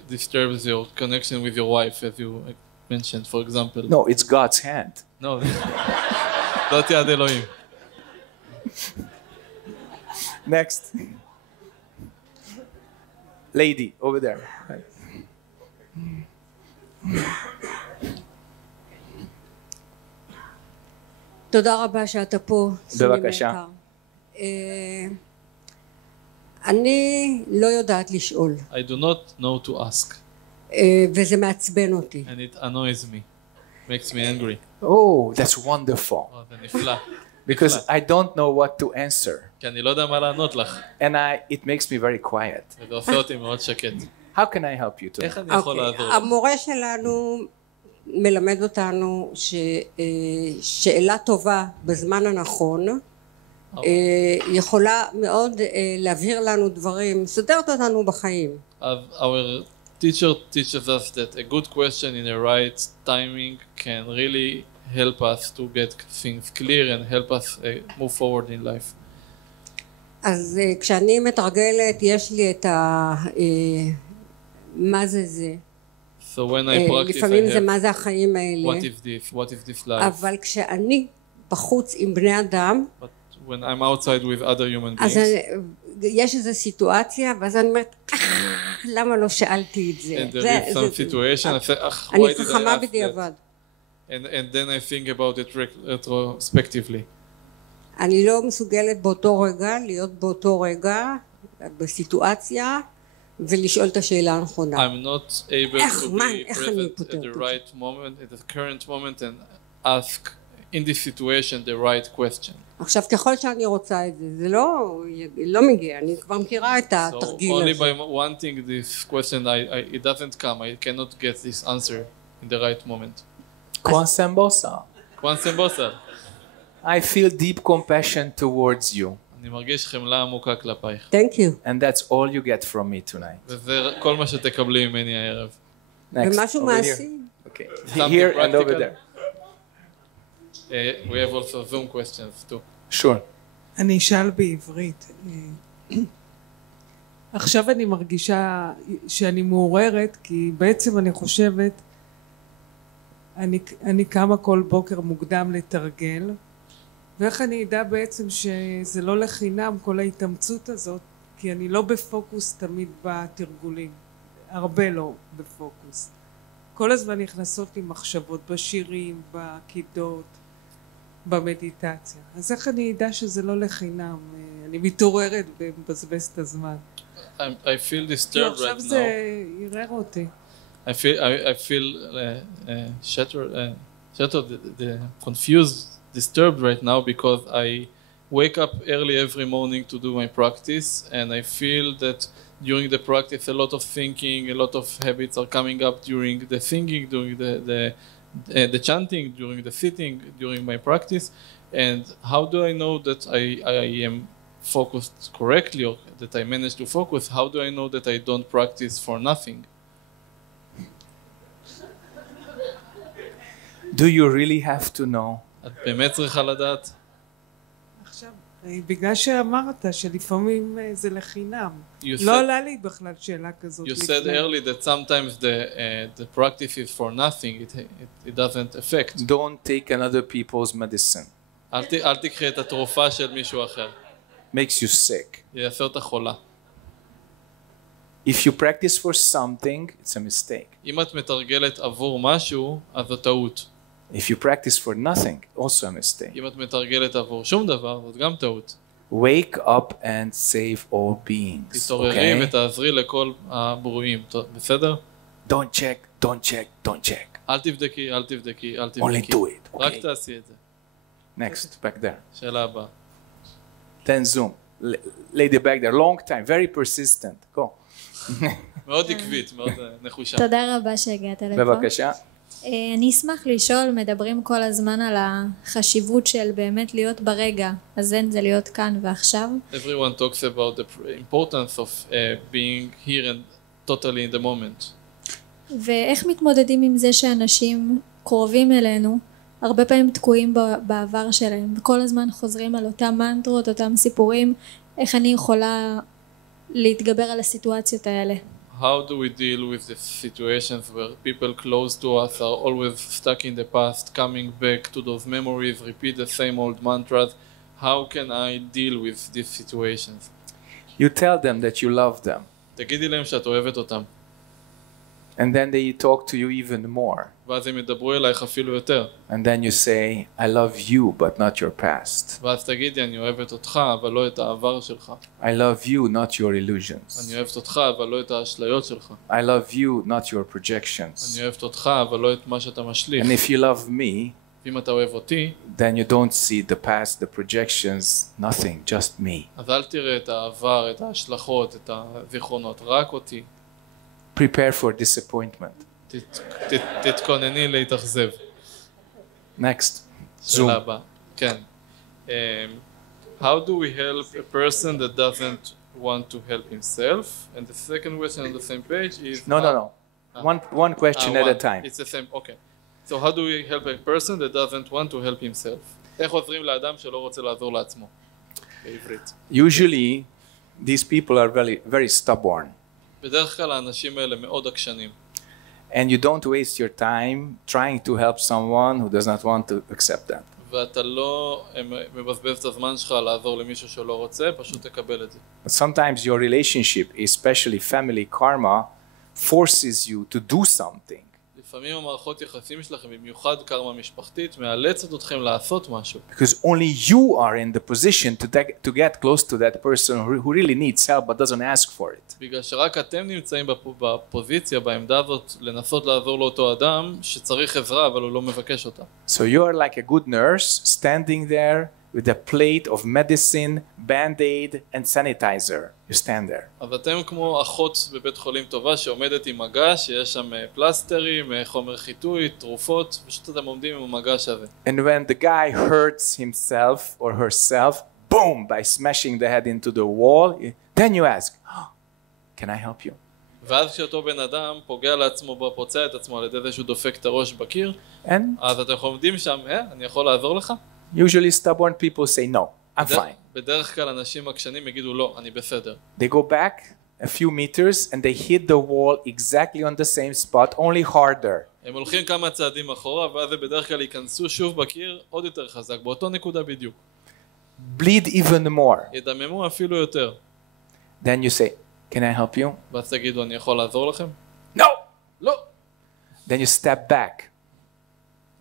disturbs your connection with your wife, as you mentioned, for example. No, it's God's hand. No, זאת יד אלוהים. Next. Lady, over there. תודה רבה שאתה פה. בבקשה. אני לא יודעת לשאול. I do not know to ask. וזה מעצבן אותי. And it annoys me. Makes me angry. Oh, that's wonderful. זה נפלא. Because I don't know what to answer. כי אני לא יודע מה לענות לך. And it makes me very quiet. וזה עושה אותי מאוד שקט. How can I help you today? איך אני יכול לעזור? המורה שלנו מלמד אותנו ששאלה טובה בזמן הנכון יכולה מאוד להבהיר לנו דברים, סודרת אותנו בחיים. Our teacher teaches us that a good question in the right timing can really help us to get things clear and help us move forward in life. אז כשאני מתרגלת יש לי את מה זה זה. So when I practice, לפעמים I זה have, מה זה החיים האלה. what is this life? אבל כשאני בחוץ עם בני אדם, But when I'm outside with other human אז beings, יש איזו סיטואציה, ואז אני אומרת, למה לא שאלתי את זה? and there is some situation, I say, why אני did I חכמה ask that? בדיעבד. And then I think about it retrospectively. אני לא מסוגלת באותו רגע, להיות באותו רגע, בסיטואציה, ולשאול את השאלה הנכונה. I'm not able to be present at the right moment, at the current moment, and ask in this situation the right question. עכשיו ככל שאני רוצה את זה, זה לא מגיע, אני כבר מכירה את התרגיל הזה. So only by wanting this question, it doesn't come. I cannot get this answer in the right moment. Kwansembosa. I feel deep compassion towards you. אני מרגיש חמלה עמוקה כלפייך. Thank you. And that's all you get from me tonight. וזה כל מה שתקבלי ממני הערב. ומשהו מעשי. Okay. Here and over there. We have also Zoom questions too. Sure. אני אשאל בעברית. עכשיו אני מרגישה שאני מעוררת, כי בעצם אני חושבת, אני קמה כל בוקר מוקדם לתרגל, ואיך אני אדע בעצם שזה לא לחינם כל ההתאמצות הזאת, כי אני לא בפוקוס תמיד בתרגולים, הרבה לא בפוקוס. כל הזמן נכנסות לי מחשבות בשירים, בקידות, במדיטציה. אז איך אני אדע שזה לא לחינם? אני מתעוררת ומבזבז את הזמן. I feel disturbed right now. עכשיו זה ערער אותי. I feel shattered, confused, disturbed right now because I wake up early every morning to do my practice, and I feel that during the practice a lot of thinking, a lot of habits are coming up during the singing, during the chanting, during the sitting, during my practice. And how do I know that I am focused correctly, or that I managed to focus? How do I know that I don't practice for nothing? Do you really have to know? את באמת צריכה לדעת? עכשיו, בגלל שאמרת שלפעמים זה לחינם. לא עלה לי בכלל שאלה כזאת. You said early that sometimes the practice is for nothing. It doesn't affect. Don't take another people's medicine. אל תקחי את התרופה של מישהו אחר. Makes you sick. יעשה אותך חולה. If you practice for something, it's a mistake. אם את מתרגלת עבור משהו, אז זו טעות. If you practice for nothing, also a mistake. אם את מתרגלת עבור שום דבר, זאת גם טעות. Wake up and save all beings. תתעוררי ותעזרי לכל הברואים, בסדר? Don't check, don't check, don't check. אל תבדקי, אל תבדקי, אל תבדקי. Only do it. רק תעשי את זה. Next, back there. שאלה הבאה. Then zoom. Lady back there, long time, very persistent. Go. מאוד עקבית, מאוד נחושה. תודה רבה שהגעת לפה. בבקשה. אני אשמח לשאול, מדברים כל הזמן על החשיבות של באמת להיות ברגע, אז אין זה להיות כאן ועכשיו. Everyone talks about the importance of being here and totally in the moment. ואיך מתמודדים עם זה שאנשים קרובים אלינו, הרבה פעמים תקועים בעבר שלהם, וכל הזמן חוזרים על אותם מנטרות, אותם סיפורים, איך אני יכולה להתגבר על הסיטואציות האלה? How do we deal with the situations where people close to us are always stuck in the past, coming back to those memories, repeat the same old mantras? How can I deal with these situations? You tell them that you love them. תגידי להם שאת אוהבת אותם. And then they talk to you even more. ואז הם ידברו אלייך אפילו יותר. And then you say, I love you, but not your past. ואז תגידי, אני אוהבת אותך, אבל לא את העבר שלך. I love you, not your illusions. אני אוהבת אותך, אבל לא את האשליות שלך. I love you, not your projections. אני אוהבת אותך, אבל לא את מה שאתה משליך. And if you love me, אם אתה אוהב אותי, then you don't see the past, the projections, nothing, just me. אז אל תראה את העבר, את ההשלכות, את הזיכרונות, רק אותי. Prepare for disappointment. תתכונני להתאכזב. Next. שאלה הבאה. כן. How do we help a person that doesn't want to help himself? And the second question on the same page is... No. One question at a time. It's the same, okay. So how do we help a person that doesn't want to help himself? איך עוזרים לאדם שלא רוצה לעזור לעצמו? בעברית. Usually, these people are very, very stubborn. בדרך כלל האנשים האלה מאוד עקשנים. And you don't waste your time trying to help someone who does not want to accept that. ואתה לא מבזבז את הזמן שלך לעזור למישהו שלא רוצה, פשוט תקבל את זה. But sometimes your relationship, especially family karma, forces you to do something. לפעמים המערכות יחסים שלכם, במיוחד קארמה משפחתית, מאלצת אתכם לעשות משהו. Because only you are in the position to get close to that person who really needs help but doesn't ask for it. בגלל שרק אתם נמצאים בפוזיציה, בעמדה הזאת, לנסות לעזור לאותו אדם שצריך עזרה אבל הוא לא מבקש אותה. So you are like a good nurse standing there with a plate of medicine, band-aid and sanitizer. You stand there. אז אתם כמו אחות בבית חולים טובה שעומדת עם מגש, שיש שם פלסטרים, חומר חיטוי, תרופות, פשוט אתם עומדים עם המגש הזה. And when the guy hurts himself or herself, boom, by smashing the head into the wall, then you ask, oh, can I help you? ואז כשאותו בן אדם פוגע לעצמו, פוצע את עצמו על ידי זה שהוא דופק את הראש בקיר, אז אתם עומדים שם, אני יכול לעזור לך? Usually stubborn people say no, I'm fine. בדרך כלל אנשים עקשנים יגידו לא, אני בסדר. They go back a few meters and they hit the wall exactly on the same spot, only harder. הם הולכים כמה צעדים אחורה, ואז בדרך כלל ייכנסו שוב בקיר עוד יותר חזק, באותו נקודה בדיוק. Bleed even more. ידממו אפילו יותר. Then you say, can I help you? ואז תגידו, אני יכול לעזור לכם? No! לא! Then you step back.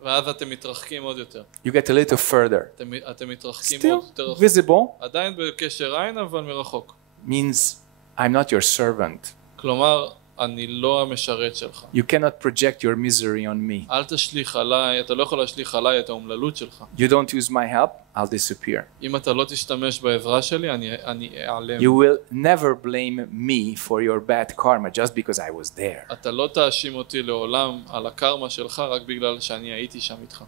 ואז אתם מתרחקים עוד יותר. You get a little further. אתם מתרחקים Still עוד יותר. visible. עדיין בקשר עין, אבל מרחוק. Means I'm not your servant. כלומר, אני לא המשרת שלך. You cannot project your misery on me. אל תשליך עליי, אתה לא יכול להשליך עליי את האומללות שלך. You don't use my help, I'll disappear. אם אתה לא תשתמש בעזרה שלי, אני אעלם. You will never blame me for your bad karma just because I was there. אתה לא תאשים אותי לעולם על הקארמה שלך רק בגלל שאני הייתי שם איתך.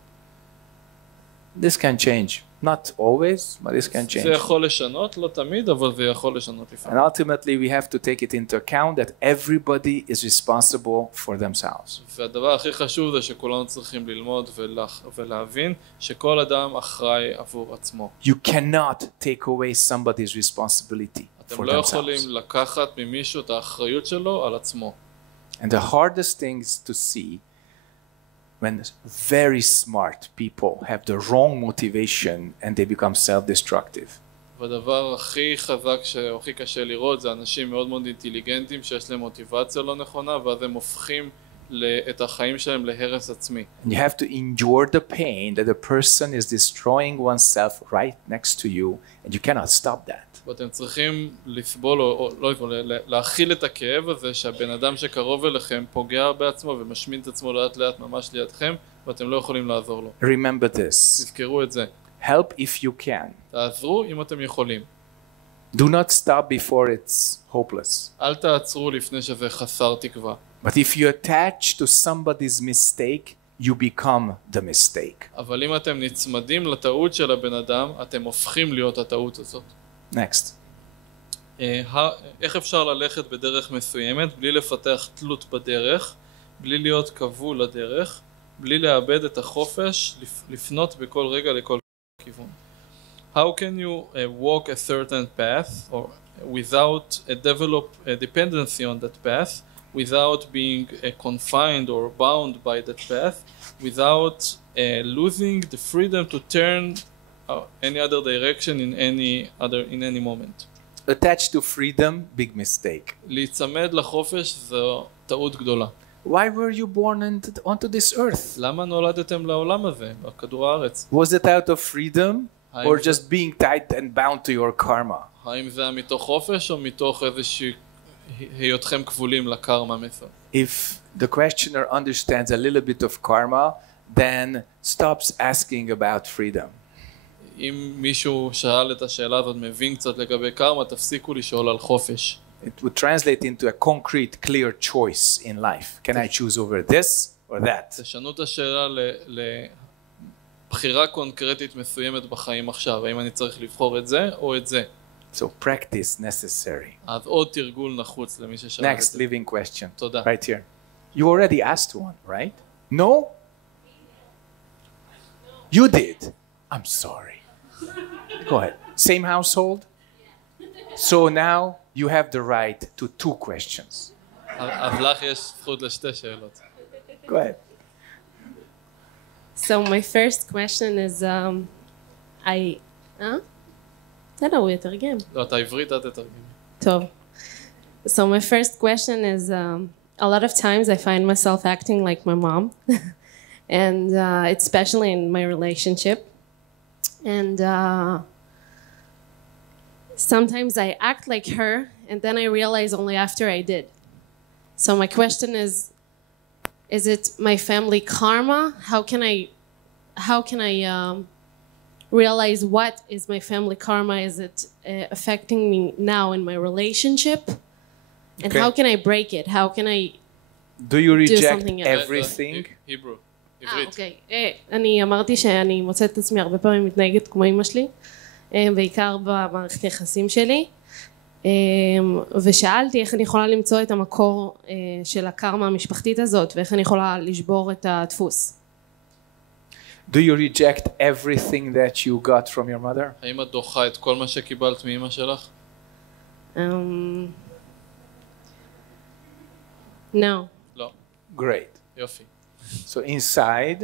This can change. Not always, but this can change. זה יכול לשנות, לא תמיד, אבל זה יכול לשנות לפעמים. And ultimately we have to take it into account that everybody is responsible for themselves. והדבר הכי חשוב זה שכולנו צריכים ללמוד ולהבין שכל אדם אחראי עבור עצמו. You cannot take away somebody's responsibility for אתם לא יכולים לקחת ממישהו את האחריות שלו על עצמו. And the hardest thing is to see when very smart people have the wrong motivation and they become self-destructive. והדבר הכי חזק שהכי קשה לראות זה אנשים מאוד מאוד אינטליגנטים שיש להם מוטיבציה לא נכונה ואז הם הופכים את החיים שלהם להרס עצמי. And you have to endure the pain that the person is destroying oneself right next to you and you cannot stop that. ואתם צריכים לסבול או לא לסבול, להכיל את הכאב הזה שהבן אדם שקרוב אליכם פוגע בעצמו ומשמין את עצמו לאט לאט ממש לידכם ואתם לא יכולים לעזור לו. Remember this. תזכרו את זה. Help if you can. תעזרו אם אתם יכולים. Do not stop before it's hopeless. אל תעצרו לפני שזה חסר תקווה. But if you attach to somebody's mistake, you become the mistake. אבל אם אתם נצמדים לטעות של הבן אדם, אתם הופכים להיות הטעות הזאת. Next. איך אפשר ללכת בדרך מסוימת בלי לפתח תלות בדרך, בלי להיות כבול לדרך, בלי לאבד את החופש לפנות בכל רגע לכל כיוון? How can you walk a certain path or without develop a dependency on that path, without being confined or bound by that path, without losing the freedom to turn any other direction in any moment? Attached to freedom, big mistake. להיצמד לחופש זו טעות גדולה. Why were you born onto this earth? למה נולדתם לעולם הזה, לכדור הארץ? Was it out of freedom or just being tied and bound to your karma? האם זה מתוך חופש או מתוך איזושהי היותכם כבולים לקארמה מסוים? If the questioner understands a little bit of karma, then stops asking about freedom. אם מישהו שאל את השאלה הזאת מבין קצת לגבי קארמה, תפסיקו לשאול על חופש. It would translate into a concrete, clear choice in life. Can I choose over this or that? תשנו את השאלה לבחירה קונקרטית מסוימת בחיים עכשיו. האם אני צריך לבחור את זה או את זה? So practice necessary. אז עוד תרגול נחוץ למי ששאל את זה. Next living question. תודה. Right here. You already asked one, right? No? You did. I'm sorry. Go ahead. Same household? So now you have the right to 2 questions. אז לך יש זכות לשתי שאלות. Go ahead. So my first question is, בסדר, הוא יתרגם. לא, אתה עברית, אתה תתרגם. טוב. So my first question is, a lot of times I find myself acting like my mom, and especially in my relationship. And sometimes I act like her, and then I realize only after I did. So my question is it my family karma? How can I realize what is my family karma? Is it affecting me now in my relationship? And how can I break it? How can I Do you do reject something else? everything? Hebrew. עברית. אוקיי. אני אמרתי שאני מוצאת את עצמי הרבה פעמים מתנהגת כמו אמא שלי, בעיקר במערכת היחסים שלי, ושאלתי איך אני יכולה למצוא את המקור של הקארמה המשפחתית הזאת, ואיך אני יכולה לשבור את הדפוס. Do you reject everything that you got from your mother? האם את דוחה את כל מה שקיבלת מאמא שלך? No. לא. Great. יופי. So inside,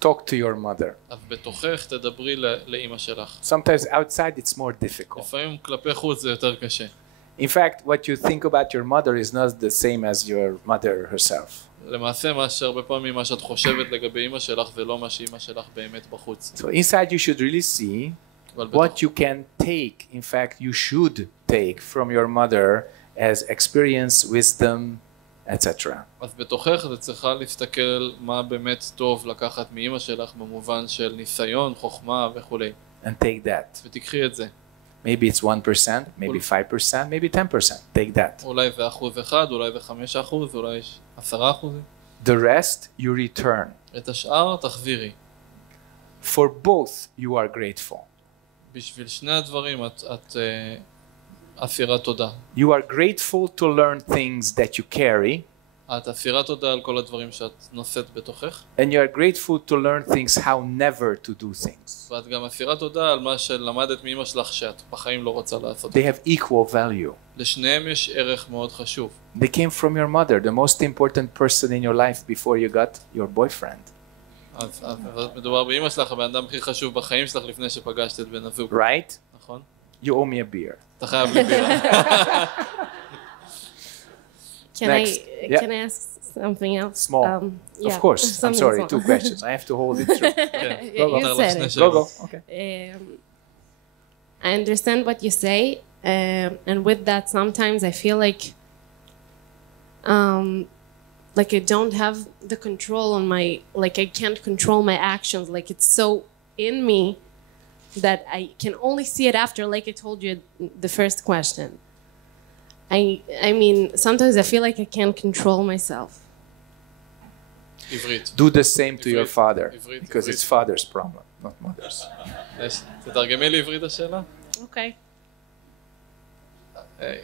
talk to your mother. אז בתוכך תדברי לאמא שלך. Sometimes outside it's more difficult. לפעמים כלפי חוץ זה יותר קשה. In fact, what you think about your mother is not the same as your mother herself. למעשה מה שהרבה פעמים מה שאת חושבת לגבי אמא שלך זה לא מה שאמא שלך באמת בחוץ. So inside you should really see what you can take. In fact, you should take from your mother as experience, wisdom, etc. אז בתוכך את צריכה להסתכל מה באמת טוב לקחת מאמא שלך במובן של ניסיון, חוכמה וכולי. And take that. ותקחי את זה. Maybe it's 1%, maybe 5%, maybe 10%. Take that. אולי זה 1%, אולי זה 5%, אולי 10%. The rest you return. את השאר תחזירי. For both you are grateful. בשביל שני הדברים את אסירת תודה. You are grateful to learn things that you carry. את אסירת תודה על כל הדברים שאת נושאת בתוכך. And you are grateful to learn things how never to do things. ואת גם אסירת תודה על מה שלמדת מאמא שלך שאת בחיים לא רוצה לעשות. They have equal value. לשניהם יש ערך מאוד חשוב. They came from your mother, the most important person in your life before you got your boyfriend. אז מדובר באמא שלך, הבן אדם הכי חשוב בחיים שלך לפני שפגשת את בן הזוג. Right? נכון? You owe me a beer. אתה חייב לי בירה. Can I ask something else? Small. Yeah, Of course. I'm sorry, small. 2 questions. I have to hold it through. You said it. Go. Okay. I understand what you say, and with that, sometimes I feel like I don't have the control on my, like I can't control my actions. Like it's so in me that I can only see it after. Like I told you the first question. I mean, sometimes I feel like I can't control myself. Do the same to your father, because it's father's problem, not mother's. תתרגמי לעברית השאלה? אוקיי.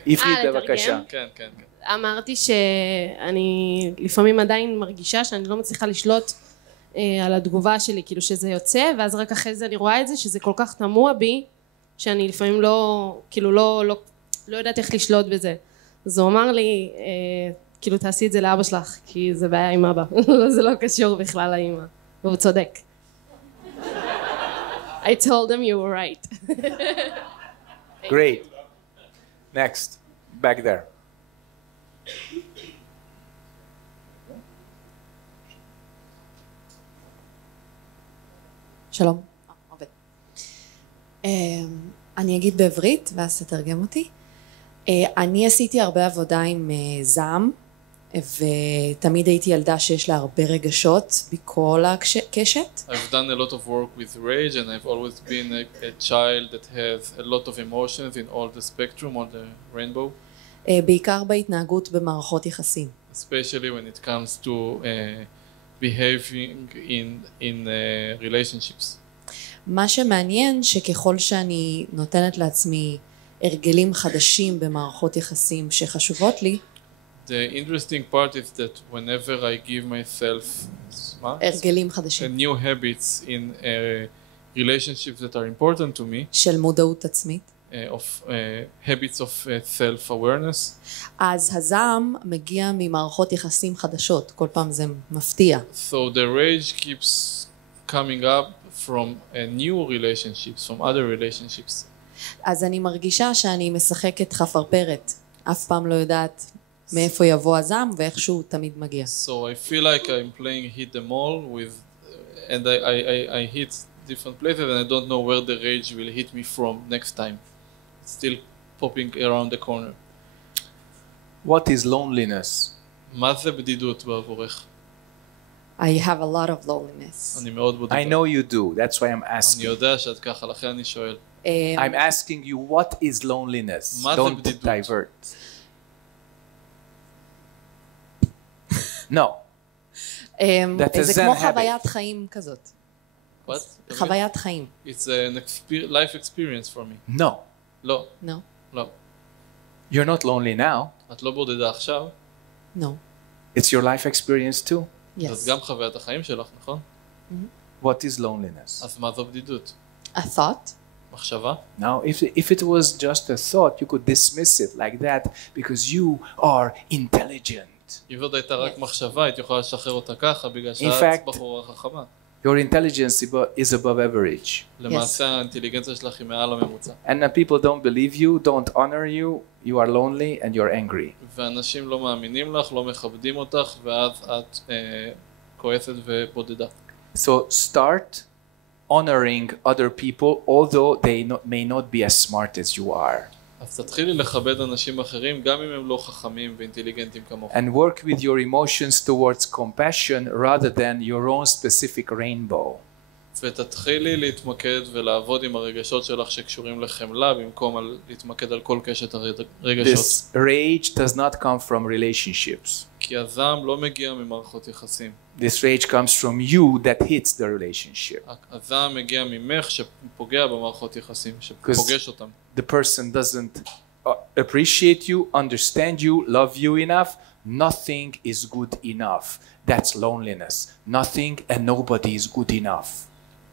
עברית בבקשה. כן. אמרתי שאני לפעמים עדיין מרגישה שאני לא מצליחה לשלוט על התגובה שלי, כאילו שזה יוצא, ואז רק אחרי זה אני רואה את זה, שזה כל כך תמוה בי, שאני לפעמים לא יודעת איך לשלוט בזה. אז הוא אמר לי, כאילו תעשי את זה לאבא שלך, כי זה בעיה עם אבא. זה לא קשור בכלל לאמא. והוא צודק. I told him you were right. Great. Next. Back there. שלום. עובד. אני אגיד בעברית ואז תתרגם אותי. אני עשיתי הרבה עבודה עם זעם, ותמיד הייתי ילדה שיש לה הרבה רגשות בכל הקשת. I've done a lot of work with rage and I've always been a child that has a lot of emotions in all the spectrum, all the rainbow. בעיקר בהתנהגות במערכות יחסים. Especially when it comes to behaving in relationships. מה שמעניין שככל שאני נותנת לעצמי הרגלים חדשים במערכות יחסים שחשובות לי, The interesting part is that whenever I give myself הרגלים חדשים, new habits in relationships that are important to me, של מודעות עצמית, of habits of self-awareness. אז הזעם מגיע ממערכות יחסים חדשות, כל פעם זה מפתיע. So the rage keeps coming up from new relationships, from other relationships. אז אני מרגישה שאני משחקת חפרפרת, אף פעם לא יודעת מאיפה יבוא הזעם ואיכשהו תמיד מגיע. So I feel like I'm playing hit them all with, and I hit different places and I don't know where the rage will hit me from next time. It's still popping around the corner. What is loneliness? מה זה בדידות בעבורך? I have a lot of loneliness. אני מאוד בודד. I know you do. That's why I'm asking. אני יודע שאת ככה, לכן אני שואל. I'm asking you, what is loneliness? Don't divert. No. זה כמו חוויית חיים כזאת. What? חוויית חיים. It's an life experience for me. No. לא. No. לא. You're not lonely now. את לא בודדה עכשיו. No. It's your life experience too. Yes. זאת גם חוויית החיים שלך, נכון? What is loneliness? אז מה זו בדידות? A thought. מחשבה? Now, if it was just a thought, you could dismiss it like that because you are intelligent. אם זאת הייתה רק מחשבה, היית יכולה לשחרר אותה ככה, בגלל שאת בחורה חכמה. Your intelligence is above average. למעשה האינטליגנציה שלך היא מעל הממוצע. And when people don't believe you, don't honor you, you are lonely and you're angry. ואנשים לא מאמינים לך, לא מכבדים אותך, ואז את כועסת ובודדה. So start honoring other people, although they may not be as smart as you are. אז תתחילי לכבד אנשים אחרים, גם אם הם לא חכמים ואינטליגנטים כמוך. And work with your emotions towards compassion rather than your own specific rainbow. ותתחילי להתמקד ולעבוד עם הרגשות שלך שקשורים לחמלה, במקום להתמקד על כל קשת הרגשות. This rage does not come from relationships. כי הזעם לא מגיע ממערכות יחסים. This rage comes from you that hits the relationship. הזעם מגיע ממך שפוגע במערכות יחסים, שפוגש אותם. The person doesn't appreciate you, understand you, love you enough. Nothing is good enough. That's loneliness. Nothing and nobody is good enough.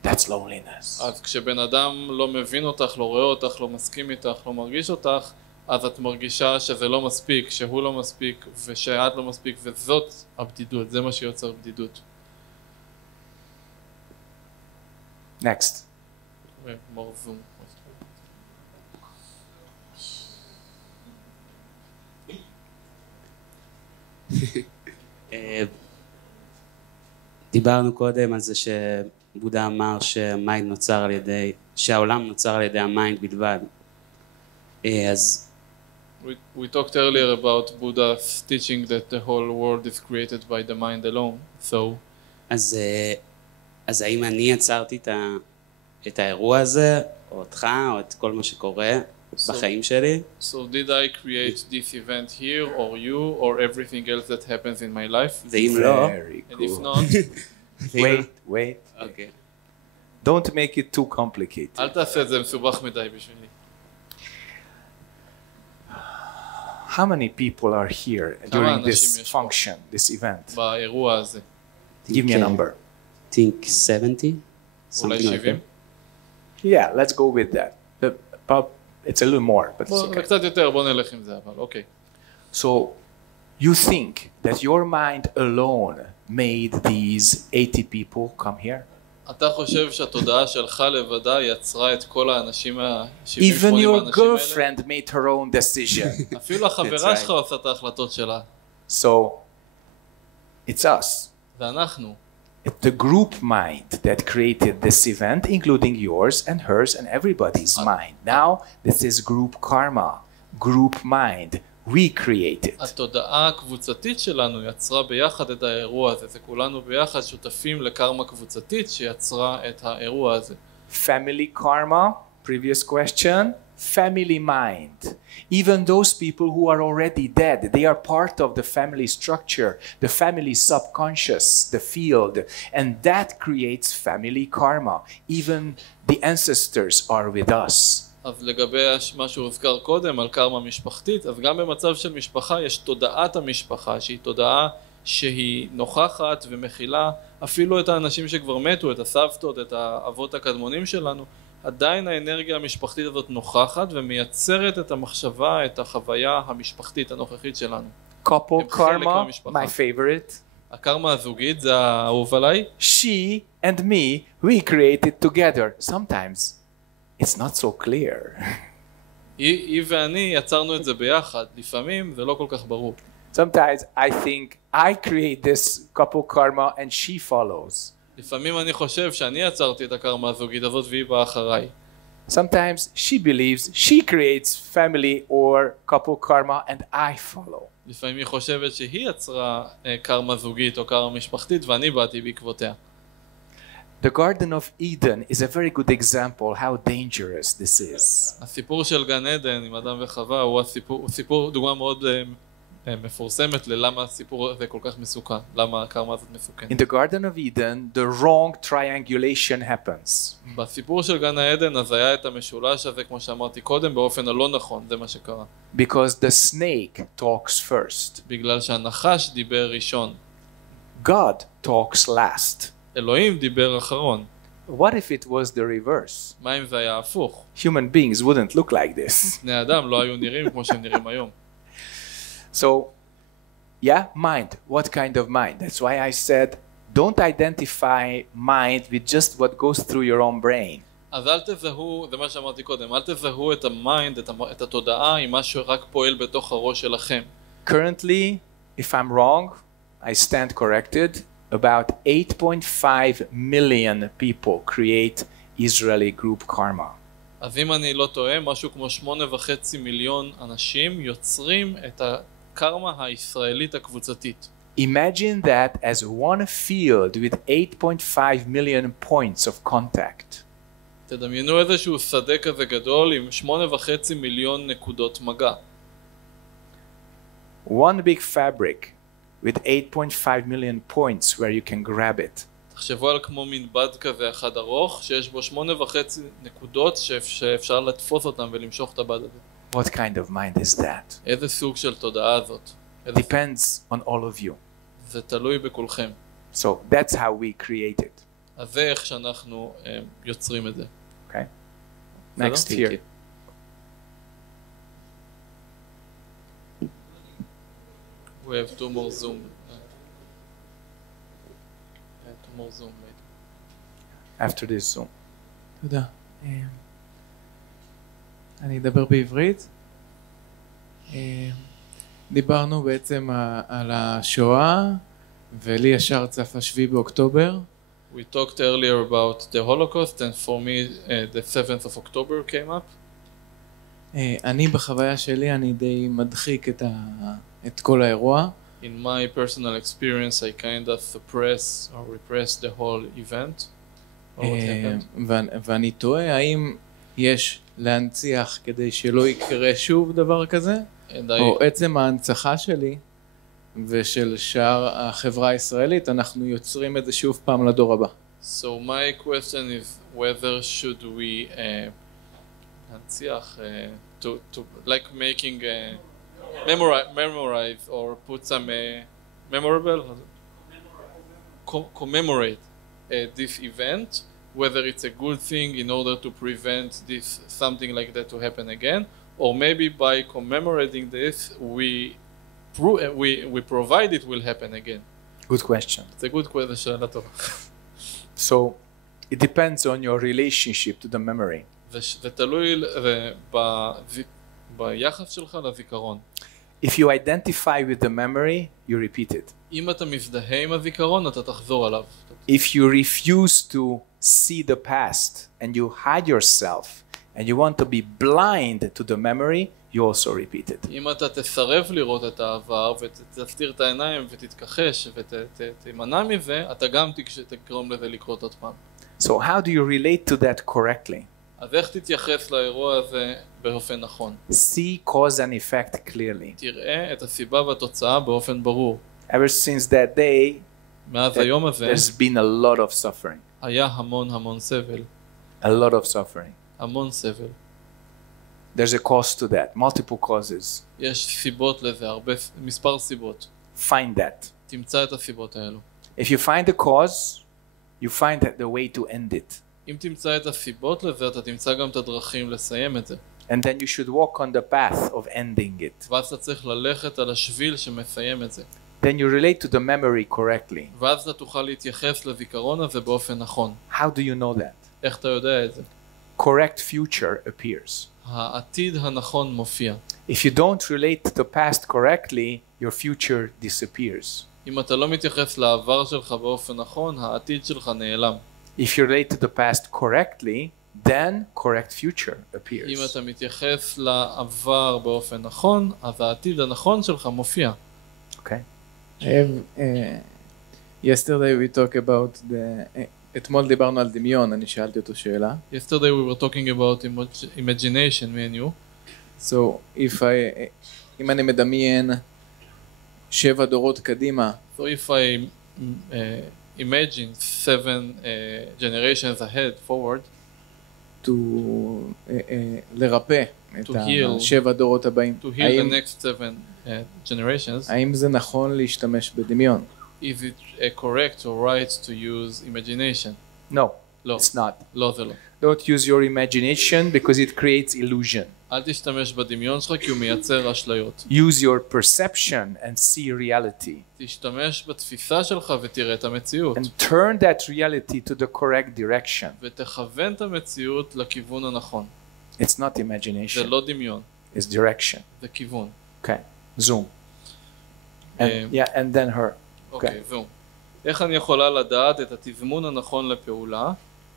That's loneliness. אז כשבן אדם לא מבין אותך, לא רואה אותך, לא מסכים איתך, לא מרגיש אותך, אז את מרגישה שזה לא מספיק, שהוא לא מספיק ושאת לא מספיק, וזאת הבדידות, זה מה שיוצר בדידות. Next. מרזום. דיברנו קודם על זה שבודה אמר שהעולם נוצר על ידי המיינד בלבד. אז We talked earlier about Buddha's teaching that the whole world is created by the mind alone. So אז האם אני יצרתי את האירוע הזה, או אותך, או את כל מה שקורה בחיים שלי? So did I create this event here, or you, or everything else that happens in my life? ואם לא, and if not, wait. Okay. Don't make it too complicated. אל תעשה את זה מסובך מדי בשבילי. How many people are here during this function, this event? באירוע הזה. Give me a number. I think 70. אולי 70? Yeah, let's go with that. It's a little more, but it's okay. קצת יותר, בוא נלך עם זה, אבל אוקיי. So, you think that your mind alone made these 80 people come here? אתה חושב שהתודעה שלך לבדה יצרה את כל האנשים ה-70-80 Even your האנשים girlfriend made her own decision. אפילו החברה שלך עושה את ההחלטות שלה. So, it's us. זה אנחנו. It's the group mind that created this event, including yours and hers and everybody's mind. Now, this is group karma, group mind. We created. התודעה הקבוצתית שלנו יצרה ביחד את האירוע הזה. זה כולנו ביחד שותפים לקארמה קבוצתית שיצרה את האירוע הזה. Family karma, previous question. Family mind. Even those people who are already dead, they are part of the family structure, the family subconscious, the field, and that creates family karma. Even the ancestors are with us. אז לגבי מה שהוזכר קודם על קארמה משפחתית, אז גם במצב של משפחה יש תודעת המשפחה שהיא תודעה שהיא נוכחת ומכילה אפילו את האנשים שכבר מתו, את הסבתות, את האבות הקדמונים שלנו, עדיין האנרגיה המשפחתית הזאת נוכחת ומייצרת את המחשבה, את החוויה המשפחתית הנוכחית שלנו. Couple karma, my favorite. הקארמה הזוגית זה האהוב עליי. She and me, we create it together. Sometimes it's not so clear. היא ואני יצרנו את זה ביחד, לפעמים זה לא כל כך ברור. Sometimes I think I create this couple karma and she follows. לפעמים אני חושב שאני יצרתי את הקארמה הזוגית הזאת והיא באה אחריי. Sometimes she believes she creates family or couple karma and I follow. לפעמים היא חושבת שהיא יצרה קארמה זוגית או קארמה משפחתית ואני באתי בעקבותיה. The Garden of Eden is a very good example how dangerous this is. הסיפור של גן עדן עם אדם וחווה הוא סיפור דוגמה מאוד מפורסמת ללמה הסיפור הזה כל כך מסוכן, למה הקארמה הזאת מסוכנת. In the Garden of Eden, the wrong triangulation happens. בסיפור של גן העדן אז היה את המשולש הזה כמו שאמרתי קודם באופן הלא נכון, זה מה שקרה. Because the snake talks first. בגלל שהנחש דיבר ראשון. God talks last. אלוהים דיבר אחרון. What if it was the reverse? מה אם זה היה הפוך? Human beings wouldn't look like this. בני אדם לא היו נראים כמו שהם נראים היום. So, yeah, mind. What kind of mind? That's why I said, don't identify mind with just what goes through your own brain. אז אל תזהו, זה מה שאמרתי קודם, אל תזהו את המיינד, את התודעה עם מה שרק פועל בתוך הראש שלכם. Currently, if I'm wrong, I stand corrected. About 8.5 million people create Israeli group karma. אז אם אני לא טועה, משהו כמו 8.5 מיליון אנשים יוצרים את הקארמה הישראלית הקבוצתית. Imagine that as one field with 8.5 million points of contact. תדמיינו איזשהו שדה כזה גדול עם 8.5 מיליון נקודות מגע. One big fabric with 8.5 million points where you can grab it. תחשבו על כמו מין בד כזה אחד ארוך שיש בו 8.5 נקודות שאפשר לתפוס אותם ולמשוך את הבד הזה. What kind of mind is that? איזה סוג של תודעה זאת? Depends on all of you. זה תלוי בכולכם. So that's how we create it. אז זה איך שאנחנו יוצרים את זה. Okay. Next here. We have two more Zoom. Two more Zoom later. After this Zoom. תודה. אני אדבר בעברית. דיברנו בעצם על השואה, ולי ישר צף 7 באוקטובר. We talked earlier about the Holocaust, and for me the 7th of October came up. אני בחוויה שלי, אני די מדחיק את כל האירוע. In my personal experience, I kind of suppress or repress the whole event. ואני תוהה האם יש להנציח כדי שלא יקרה שוב דבר כזה, או עצם ההנצחה שלי ושל שאר החברה הישראלית, אנחנו יוצרים את זה שוב פעם לדור הבא. So my question is whether should we להנציח, to like making memorize or put some commemorate this event, whether it's a good thing in order to prevent this something like that to happen again, or maybe by commemorating this we provide it will happen again. Good question. It's a good question. So it depends on your relationship to the memory. זה תלוי ביחס שלך לזיכרון. If you identify with the memory, you repeat it. אם אתה מזדהה עם הזיכרון, אתה תחזור עליו. If you refuse to see the past and you hide yourself and you want to be blind to the memory, you also repeat it. אם אתה תסרב לראות את העבר ותסתיר את העיניים ותתכחש ותימנע מזה, אתה גם תגרום לזה לקרות עוד פעם. So how do you relate to that correctly? אז איך תתייחס לאירוע הזה באופן נכון? See cause and effect clearly. תראה את הסיבה והתוצאה באופן ברור. Ever since that day, מאז היום הזה, there's been a lot of suffering. היה המון סבל. A lot of suffering. המון סבל. There's a cause to that, multiple causes. יש סיבות לזה, מספר סיבות. Find that. תמצא את הסיבות האלו. If you find the cause, you find the way to end it. אם תמצא את הסיבות לזה, אתה תמצא גם את הדרכים לסיים את זה. And then you should walk on the path of ending it. ואז אתה צריך ללכת על השביל שמסיים את זה. Then you relate to the memory correctly. ואז אתה תוכל להתייחס לזיכרון הזה באופן נכון. How do you know that? איך אתה יודע את זה? Correct future appears. העתיד הנכון מופיע. If you don't relate to the past correctly, your future disappears. אם אתה לא מתייחס לעבר שלך באופן נכון, העתיד שלך נעלם. If you relate to the past correctly, then correct future appears. אם אתה מתייחס לעבר באופן נכון, אז העתיד הנכון שלך מופיע. Okay. Yesterday we talked about אתמול דיברנו על דמיון, אני שאלתי אותו שאלה. Yesterday we were talking about imagination, me and you. So אם אני מדמיין 7 דורות קדימה. So if I imagine 7 generations ahead forward. To לרפא את 7 דורות הבאים. To heal the next 7 generations. האם זה נכון להשתמש בדמיון? Is it correct or right to use imagination? No, it's not. לא זה לא. Don't use your imagination because it creates illusion. אל תשתמש בדמיון שלך כי הוא מייצר אשליות. Use your perception and see reality. תשתמש בתפיסה שלך ותראה את המציאות. And turn that reality to the correct direction. ותכוון את המציאות לכיוון הנכון. It's not imagination. זה לא דמיון. It's direction. זה כיוון. Okay. Zoom. And then her. אוקיי, זום. איך אני יכולה לדעת את התזמון הנכון לפעולה?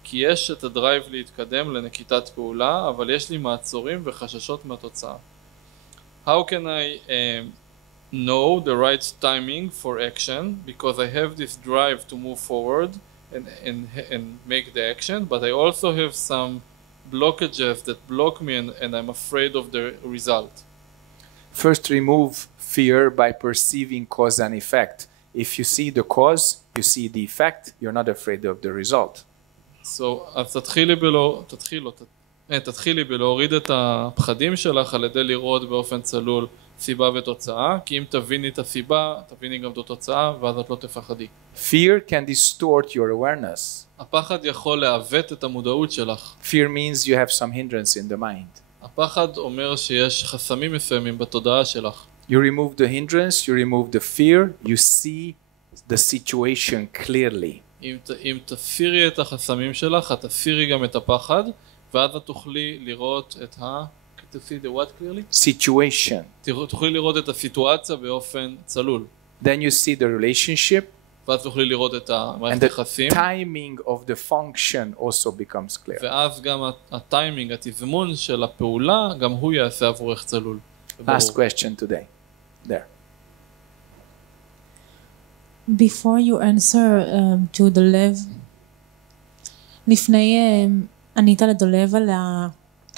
כי יש את הדרייב להתקדם לנקיטת פעולה, אבל יש לי מעצורים וחששות מהתוצאה. How can I know the right timing for action? Because I have this drive to move forward and make the action, but I also have some blockages that block me and I'm afraid of the result. First, remove fear by perceiving cause and effect. If you see the cause, you see the effect, you're not afraid of the result. So, אז תתחילי בלהוריד את הפחדים שלך על ידי לראות באופן צלול סיבה ותוצאה, כי אם תביני את הסיבה, תביני גם את התוצאה, ואז את לא תפחדי. Fear can distort your awareness. הפחד יכול לעוות את המודעות שלך. Fear means you have some hindrance in the mind. הפחד אומר שיש חסמים מסוימים בתודעה שלך. You remove the hindrance, you remove the fear, you see the situation clearly. אם תסירי את החסמים שלך, את תסירי גם את הפחד, ואז את תוכלי לראות את to see the what clearly? Situation. תוכלי לראות את הסיטואציה באופן צלול. Then you see the relationship. ואז תוכלי לראות את המערכת יחסים. And the timing of the function also becomes clear. ואז גם הטיימינג, התזמון של הפעולה, גם הוא יעשה עבורך צלול. Last question today. There. Before you answer to דולב, לפני ענית לדולב על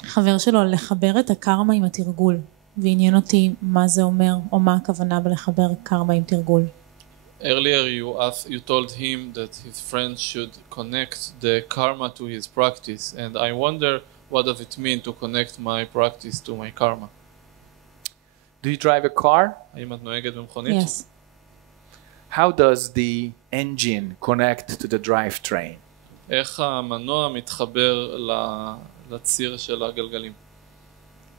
החבר שלו על לחבר את הקארמה עם התרגול, ועניין אותי מה זה אומר או מה הכוונה בלחבר קארמה עם תרגול. Earlier you told him that his friend should connect the karma to his practice, and I wonder what does it mean to connect my practice to my karma. Do you drive a car? האם את נוהגת במכונית? Yes. How does the engine connect to the drivetrain? איך המנוע מתחבר לציר של הגלגלים?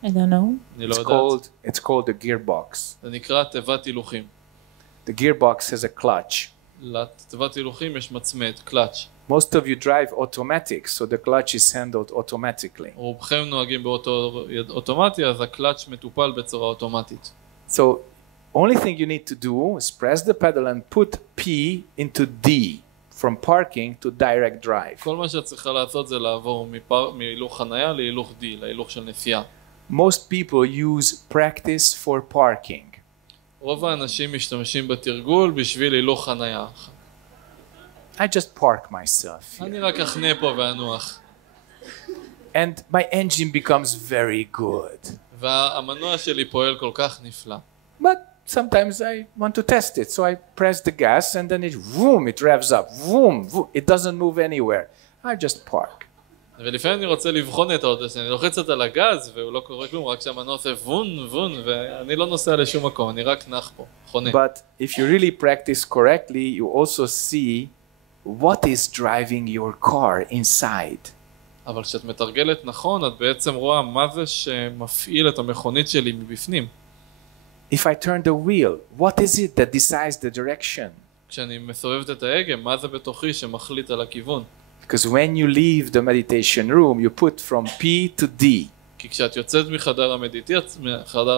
I don't know. אני לא יודעת. It's called the gearbox. זה נקרא תיבת הילוכים. The gearbox has a clutch. לתיבת הילוכים יש מצמד, clutch. Most of you drive automatic, so the clutch is handled automatically. רובכם נוהגים באוטו אוטומטי, אז הקלאץ' מטופל בצורה אוטומטית. So, only thing you need to do is press the pedal and put P into D, from parking to direct drive. כל מה שאת צריכה לעשות זה לעבור מהילוך חנייה להילוך D, להילוך של נסיעה. Most people use practice for parking. רוב האנשים משתמשים בתרגול בשביל הילוך חנייה. I just park myself. אני רק אחנה פה ואנוח. And my engine becomes very good. והמנוע שלי פועל כל כך נפלא. But sometimes I want to test it, so I press the gas and then it revs up, it doesn't move anywhere. I just park. ולפעמים אני רוצה לבחון את האוטו, שאני לוחצת על הגז והוא לא קורה כלום, רק שהמנוע עושה וון, ואני לא נוסע לשום מקום, אני רק נח פה, חונה. But if you really practice correctly, you also see what is driving your car inside. אבל כשאת מתרגלת נכון, את בעצם רואה מה זה שמפעיל את המכונית שלי מבפנים. If I turn the wheel, what is it that decides the direction? כשאני מסובבת את ההגה, מה זה בתוכי שמחליט על הכיוון? Because when you leave the meditation room, you put from P to D. כי כשאת יוצאת מחדר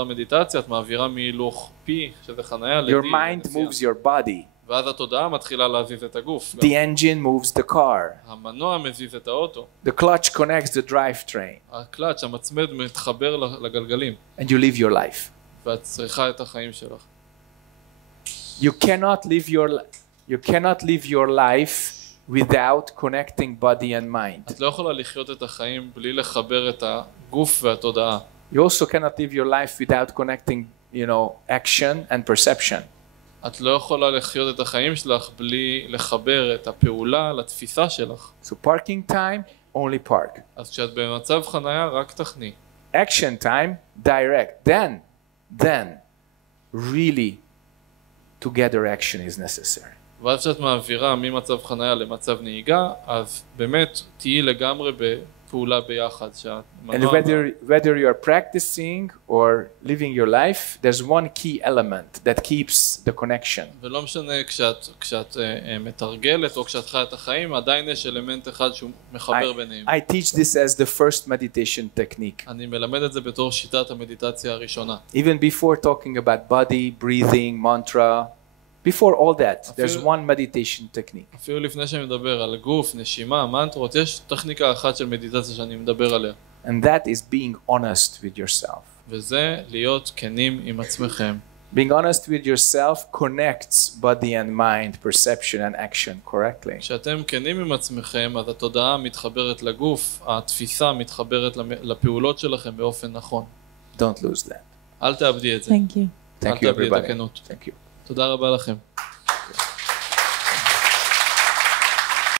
המדיטציה, את מעבירה מהילוך P, שזה חניה, ל-D. Your mind moves your body. ואז התודעה מתחילה להזיז את הגוף. The engine moves the car. המנוע מזיז את האוטו. The clutch connects the drivetrain. הקלאץ' המצמד מתחבר לגלגלים. And you live your life. ואת צריכה את החיים שלך. You cannot live your life without connecting body and mind. את לא יכולה לחיות את החיים בלי לחבר את הגוף והתודעה. You also cannot live your life without connecting, action and perception. את לא יכולה לחיות את החיים שלך בלי לחבר את הפעולה לתפיסה שלך. So parking time, only park. אז כשאת במצב חנייה, רק תחני. Action time, direct. Then, really, together action is necessary. ואז כשאת מעבירה ממצב חנייה למצב נהיגה, אז באמת תהיי לגמרי בפעולה ביחד. And whether you are practicing or living your life, there's one key element that keeps the connection. ולא משנה כשאת מתרגלת או כשאת חיה את החיים, עדיין יש אלמנט אחד שהוא מחבר ביניהם. I teach this as the first meditation technique. אני מלמד את זה בתור שיטת המדיטציה הראשונה. Even before talking about body, breathing, mantra, before all that, there's one meditation technique. אפילו לפני שאני מדבר על גוף, נשימה, מנטרות, יש טכניקה אחת של מדיטציה שאני מדבר עליה. And that is being honest with yourself. וזה להיות כנים עם עצמכם. Being honest with yourself connects body and mind, perception and action correctly. כשאתם כנים עם עצמכם, אז התודעה מתחברת לגוף, התפיסה מתחברת לפעולות שלכם באופן נכון. Don't lose that. אל תאבדי את זה. Thank you. Thank you everybody. Thank you. תודה רבה לכם.